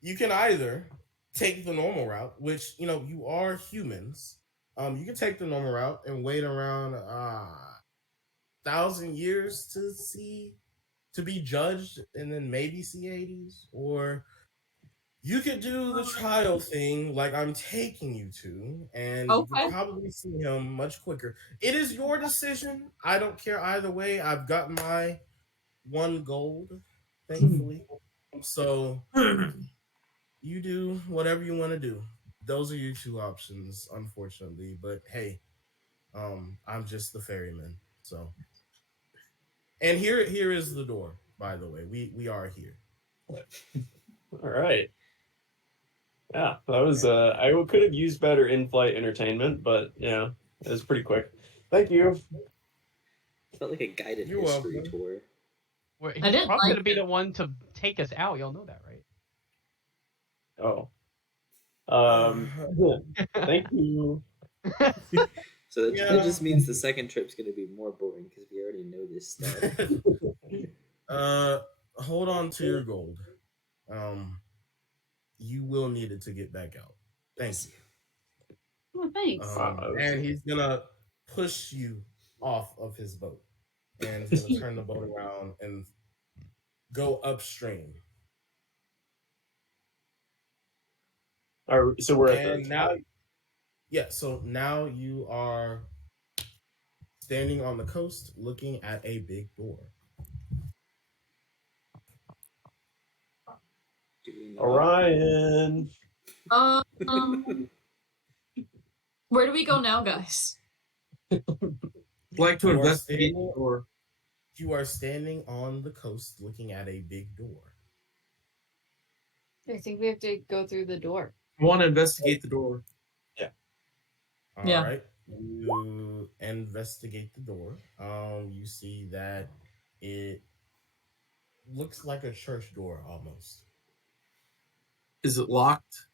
you can either take the normal route, which you are humans. You can take the normal route and wait around 1,000 years to be judged, and then maybe see Hades, or you could do the trial thing like I'm taking you to, and you could okay. probably see him much quicker. It is your decision. I don't care either way. I've got my 1 gold, thankfully. So you do whatever you want to do. Those are your 2 options, unfortunately. But hey, I'm just the ferryman. So, and here is the door. By the way, we are here. All right. Yeah, that was. I could have used better in-flight entertainment, but yeah, it was pretty quick. Thank you. Felt like a guided You're history welcome. tour. He's I didn't probably like gonna be it. the one to take us out. Y'all know that, right? Oh. Thank you. So that Yeah. just means the second trip's going to be more boring because we already know this stuff. Hold on to your gold. You will need it to get back out. Thank you. Oh, thanks. And he's gonna push you off of his boat, and he's gonna turn the boat around and go upstream. All right, so we're at And the now, yeah. So now you are standing on the coast, looking at a big door. Do we know? Orion. Where do we go now, guys? I'd like to You are investigate standing- the door. You are standing on the coast, looking at a big door. I think we have to go through the door. I want to investigate the door. All Yeah. right. You investigate the door. You see that it looks like a church door almost. Is it locked?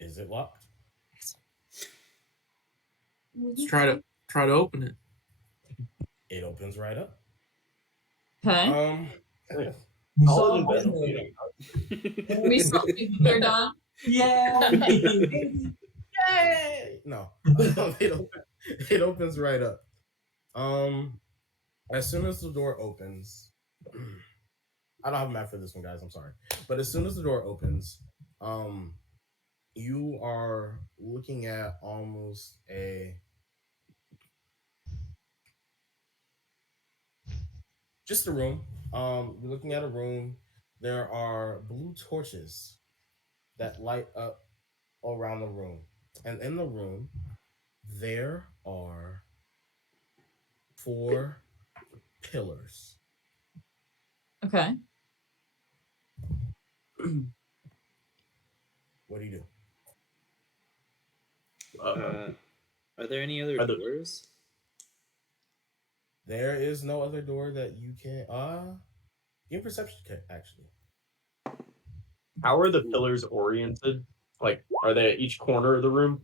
Is it locked? Let's try to open it. It opens right up. Okay. Solid So- investigating. We saw people here done. Yeah. Yay! No. It opens right up. As soon as the door opens, I don't have a map for this one, guys. I'm sorry. But as soon as the door opens, you are looking at almost just a room. You're looking at a room. There are blue torches that light up around the room. And in the room, there are 4 pillars. Okay. What do you do? Are there any other Are there- doors? There is no other door that you can give perception check, actually. How are the pillars oriented? Like, are they at each corner of the room?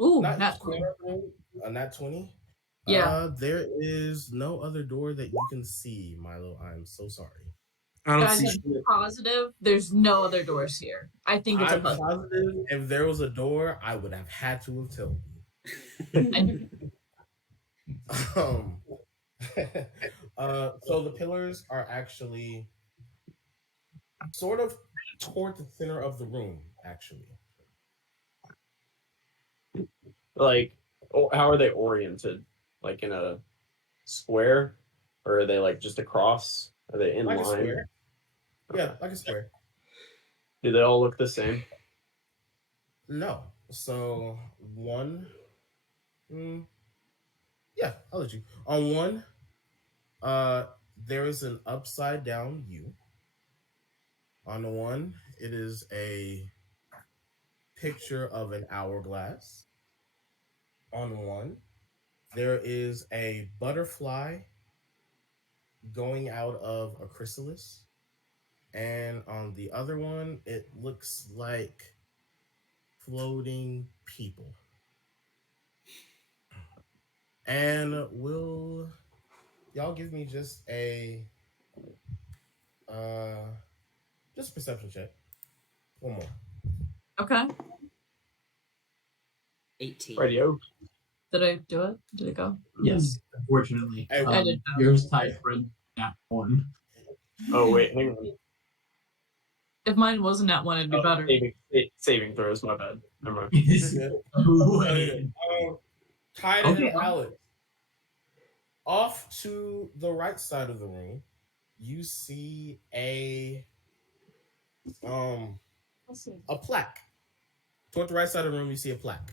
Ooh, Not not each corner of the room, nat 20. Yeah. There is no other door that you can see, Milo. I'm so sorry. I don't Guys, see I'm shit. positive there's no other doors here. I think it's a I'm puzzle. positive if there was a door, I would have had to have told you. um, so the pillars are actually sort of toward the center of the room, actually. Like, how are they oriented? Like in a square, or are they like just across? Are they in Like a line? square. Yeah, like a square. Do they all look the same? No. So one. Yeah, I'll let you. On one, there is an upside down U. On the one, it is a picture of an hourglass. On one, there is a butterfly going out of a chrysalis. And on the other one, it looks like floating people. And will y'all give me just a perception check? One more. Okay. 18. Radio. Did I do it? Did it go? Yes, unfortunately. Hey, I did not. Yours tied for that one. Oh wait, hang on. If mine wasn't at one, it'd be better. Saving throws. My bad. Never mind. You're good. Wait. Tied and Okay. Alex. Off to the right side of the room, you see a plaque. Toward the right side of the room, you see a plaque.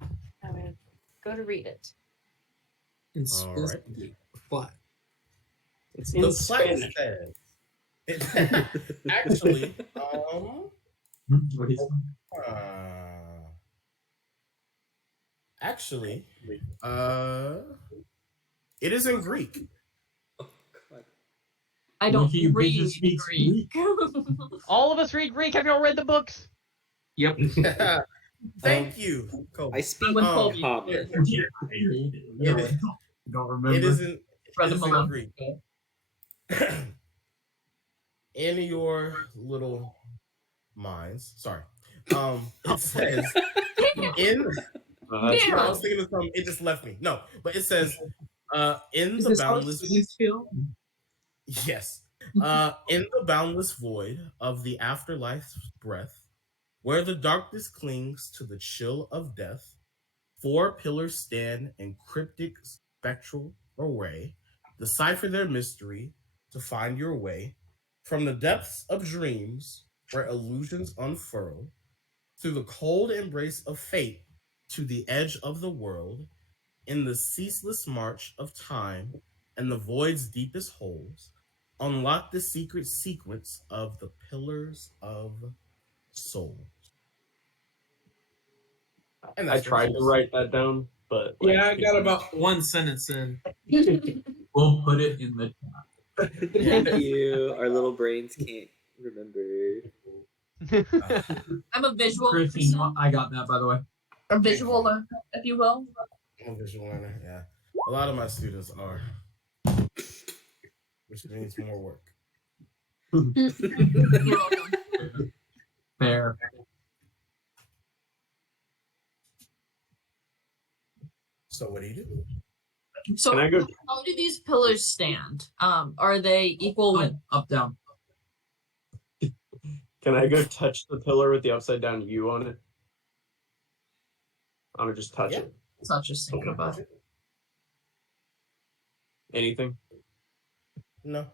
I'm gonna go to read it. All right. Flat. It's The in plaque Spanish. says, actually, What is actually, it is in Greek. I don't Wiki read Bitches speaks Greek. All of us read Greek. Have you all read the books? Yep. Thank you, Kobe. I speak would hope you common. Yeah, I don't remember. It isn't. Read It them is in alone. Greek. In your little minds, sorry. It says in. Yeah. I was thinking of something. It just left me. No, but it says, in Is the this how boundless. students feel? Yes. In the boundless void of the afterlife's breath, where the darkness clings to the chill of death, 4 pillars stand in cryptic spectral array, decipher their mystery to find your way from the depths of dreams where illusions unfurl, through the cold embrace of fate to the edge of the world, in the ceaseless march of time and the void's deepest holes, unlock the secret sequence of the pillars of soul. And I tried to write that down, but Yeah, I got about one sentence in. We'll put it in the Thank you. Our little brains can't remember. I'm a visual Christine, person, I got that, by the way. or visual learner, if you will. I'm a visual learner, yeah. A lot of my students are, which means more work. You're welcome. Fair. So what do you do? So Can I go? how do these pillars stand? Are they equal with Up, down. Can I go touch the pillar with the upside down U on it? I'm gonna just touch Yeah. it. it's not just thinking about it. Anything? No.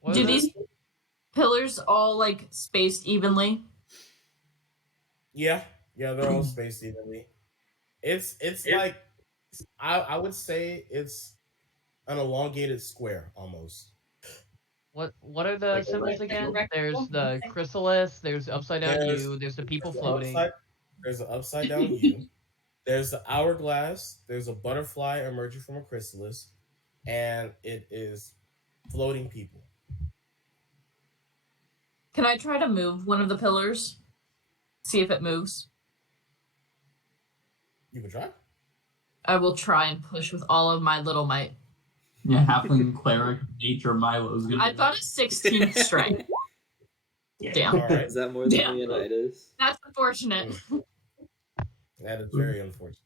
What Do is these it? pillars all like spaced evenly? Yeah, they're all spaced evenly. It's like I would say it's an elongated square almost. What are the Like a symbols again? rectangle? There's the chrysalis. There's the upside down There's- U. There's the people There's floating. There's an upside down U. There's the hourglass. There's a butterfly emerging from a chrysalis, and it is floating people. Can I try to move one of the pillars? See if it moves. You can try. I will try and push with all of my little might. Yeah, halfling cleric nature Milo's gonna. I've got a 16th strength. Damn. All right. Is that more than Damn. Leonidas? That's unfortunate. That is very unfortunate.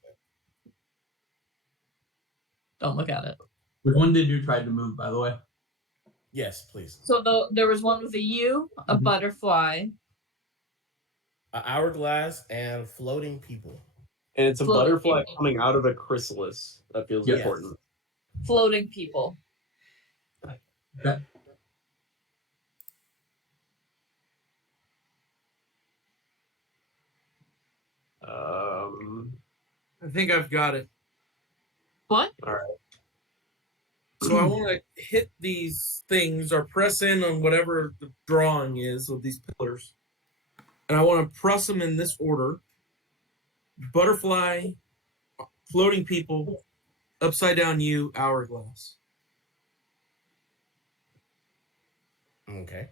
Don't look at it. Which one did you try to move, by the way? Yes, please. So there was one with a U, a Mhm. butterfly. An hourglass and floating people. And it's a Floating butterfly people. coming out of a chrysalis. That feels Yes. important. Floating people. Okay. I think I've got it. What? All right. So I want to hit these things or press in on whatever the drawing is of these pillars. And I want to press them in this order. Butterfly, floating people, upside down U, hourglass. Okay.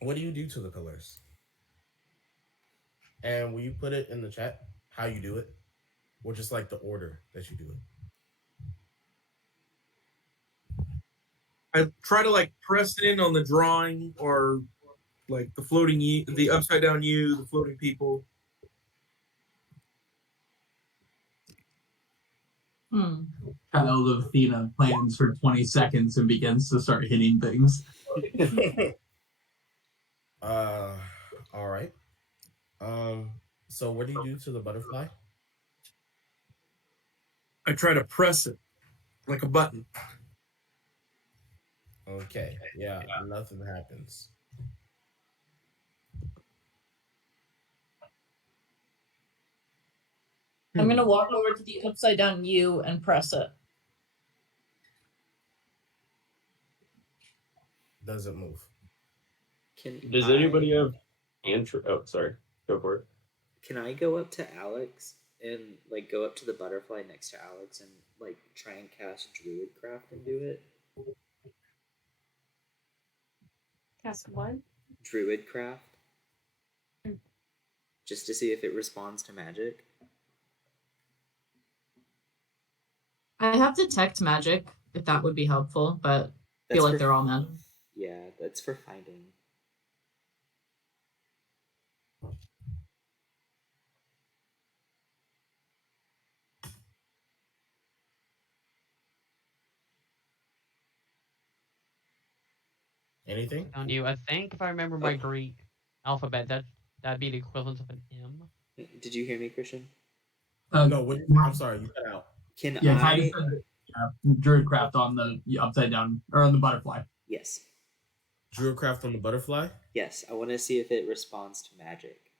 What do you do to the pillars? And will you put it in the chat how you do it, or just like the order that you do it? I try to like press in on the drawing or like the floating U, the upside down U, the floating people. Child of Athena plans for 20 seconds and begins to start hitting things. All right. So what do you do to the butterfly? I try to press it like a button. Okay. Yeah, nothing happens. I'm gonna walk over to the upside down U and press it. Doesn't move. Does anybody have answer? Oh, sorry. Go for it. Can I go up to Alex and like go up to the butterfly next to Alex and like try and cast Druidcraft and do it? Cast what? Druidcraft. Just to see if it responds to magic. I have detect magic, if that would be helpful, but I feel like they're all magic. Yeah, that's for finding. Anything? On you. I think if I remember my Greek alphabet, that'd be the equivalent of an M. Did you hear me, Christian? No, I'm sorry, you cut out. Can Yeah, I? kind of Druidcraft on the upside down or on the butterfly. Yes. Druidcraft on the butterfly? Yes, I want to see if it responds to magic.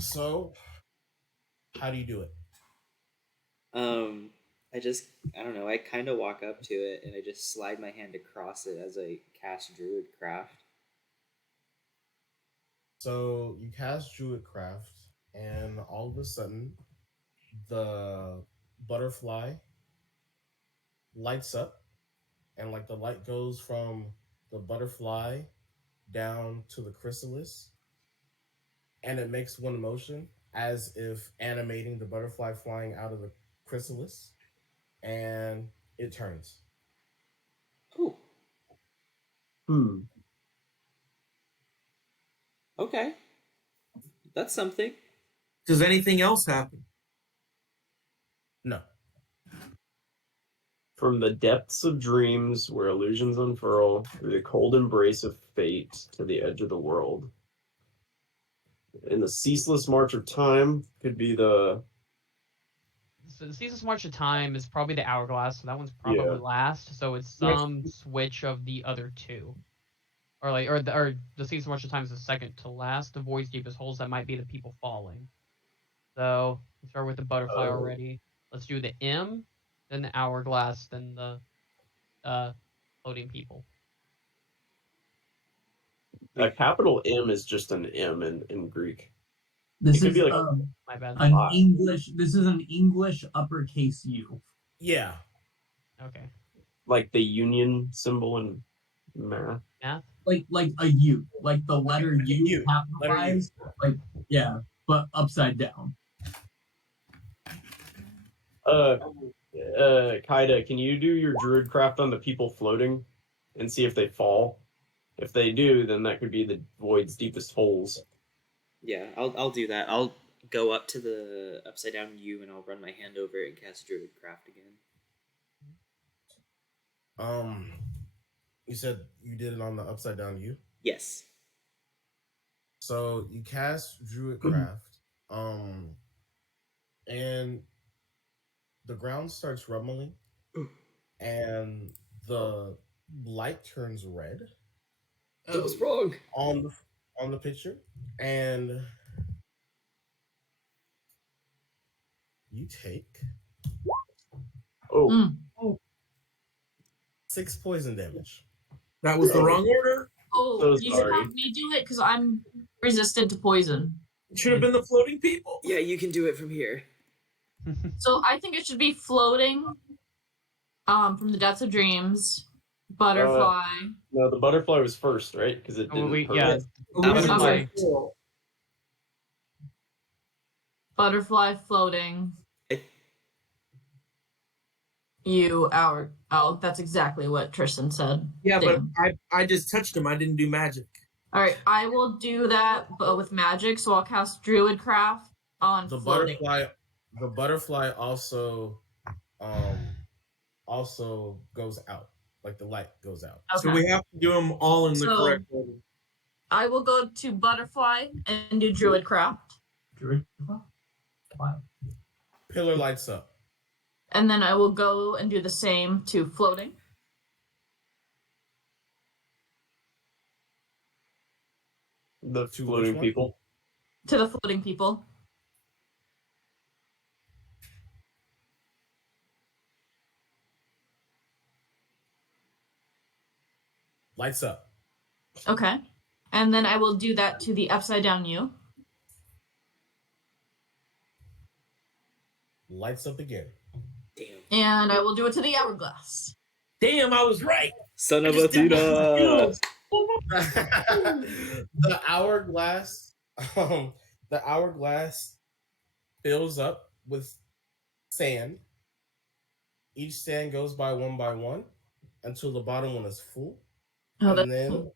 So, how do you do it? I don't know. I kind of walk up to it and I just slide my hand across it as I cast Druidcraft. So you cast Druidcraft, and all of a sudden, the butterfly lights up, and like the light goes from the butterfly down to the chrysalis, and it makes one motion as if animating the butterfly flying out of the chrysalis, and it turns. Oh. Okay. That's something. Does anything else happen? No. From the depths of dreams where illusions unfurl, through the cold embrace of fate to the edge of the world. In the ceaseless march of time could be the. So the ceaseless march of time is probably the hourglass, so that one's probably last. So it's some switch of the other two, or the ceaseless march of time is the second to last. The void's deepest holes, that might be the people falling. So let's start with the butterfly already. Let's do the M, then the hourglass, then the floating people. A capital M is just an M in Greek. This is like my bad. an English. This is an English uppercase U. Yeah. Okay. Like the union symbol in math. Math. Like a U, like the letter U capitalized. Like yeah, but upside down. Kaida, can you do your Druidcraft on the people floating and see if they fall? If they do, then that could be the void's deepest holes. Yeah, I'll do that. I'll go up to the upside down U and I'll run my hand over it and cast Druidcraft again. You said you did it on the upside down U? Yes. So you cast Druidcraft, and the ground starts rumbling, and the light turns red. That was wrong. On the picture, and you take 6 poison damage. That was the wrong order. Oh, So you should sorry. have me do it because I'm resistant to poison. It should have been the floating people. Yeah, you can do it from here. So I think it should be floating from the depths of dreams Butterfly. No, the butterfly was first, right? Because it didn't. hurt Yeah. us. Illusions Okay. on Butterfly floating. You our oh, that's exactly what Tristan said. Yeah, Damn. but I just touched him. I didn't do magic. All right, I will do that, but with magic. So I'll cast Druidcraft on The floating. butterfly also also goes out. Like the light goes out. Okay. So we have to do them all in the So- correct order. I will go to Butterfly and do Druidcraft, Wow. Pillar lights up. and then I will go and do the same to floating. The To floating which one? people. To the floating people. Lights up. Okay. And then I will do that to the upside down U. Lights up again. Damn. And I will do it to the hourglass. Damn, I was right. Son of I a just did my Tita. skills. the hourglass the hourglass fills up with sand. Each sand goes by one until the bottom one is full. Oh, And that's then cool.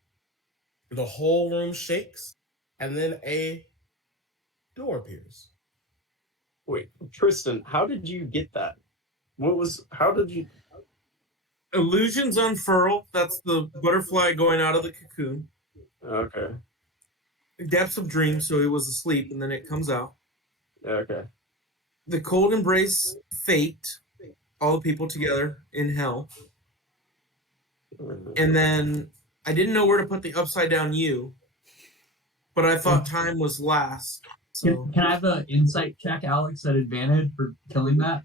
the whole room shakes, and then a door appears. Wait, Tristan, how did you get that? How did you? Illusions unfurl. That's the butterfly going out of the cocoon. Okay. Depths of dream. So he was asleep, and then it comes out. Okay. The cold embrace fate. All the people together in hell. And then I didn't know where to put the upside down U, but I thought time was last. So Can I have an insight check, Alex, at advantage for killing that?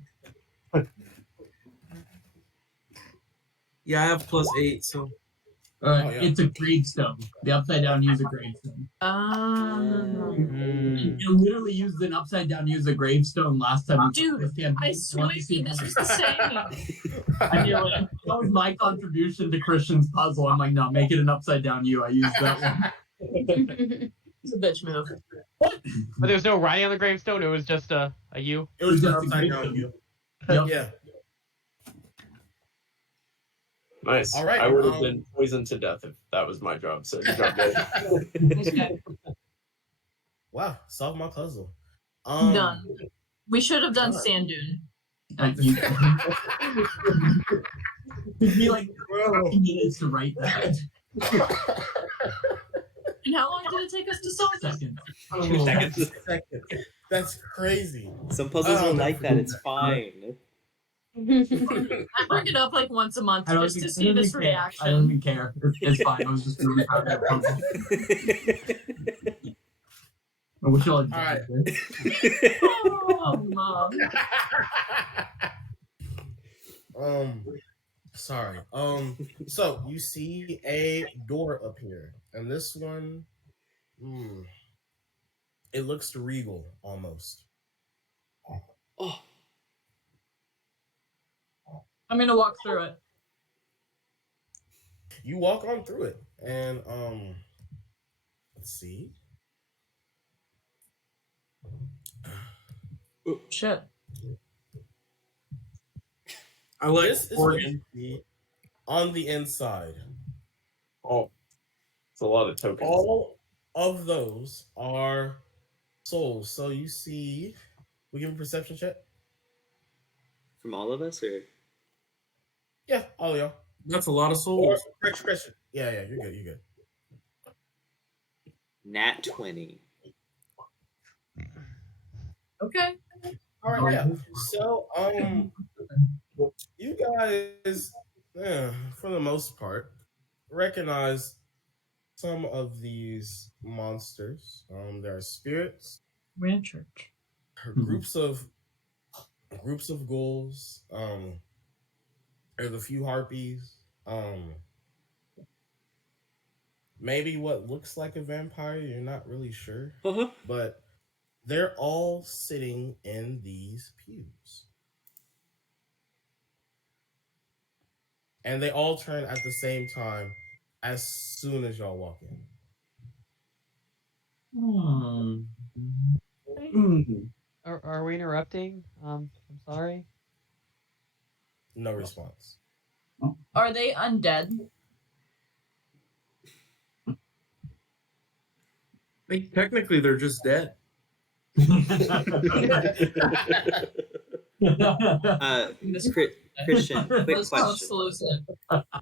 yeah, I have +8. So Oh, yeah. It's a gravestone. The upside down use a gravestone. Mm. You literally used an upside down use a gravestone last time. Dude, I swear this was the same. I knew it. That was my contribution to Christian's puzzle. I'm like, no, make it an upside down U. I used that one. It's a bitch move. But there was no writing on the gravestone. It was just a U. It was Just just a upside gravestone. down you. Yep. Yeah. Nice. All right, I would have been poisoned to death if that was my job. So good job, guys. Wow, solved my puzzle. Done. We should have done Done. sand dune. You took me like Bro. 30 minutes to write that. And how long did it take us to solve this? Seconds. 2 seconds. Seconds. That's crazy. Some puzzles Oh, are like that. It's fine. I bring it up like once a month I don't just to even- see this I don't reaction. even care. It's fine. I was just really proud of that puzzle. I wish y'all had All right. Oh, Mom. Sorry. So you see a door appear, and this one, it looks regal almost. Oh, I'm gonna walk through it. You walk on through it, and let's see. Shit. I like This is what organ. you see on the inside. Oh, it's a lot of tokens. All of those are souls. So you see, we give a perception check. from all of us, or Yeah, all of y'all. That's a lot of Or souls. Christian. Yeah, you're good. You're good. Nat 20. Okay. All right, yeah. So, you guys, for the most part, recognize some of these monsters. There are spirits, We're church. groups of ghouls. There's a few harpies. Maybe what looks like a vampire. You're not really sure, Uh-huh. but they're all sitting in these pews. and they all turn at the same time as soon as y'all walk in. Are we interrupting? I'm sorry. No response. Are they undead? Like, technically, they're just dead. Christian, quick Let's go question. exclusive.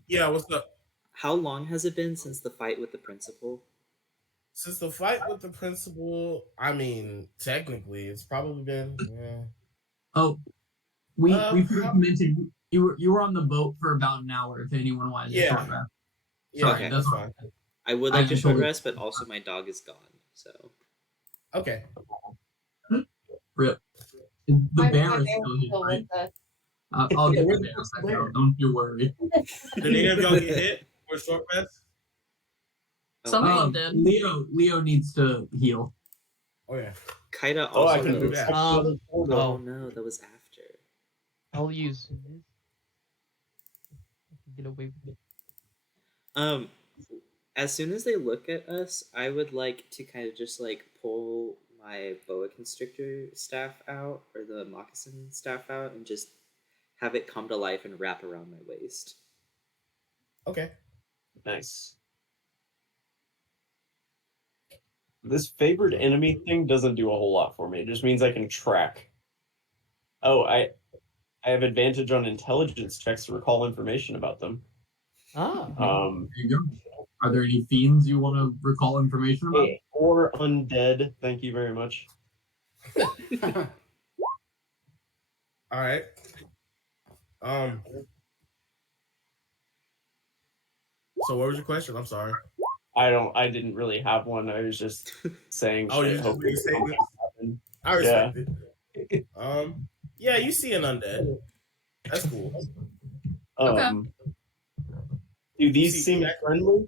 Yeah, what's up? How long has it been since the fight with the principal? Since the fight with the principal, I mean, technically, it's probably been. Yeah. Oh, we how- mentioned you were on the boat for about an hour. If anyone wanted to short rest. Yeah, Sorry, Okay. that's that's fine. fine. I would like I to short totally- rest, but also my dog is gone. So Okay. Rip. The My bear bear is still here, still right? with us. I'll get the Where's bear. the bear? Don't you worry. Did any of y'all get hit for short rest? Some oh, of them did. Leo needs to heal. Oh yeah. Kaida Oh, I also can do goes. that. Oh Oh, no, that was after. I'll use this. Get away with it. As soon as they look at us, I would like to kind of just like pull my boa constrictor staff out or the moccasin staff out and just have it come to life and wrap around my waist. Okay. Nice. This favored enemy thing doesn't do a whole lot for me. It just means I can track. Oh, I have advantage on intelligence checks to recall information about them. Ah. There you go. Are there any fiends you want to recall information about? Or undead. Thank you very much. All right. So what was your question? I'm sorry. I didn't really have one. I was just saying. Oh, shit, you hoping just saying something this? happened. I respect it. Yeah, you see an undead. That's cool. Do these See, seem that- friendly?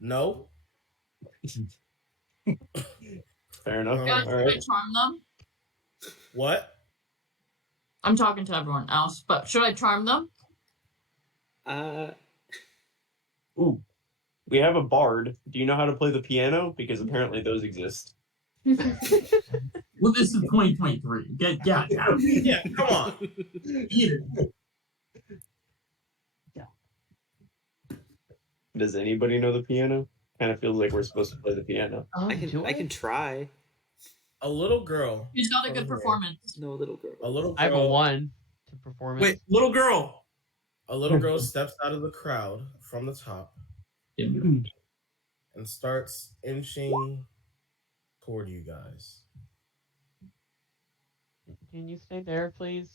No. Fair enough. Um, Guys, All should I right. charm them? What? I'm talking to everyone else, but should I charm them? Ooh, we have a bard. Do you know how to play the piano? Because apparently those exist. Well, this is 2023. Get down. Yeah, come on. Eat it. Does anybody know the piano? Kind of feels like we're supposed to play the piano. I can try. A little girl. Who's got a good over here. performance? No little girl. A little girl. I have a 1 to performance. Wait, little girl. A little girl steps out of the crowd from the top and starts inching toward you guys. Can you stay there, please?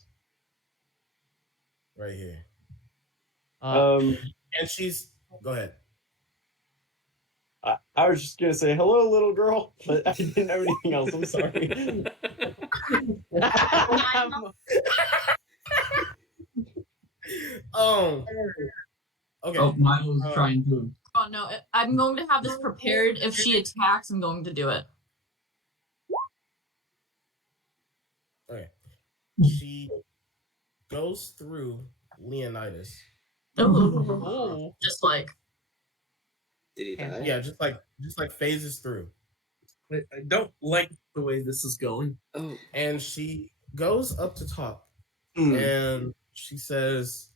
Right here. Um, And she's. Go ahead. I was just gonna say hello, little girl, but I didn't know anything else. I'm sorry. Okay. Oh, Milo's trying to. Oh no, I'm going to have this prepared. If she attacks, I'm going to do it. Okay. She goes through Leonidas. Ooh. Just like Did he die? Yeah, just like phases through. I don't like the way this is going. Oh, And she goes up to top Hmm. and she says,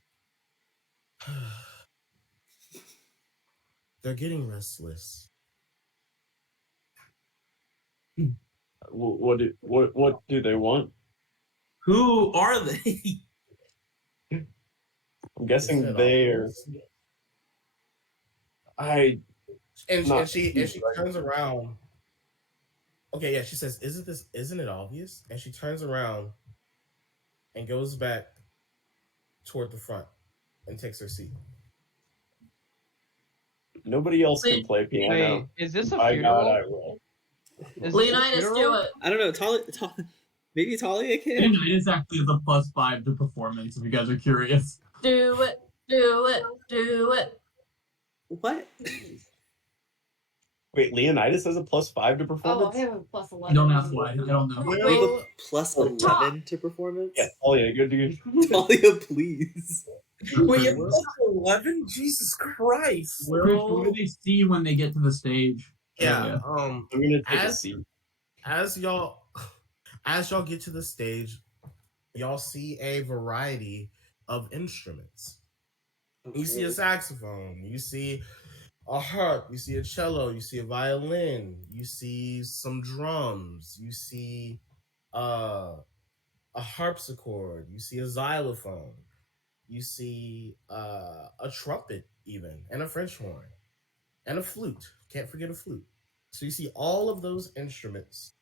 they're getting restless. What do they want? Who are they? I'm guessing Is it they are. obvious? Not- And she turns around. Okay, yeah, she says, isn't it obvious? And she turns around and goes back toward the front and takes her seat. Nobody else can Wait. play piano. Wait, is this a By funeral? God, I will. Is this a Leonidas, do funeral? it. I don't know. Maybe Talia can. It's actually the +5 to performance. If you guys are curious. Do it. Do it. Do it. What? Wait, Leonidas has a +5 to Oh, performance? I have a plus 11. Don't ask why. I don't know. You have a Well, plus Oh, 11 to performance? Yeah. Oh yeah, good. Talia, please. Wait, you have Well- plus 11? Jesus Christ. Chris, what do they see when they get to the stage? yeah. I'm gonna take a As seat. as y'all get to the stage, y'all see a variety of instruments. You see a Okay. saxophone, you see a harp, you see a cello, you see a violin, you see some drums, you see a harpsichord, you see a xylophone, you see a trumpet even, and a French horn, and a flute. Can't forget a flute. So you see all of those instruments,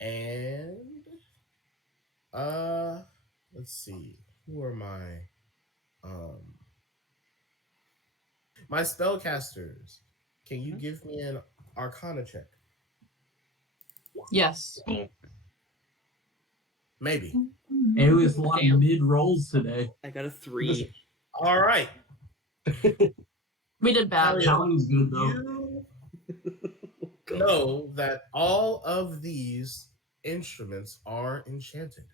and let's see, who are my spellcasters? Can you give me an Arcana check? Yes. Maybe. It was a lot of mid rolls today. I got a 3. All right. We did bad. Talia, Sounds good though. you know that all of these instruments are enchanted.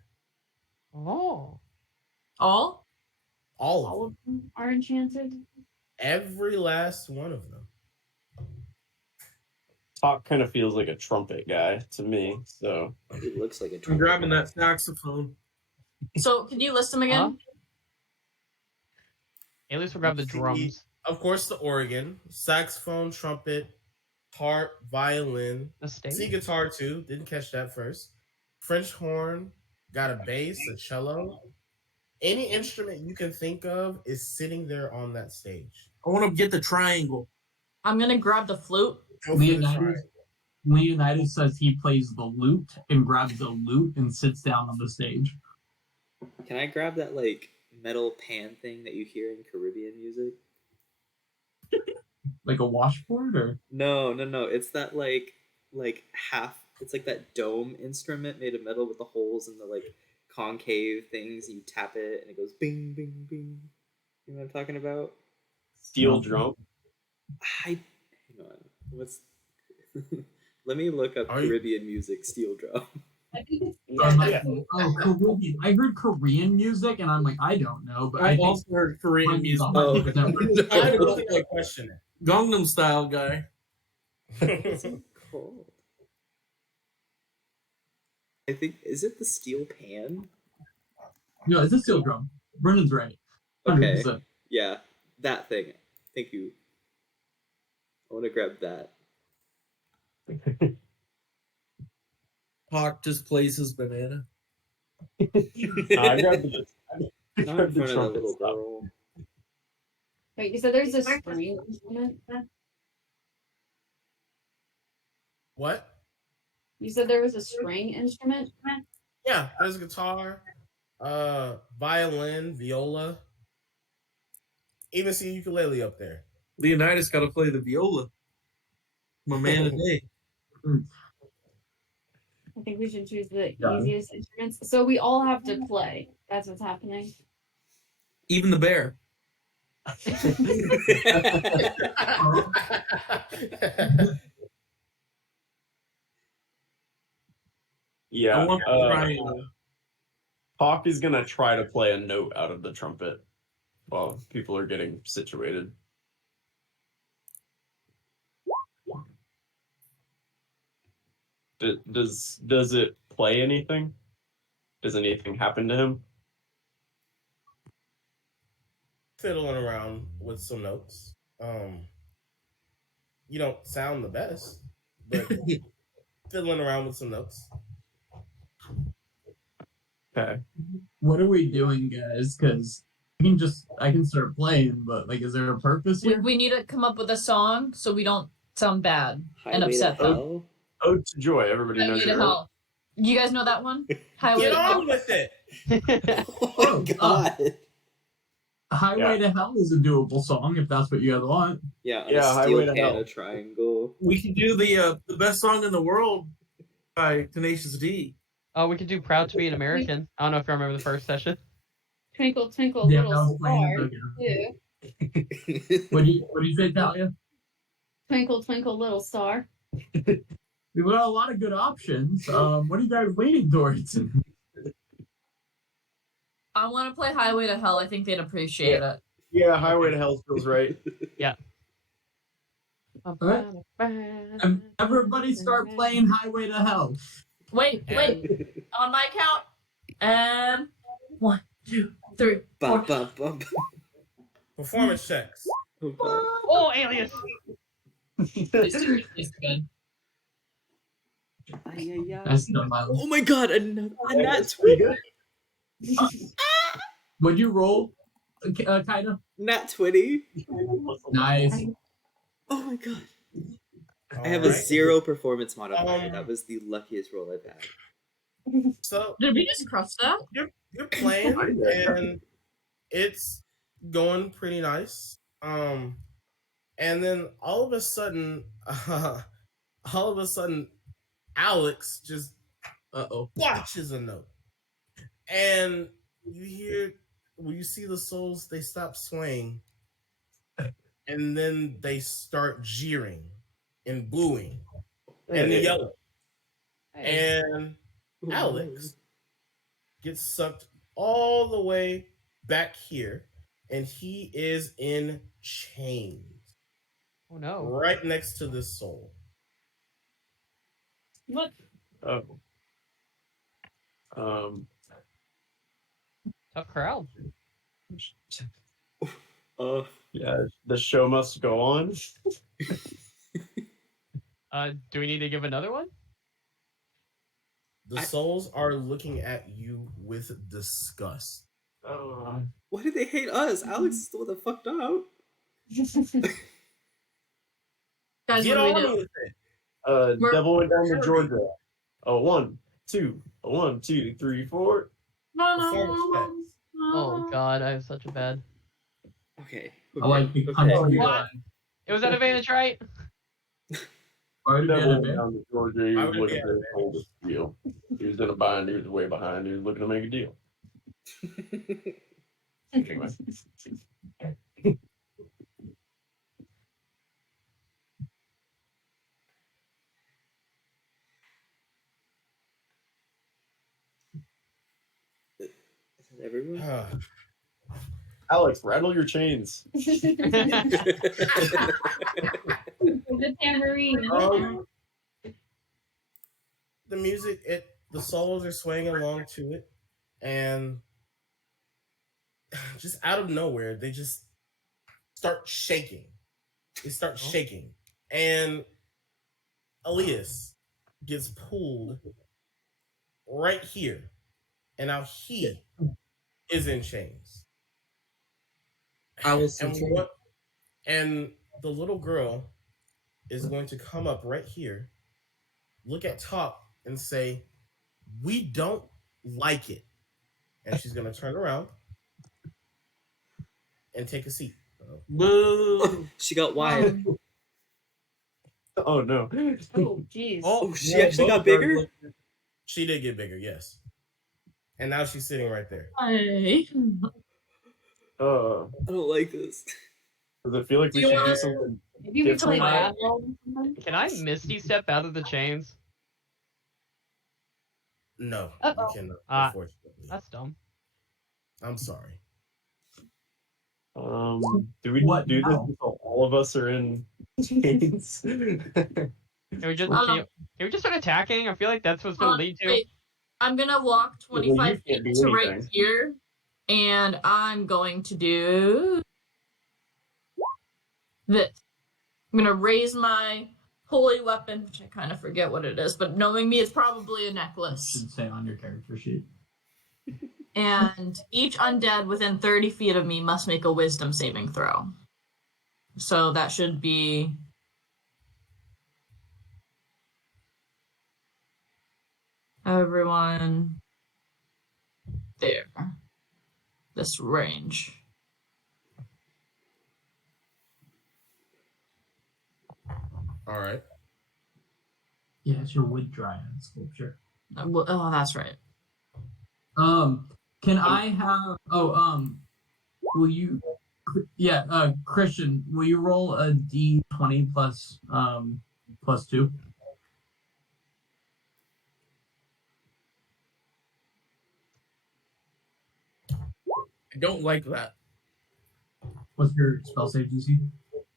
Oh. All? All All of of them. them are enchanted. Every last one of them. Talk kind of feels like a trumpet guy to me, so It looks like a I'm trumpet. grabbing that saxophone. So can you list them again? At least we'll grab the See, drums. Of course, the organ, saxophone, trumpet, harp, violin, The stage. see guitar too. Didn't catch that first. French horn, got a bass, a cello. Any instrument you can think of is sitting there on that stage. I want to get the triangle. I'm gonna grab the flute. Go for the Leonidas, triangle. Leonidas says he plays the lute and grabs the lute and sits down on the stage. Can I grab that like metal pan thing that you hear in Caribbean music? Like a washboard or No. It's that like half. It's like that dome instrument made of metal with the holes and the like concave things. You tap it and it goes bing bing bing. You know what I'm talking about? steel No. drum. Hang on. What's? Let me look up Are you- Caribbean music steel drum. I think it's I'm like, Yeah. oh, Caribbean. I heard Korean music and I'm like, I don't know, but I I've think also heard Korean music. Oh. I don't think I question Gangnam Style guy. What's it. it called? I think is it the steel pan? no, it's a steel drum. Brennan's right. 100%. Yeah, that thing. Thank you. I want to grab that. Hawk just plays his banana. I grabbed the, I Not in grabbed the front of that trumpet little stuff. girl. Wait, you said there's a string instrument? What? You said there was a string instrument? Yeah, there's guitar, violin, viola. Even see ukulele up there. Leonidas got to play the viola. My man today. I think we should choose the Yeah. easiest instruments. So we all have to play. That's what's happening. Even the bear. Yeah. I want the triangle. Hawk is gonna try to play a note out of the trumpet while people are getting situated. Does it play anything? Does anything happen to him? Fiddling around with some notes. You don't sound the best, but fiddling around with some notes. Okay. What are we doing, guys? Because I can start playing, but like, is there a purpose We, here? we need to come up with a song so we don't sound bad and Highway to upset them. Hell? Ode to Joy. Everybody Highway knows to your Hell. You guys know that one? Highway Get to Hell. on with it. Oh my god. Highway to Hell is a doable song if that's what you guys want. Yeah, on Yeah, a Highway steel to pan, Hell. a triangle. We can do the best song in the world by Tenacious D. Oh, we could do "Proud to Be an American." I don't know if you remember the first session. Twinkle, twinkle, Yeah, that little was playing star. it. Too. What do you say, Talia? Twinkle, twinkle, little star. We've got a lot of good options. What are you guys leaning towards? I want to play Highway to Hell. I think they'd appreciate it. Yeah, Highway to Hell feels right. Alright. Everybody start playing Highway to Hell. Wait. On my count. And 1, 2, 3, 4. Bum, bum, bum. Performance checks. Oh, Alias! Please do good. That's not my Oh my god, a nat 20. What'd you roll, Kaida? Nat 20. Nice. Oh my god. I have Alright. a 0 performance modifier. That was the luckiest roll I've had. So Did we just crush that? you're playing and it's going pretty nice. And then all of a sudden, Alex just watches a note, and you see the souls, they stop swaying, and then they start jeering and booing and yelling, and Alex gets sucked all the way back here, and he is in chains Oh no. right next to this soul. What? Tough crowd. Yeah, the show must go on. Do we need to give another one? The souls are looking at you with disgust. Why did they hate us? Alex is the one that fucked up. Guys, Get what do on we do? with it. Devil went down to Georgia. Oh, 1, 2, 1, 2, 3, 4. Performance check. Oh god, I have such a bad. Okay. I like the Okay. country What? line. It was at advantage, right? Already Devil went been down to Georgia. He I was would looking get for his oldest deal. He was in a bind. He was way behind. He was looking to make a deal. Anyway. Is that everyone? Alex, rattle your chains. The tambourine. The music, the solos are swaying along to it, and just out of nowhere, they just start shaking. They start shaking, and Elias gets pulled right here, and now he is in chains. I will And the little girl is going to come up right here, look at Top, and say, "We don't like it." And she's going to turn around and take a seat. Boo. She got wide. Oh no. Oh, jeez. Oh, she actually got bigger? She did get bigger, yes. And now she's sitting right there. Hey. I don't like this. Does it feel like we Do you should do wanna- something? Maybe we play Different. bad roll or something? Can I Misty step out of the chains? No, Uh-oh. you cannot, Ah. unfortunately. That's dumb. I'm sorry. Do we What do this now? until all of us are in chains? Can we just Um, can we just start attacking? I feel like that's what's gonna lead to. Wait, I'm gonna walk Well, 25 you can't feet do to right anything. here, and I'm going to do this. I'm gonna raise my holy weapon, which I kind of forget what it is, but knowing me, it's probably a necklace. Should say on your character sheet. And each undead within 30 feet of me must make a wisdom saving throw. So that should be everyone there. This range. All right. Yeah, it's your wood dryad sculpture. Oh, that's right. Can I have? Will you? Yeah, Christian, will you roll a d20 plus 2? I don't like that. What's your spell save DC?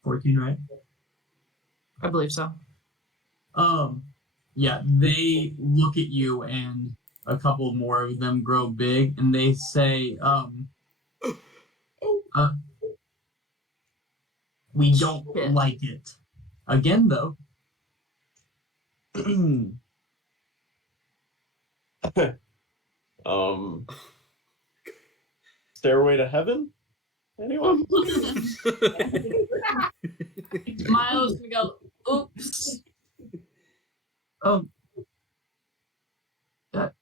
14, right? I believe so. Yeah, they look at you and a couple more of them grow big and they say, we don't like it. Again, though. Stairway to Heaven? Anyone? Milo's gonna go, oops.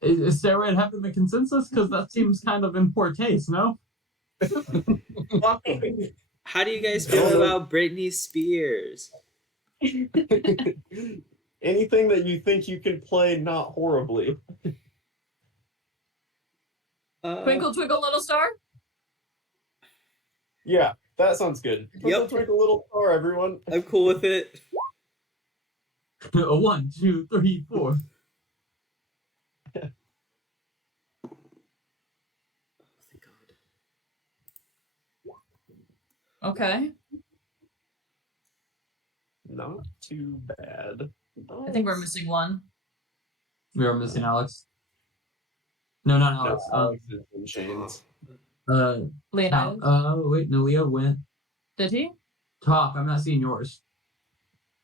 Is Stairway to Heaven the consensus? Because that seems kind of in poor taste, no? How do you guys feel about Britney Spears? Anything that you think you can play not horribly. Twinkle, twinkle, little star? Yeah, that sounds good. Twinkle, twinkle, little star, everyone. I'm cool with it. 1, 2, 3, 4. Thank God. Okay. Not too bad. I think we're missing one. We are missing Alex. No, not Alex. Alex is in chains. Leonidas? Wait, no, Leo went Did he? top. I'm not seeing yours.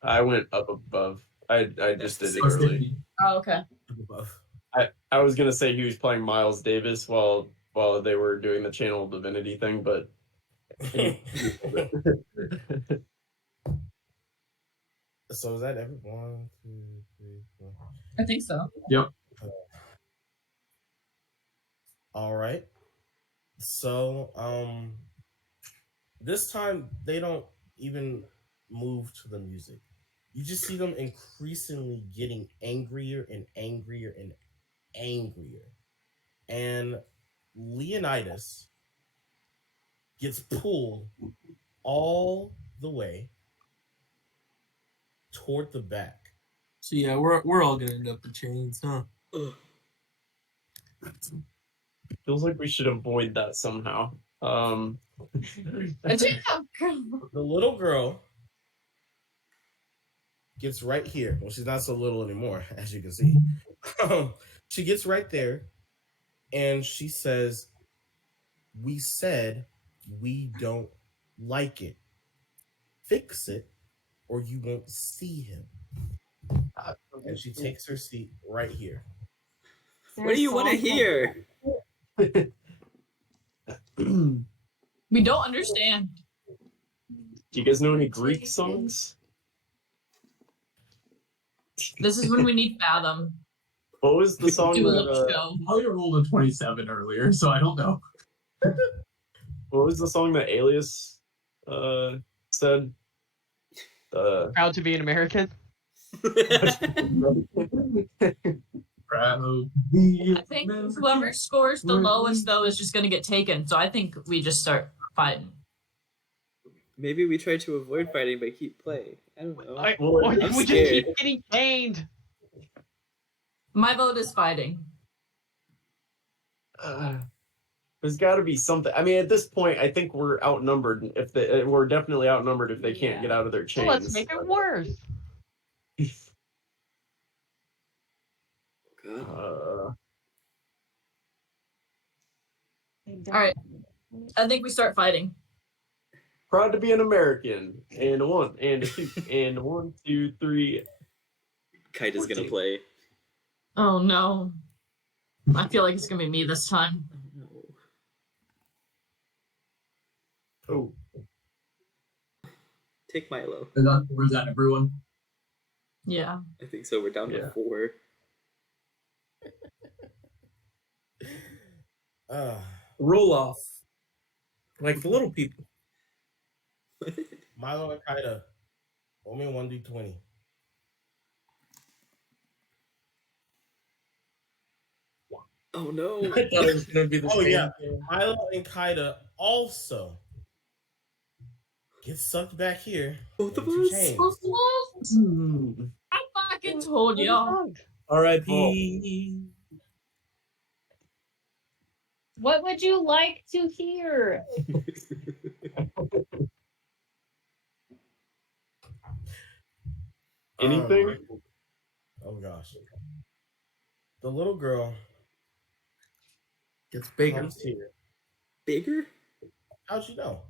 I went up above. I just did it Oh, early. 50. Oh, okay. I was gonna say he was playing Miles Davis while they were doing the Channel Divinity thing, but So is that every 1, 2, 3, 4? I think so. Yep. All right. So this time they don't even move to the music. You just see them increasingly getting angrier and angrier and angrier. And Leonidas gets pulled all the way toward the back. So yeah, we're all gonna end up in chains, huh? feels like we should avoid that somehow. The little girl gets right here. Well, she's not so little anymore, as you can see. She gets right there and she says, "We said we don't like it. Fix it or you won't see him." And she takes her seat right here. What do you want to hear? We don't understand. Do you guys know any Greek songs? This is when we need Fathom. What was the song Do a little that? show. I rolled a 27 earlier, so I don't know. What was the song that Alias said? Proud to be an American. Proud to be I think American. whoever scores the lowest, though, is just going to get taken. So I think we just start fighting. Maybe we try to avoid fighting but keep playing. I don't know. Or I'm we just scared. keep getting chained. My vote is fighting. There's got to be something. I mean, at this point, I think we're outnumbered. We're definitely outnumbered if they can't get out of their So chains. let's make it worse. God. All right. I think we start fighting. Proud to be an American. And a 1, and a 2, and a 1, 2, 3. Kite is gonna 14. play. Oh, no. I feel like it's going to be me this time. Oh. Take Milo. Is that everyone? Yeah. I think so. We're down to 4. Roll off. Like the little people. Milo and Kaida, roll me 1d20. Oh no. I thought it was gonna be the same. Yeah. Milo and Kaida also get sucked back here. Both of into us? chains. I fucking told y'all. R.I.P. What would you like to hear? Anything? Oh gosh. The little girl Gets bigger. comes here. Bigger? How'd you know?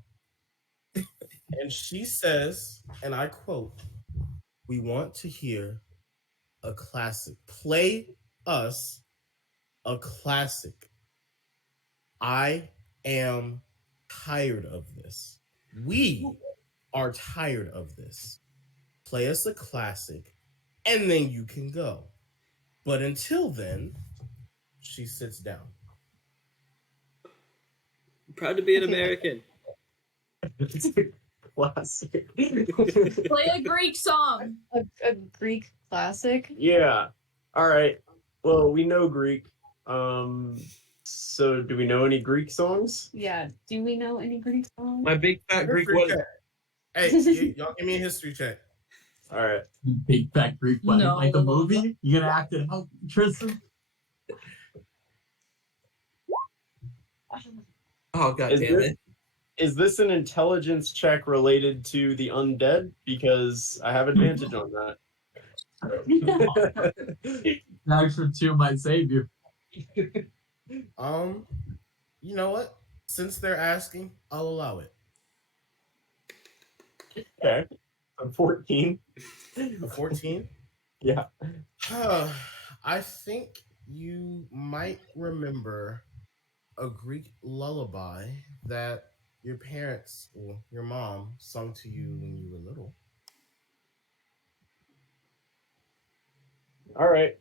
And she says, and I quote, "We want to hear a classic. Play us a classic. I am tired of this. We are tired of this. Play us a classic, and then you can go. But until then," she sits down. I'm proud to be an American. It's a classic. Play a Greek song. A Greek classic? Yeah. All right. Well, we know Greek. So do we know any Greek songs? Yeah. Do we know any Greek songs? My big fat Greek History wedding. check. Hey, y'all give me a history check. All right. Big fat Greek wedding, No. like the movie. You gonna act it out, Tristan? Oh god Is damn this- it! Is this an intelligence check related to the undead? Because I have advantage on that. An extra 2 might save you. You know what? Since they're asking, I'll allow it. Okay. I'm 14. A 14? Yeah. I think you might remember a Greek lullaby that your parents or your mom sung to you when you were little. All right.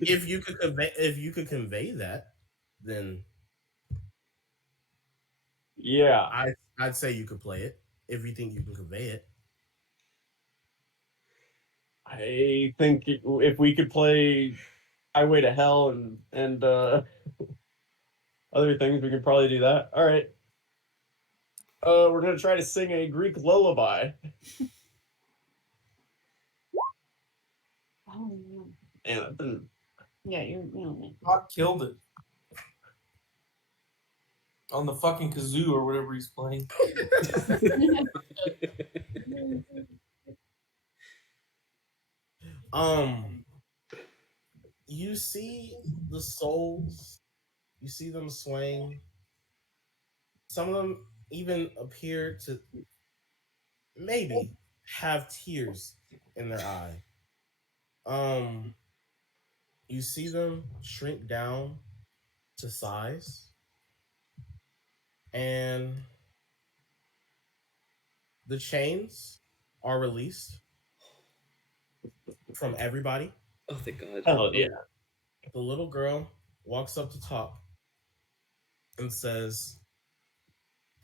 If you could convey that, then Yeah. I'd say you could play it if you think you can convey it. I think if we could play Highway to Hell and other things, we could probably do that. All right. We're gonna try to sing a Greek lullaby. Oh, no. And that didn't. Yeah, you're it. Hawk killed it on the fucking kazoo or whatever he's playing. You see the souls, you see them swaying. Some of them even appear to maybe have tears in their eye. You see them shrink down to size, and the chains are released from everybody. Oh, thank God. Hell yeah. The little girl walks up to top and says,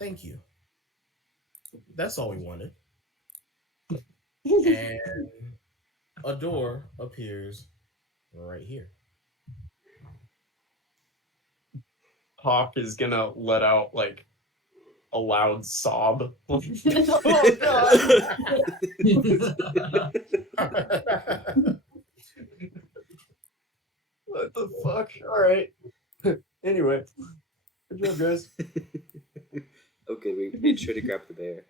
"Thank you. That's all we wanted." And a door appears right here. Hawk is gonna let out like a loud sob. Oh god. What the fuck? All right. Anyway, good job, guys. Okay, we made sure to grab the bear.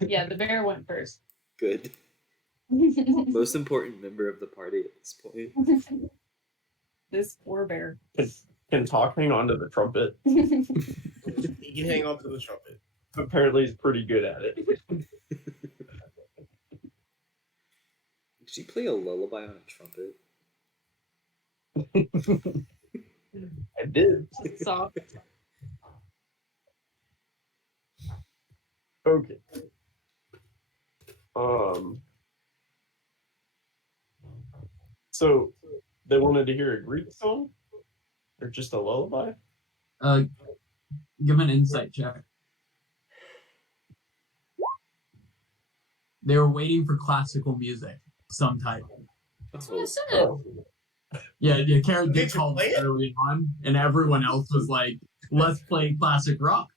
Yeah, the bear went first. Good. Most important member of the party at this point. This poor bear. Can Hawk hang on to the trumpet? He can hang on to the trumpet. Apparently, he's pretty good at it. Did she play a lullaby on a trumpet? I did. Soft. Okay. So they wanted to hear a Greek song, or just a lullaby? Give an insight check. They were waiting for classical music, some type. That's what I said. Oh. Yeah, Karen Did did you call play it? early on, and everyone else was like, "Let's play classic rock."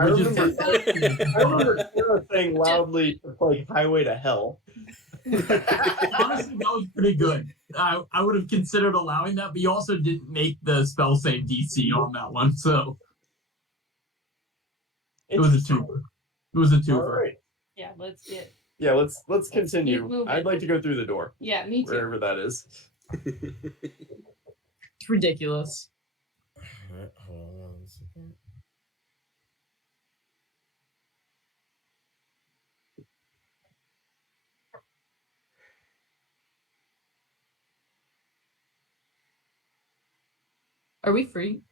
I which is remember Sarah saying loudly, like "Highway to Hell." honestly, that was pretty good. I would have considered allowing that, but you also didn't make the spell save DC on that one, so it was a twofer. It was a All twofer. right. Yeah, let's get. Yeah, let's continue. moving. I'd like to go through the door, Yeah, me too. wherever that is. It's ridiculous. Alright, hold on 1 second. Are we free?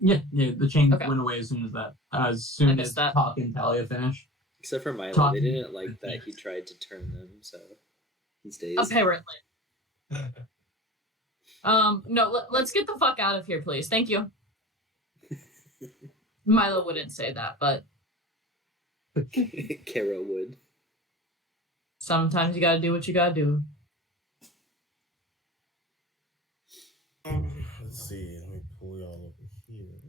Yeah, the chain Okay. went away as soon missed as that. Talk and Talia finished. Except for Milo, Talking. they didn't like that he tried to turn them, so he stays. Okay, we're late. No, let's get the fuck out of here, please. Thank you. Milo wouldn't say that, but Kara would. sometimes you gotta do what you gotta do. Let's see. Let me pull y'all over here.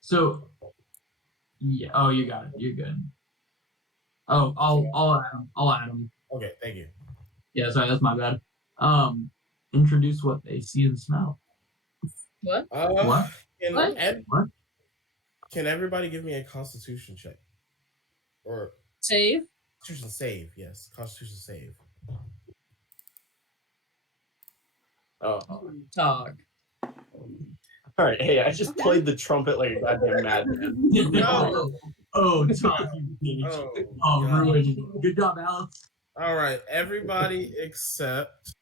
So yeah. Oh, you got it. You're good. Oh, I'll add them. Okay, thank you. Yeah, sorry, that's my bad. Introduce what they see and smell. What? What? Can, What? What? Can everybody give me a Constitution check? Or Save? Constitution save? Yes, Constitution save. Oh, Talk. all right. Hey, I just played the trumpet like a goddamn madman. No. Oh, Talk, you bitch. Oh, God. ruined. Good job, Alex. All right, everybody except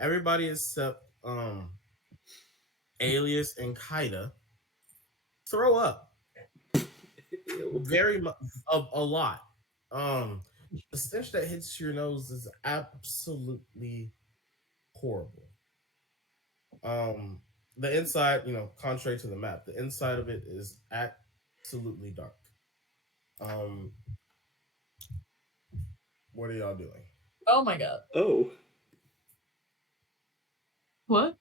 everybody except Alias and Kaida throw up very much, a lot. The stench that hits your nose is absolutely horrible. The inside, contrary to the map, the inside of it is absolutely dark. What are y'all doing? Oh my god. Oh. What?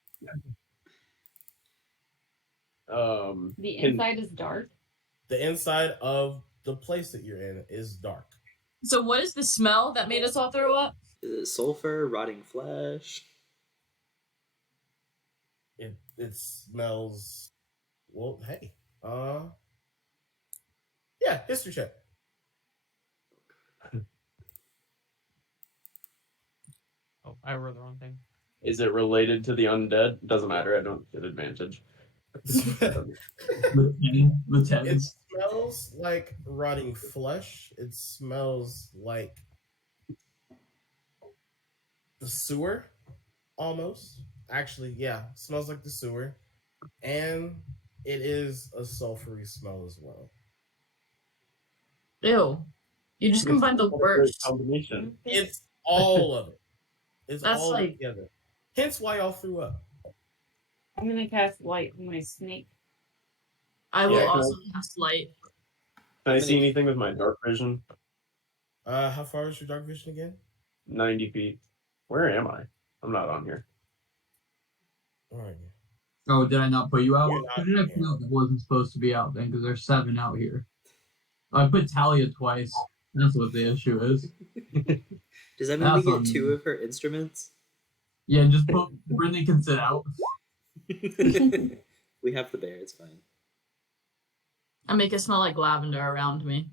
The inside is dark. The inside of the place that you're in is dark. So what is the smell that made us all throw up? Sulfur, rotting flesh. It smells. Well, hey, yeah, history check. Oh, I wrote the wrong thing. Is it related to the undead? Doesn't matter. I don't get advantage. The It tens. smells like rotting flesh. It smells like the sewer, almost. Actually, yeah, it smells like the sewer, and it is a sulfury smell as well. Ew. You just combined the worst. Combination. It's all of it. It's That's all like- together. Hence why y'all threw up. I'm gonna cast light on my snake. I will Yeah, also cast light. Can I see anything with my dark vision? How far is your dark vision again? 90 feet. Where am I? I'm not on here. All right. Oh, did I not put you out? You're not Who did I here. put out that wasn't supposed to be out then? Because there's 7 out here. I put Talia twice. That's what the issue is. Does that mean we That's get on 2 me. of her instruments? Yeah, just put Brendan can sit out. We have the bear, it's fine. I make it smell like lavender around me.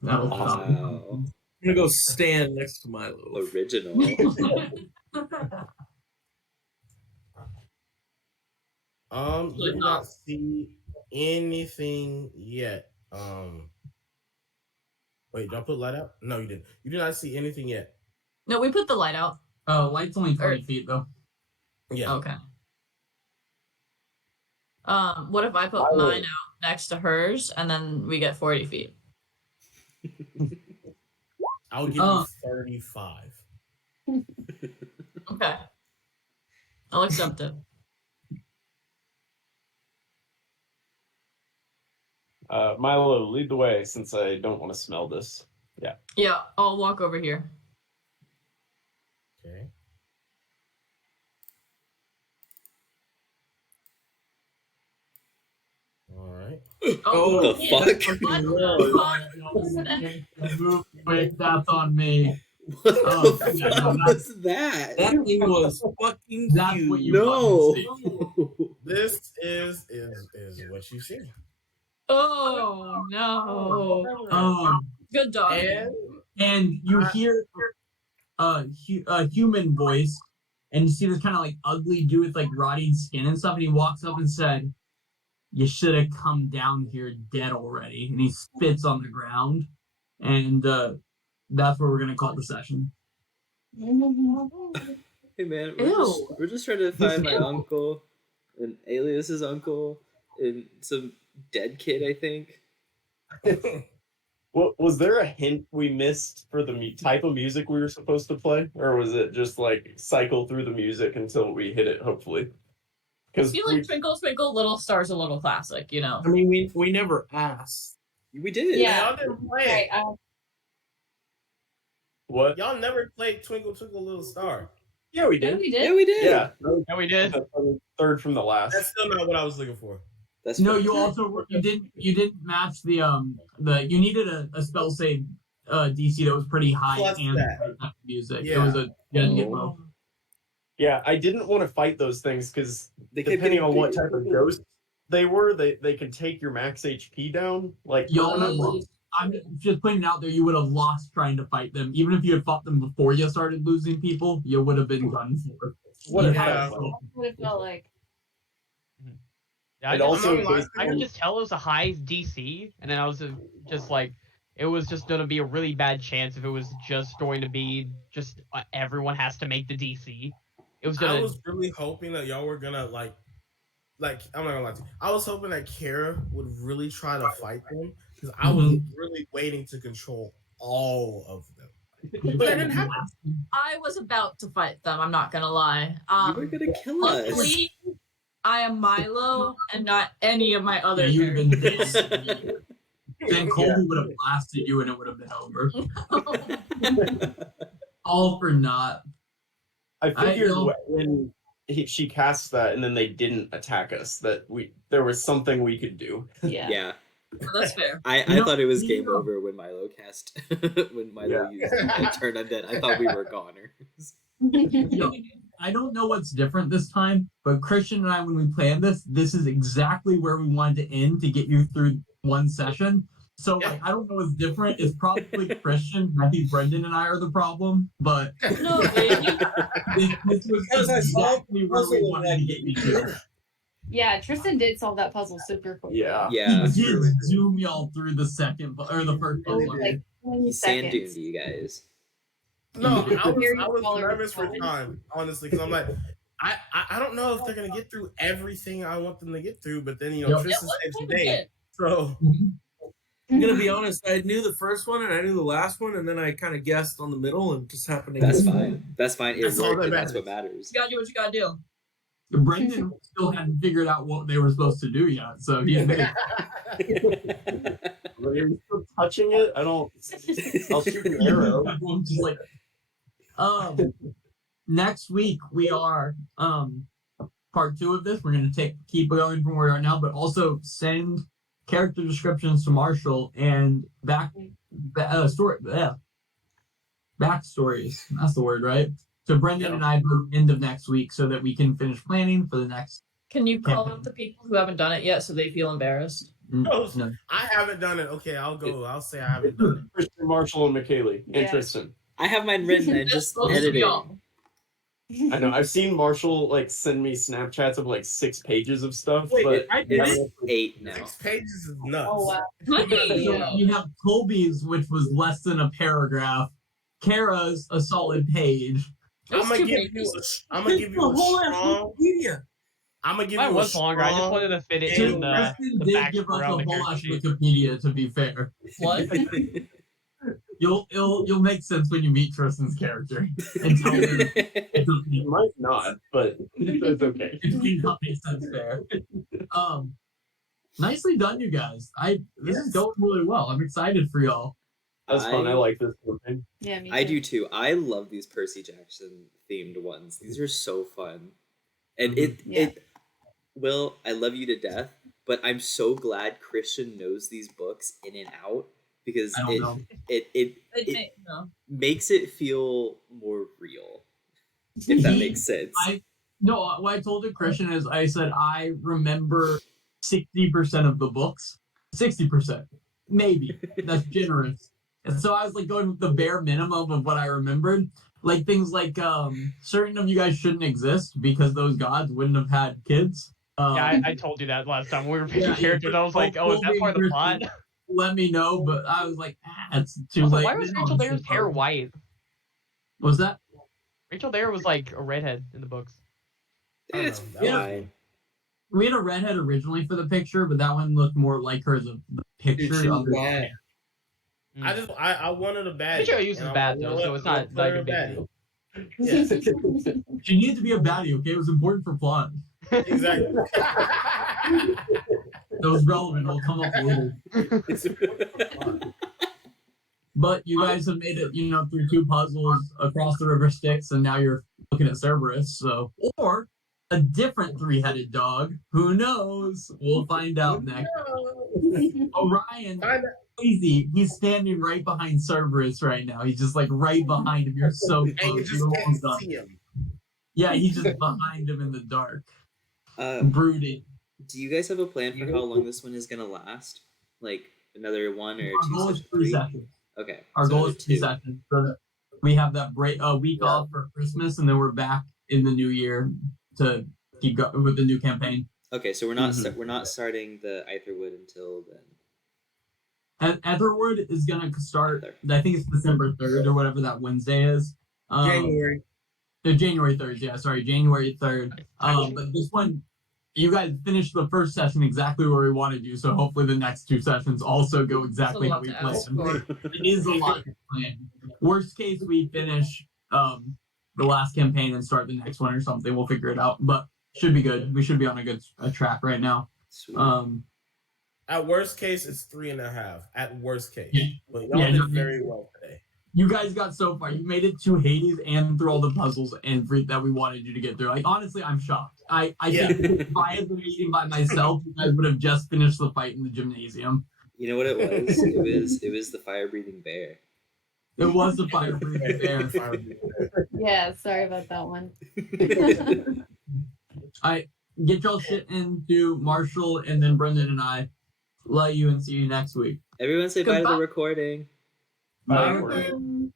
That'll Wow. stop. I'm gonna go stand next to Milo. Original. You do not see anything yet. Wait, did I put light out? No, you didn't. You do not see anything yet. No, we put the light out. Oh, light's only 20 feet though. Yeah. Okay. What if I put mine out next to hers and then we get 40 feet? I'll give you 35. Okay. I'll accept it. Milo, lead the way since I don't want to smell this. Yeah, I'll walk over here. Okay. All right. What the yeah. fuck? What the fuck? Move quick, that's on me. What Oh, the yeah, fuck no, was that? That thing was fucking That's what huge. you No. fucking This is what you see. Oh no. Good dog. And you hear a human voice, and you see this kind of like ugly dude with like rotting skin and stuff, and he walks up and said, "You should have come down here dead already." And he spits on the ground, and that's where we're gonna call the session. Hey man, Ew. we're just trying to find my Ew. uncle and Alias's uncle and some dead kid, I think. What was there a hint we missed for the type of music we were supposed to play, or was it just like cycle through the music until we hit it? Hopefully, I because feel like Twinkle Twinkle Little Star's a little classic, you know. I mean, we never asked. We did. Yeah. Y'all didn't play Right, it. what? Y'all never played Twinkle Twinkle Little Star. Yeah, we yeah, did. we did. Yeah, we did. Yeah, Yeah, we did. third from the last. That's still not what I was looking for. That's No, fine. you didn't match the you needed a spell save DC that was pretty high Plus and that. the right music. It Yeah. was a you had to get both. Yeah, I didn't want to fight those things because They kept depending getting on what bigger. type of ghost they were, they can take your max HP down. Like Y'all permanently. I'm just putting it out there, you would have lost trying to fight them. Even if you had fought them before you started losing people, you would have been done for. What You a had Yeah. to- What it felt like. Yeah, It also I'm not goes- I could just tell it was a high DC, and then I was just like, it was just going to be a really bad chance if it was just going to be just everyone has to make the DC. It was I gonna. was really hoping that y'all were gonna like I'm not gonna lie to you. I was hoping that Kara would really try to fight them because I was really waiting to control all of them. But that didn't happen. I was about to fight them, I'm not gonna lie. You were gonna kill us. Luckily, I am Milo and not any of my other Yeah, you'd have been characters. dead. Then Colby would have blasted you and it would have been over. All for naught. I figured know. when she cast that and then they didn't attack us that there was something we could do. Yeah. Yeah. That's fair. I You know, thought it was you game know- over when Milo cast when Milo Yeah. used Turn Undead. I thought we were goners. Yo, I don't know what's different this time, but Christian and I, when we planned this is exactly where we wanted to end to get you through one session. So like, I don't know what's different. It's probably Christian. I think Brendan and I are the problem, but No, baby. this was Because I saw exactly where we puzzle wanted to get you to. Yeah, Tristan did solve that puzzle super quick. Yeah. Yeah. He did zoom y'all through the second or the first It was puzzle. like 20 He sand seconds. duned you guys. No, I Very was tolerant nervous for time. time, honestly, because I'm like, I don't know if they're gonna get through everything I want them to get through, but then Yep. Tristan Yeah, said what today, so I'm gonna be honest. I knew the first one and I knew the last one, and then I kind of guessed on the middle and just happened to. That's get- fine. That's fine. It That's all worked, that and that's what matters. matters. You gotta do what you gotta do. Brendan still hadn't figured out what they were supposed to do yet, so he Are you still touching it? I'll shoot an arrow. I'm just like, next week we are part 2 of this. We're gonna keep going from where we are now, but also send character descriptions to Marshall and backstories. That's the word, right? To Brendan and I by the end of next week, so that we can finish planning for the next. Can you call up the people who haven't done it yet so they feel embarrassed? No. No. I haven't done it. Okay, I'll go. I'll say I haven't done Christian, Marshall, and McKaylee, and Yeah. Tristan. I have mine written and That's just supposed to be editing. all. it. I know. I've seen Marshall like send me Snapchats of like 6 pages of stuff, Wait, but I did I it? haven't- 8 now. 6 pages is nuts. Oh wow. Hey! So we have Colby's, which was less than a paragraph. Kara's a solid page. I'm Those gonna two give you. pages. I'm gonna give you a strong. Wikipedia. I'm gonna give Mine you was a longer. I just strong- wanted to fit it So in Kristen the did back give us a around the whole character ass sheet. Wikipedia, to be fair. What? You'll make sense when you meet Tristan's character. And tell him You might not, but it's okay. it may not make sense there. Nicely done, you guys. This is Yes. going really well. I'm excited for y'all. That's fun. I like this campaign. Yeah, me I too. do too. I love these Percy Jackson themed ones. These are so fun. And Yeah. Will, I love you to death, but I'm so glad Christian knows these books in and out because I don't know. it makes it feel more real. If that makes sense. No, what I told the Christian is I said I remember 60% of the books. 60%. Maybe. That's generous. And so I was like going with the bare minimum of what I remembered. Like things like certain of you guys shouldn't exist because those gods wouldn't have had kids. Yeah, I told you that last time we were picking characters. I was like, oh, is that part of the plot? Let me know, but I was like, it's too Also, late. why was Rachel Dare's hair white? Was that? Rachel Dare was like a redhead in the books. It's Yeah. fine. We had a redhead originally for the picture, but that one looked more like her as the picture. She's of the- bad. I wanted a bad. Picture use is bad though, so it's not like a big deal. Yeah. She needed to be a baddie, okay? It was important for plot. Exactly. That was relevant. It'll come up later. But you guys have made it, through 2 puzzles across the River Styx, and now you're looking at Cerberus. So, or a different 3-headed dog. Who knows? We'll find out next. Orion, crazy. He's standing right behind Cerberus right now. He's just like right behind him. You're so And you close. just You're can't almost done. see him. Yeah, he's just behind him in the dark, Uh, brooding. do you guys have a plan for how long this one is gonna last? Like another 1 or Our 2 goal is sessions? 3 sessions. Okay. Our so goal another is 2 2. sessions. So we have that week off for Christmas, and then we're back in the new year to keep going with the new campaign. Okay, so we're not starting the Aetherwood until then. And Etherwood is gonna start. Ether. I think it's December 3rd or whatever that Wednesday is. January. January 3rd. Yeah, sorry, January 3rd. But this one, you guys finished the first session exactly where we wanted you. So hopefully the next 2 sessions also go exactly how we planned. It is a lot to plan. Worst case, we finish the last campaign and start the next one or something. We'll figure it out, but should be good. We should be on a good track right now. Sweet. At worst case, it's 3.5. At worst case. Yeah. But y'all Yeah, did no, very well today. You guys got so far. You made it to Hades and through all the puzzles and that we wanted you to get through. Like honestly, I'm shocked. I think if I had been eating by myself, you guys would have just finished the fight in the gymnasium. You know what it was? It was the fire breathing bear. It was the fire breathing bear. Yeah, sorry about that one. I get y'all shit into Marshall and then Brendan and I. Love you and see you next week. Everyone say bye to Goodbye. the recording. Bye. Bye.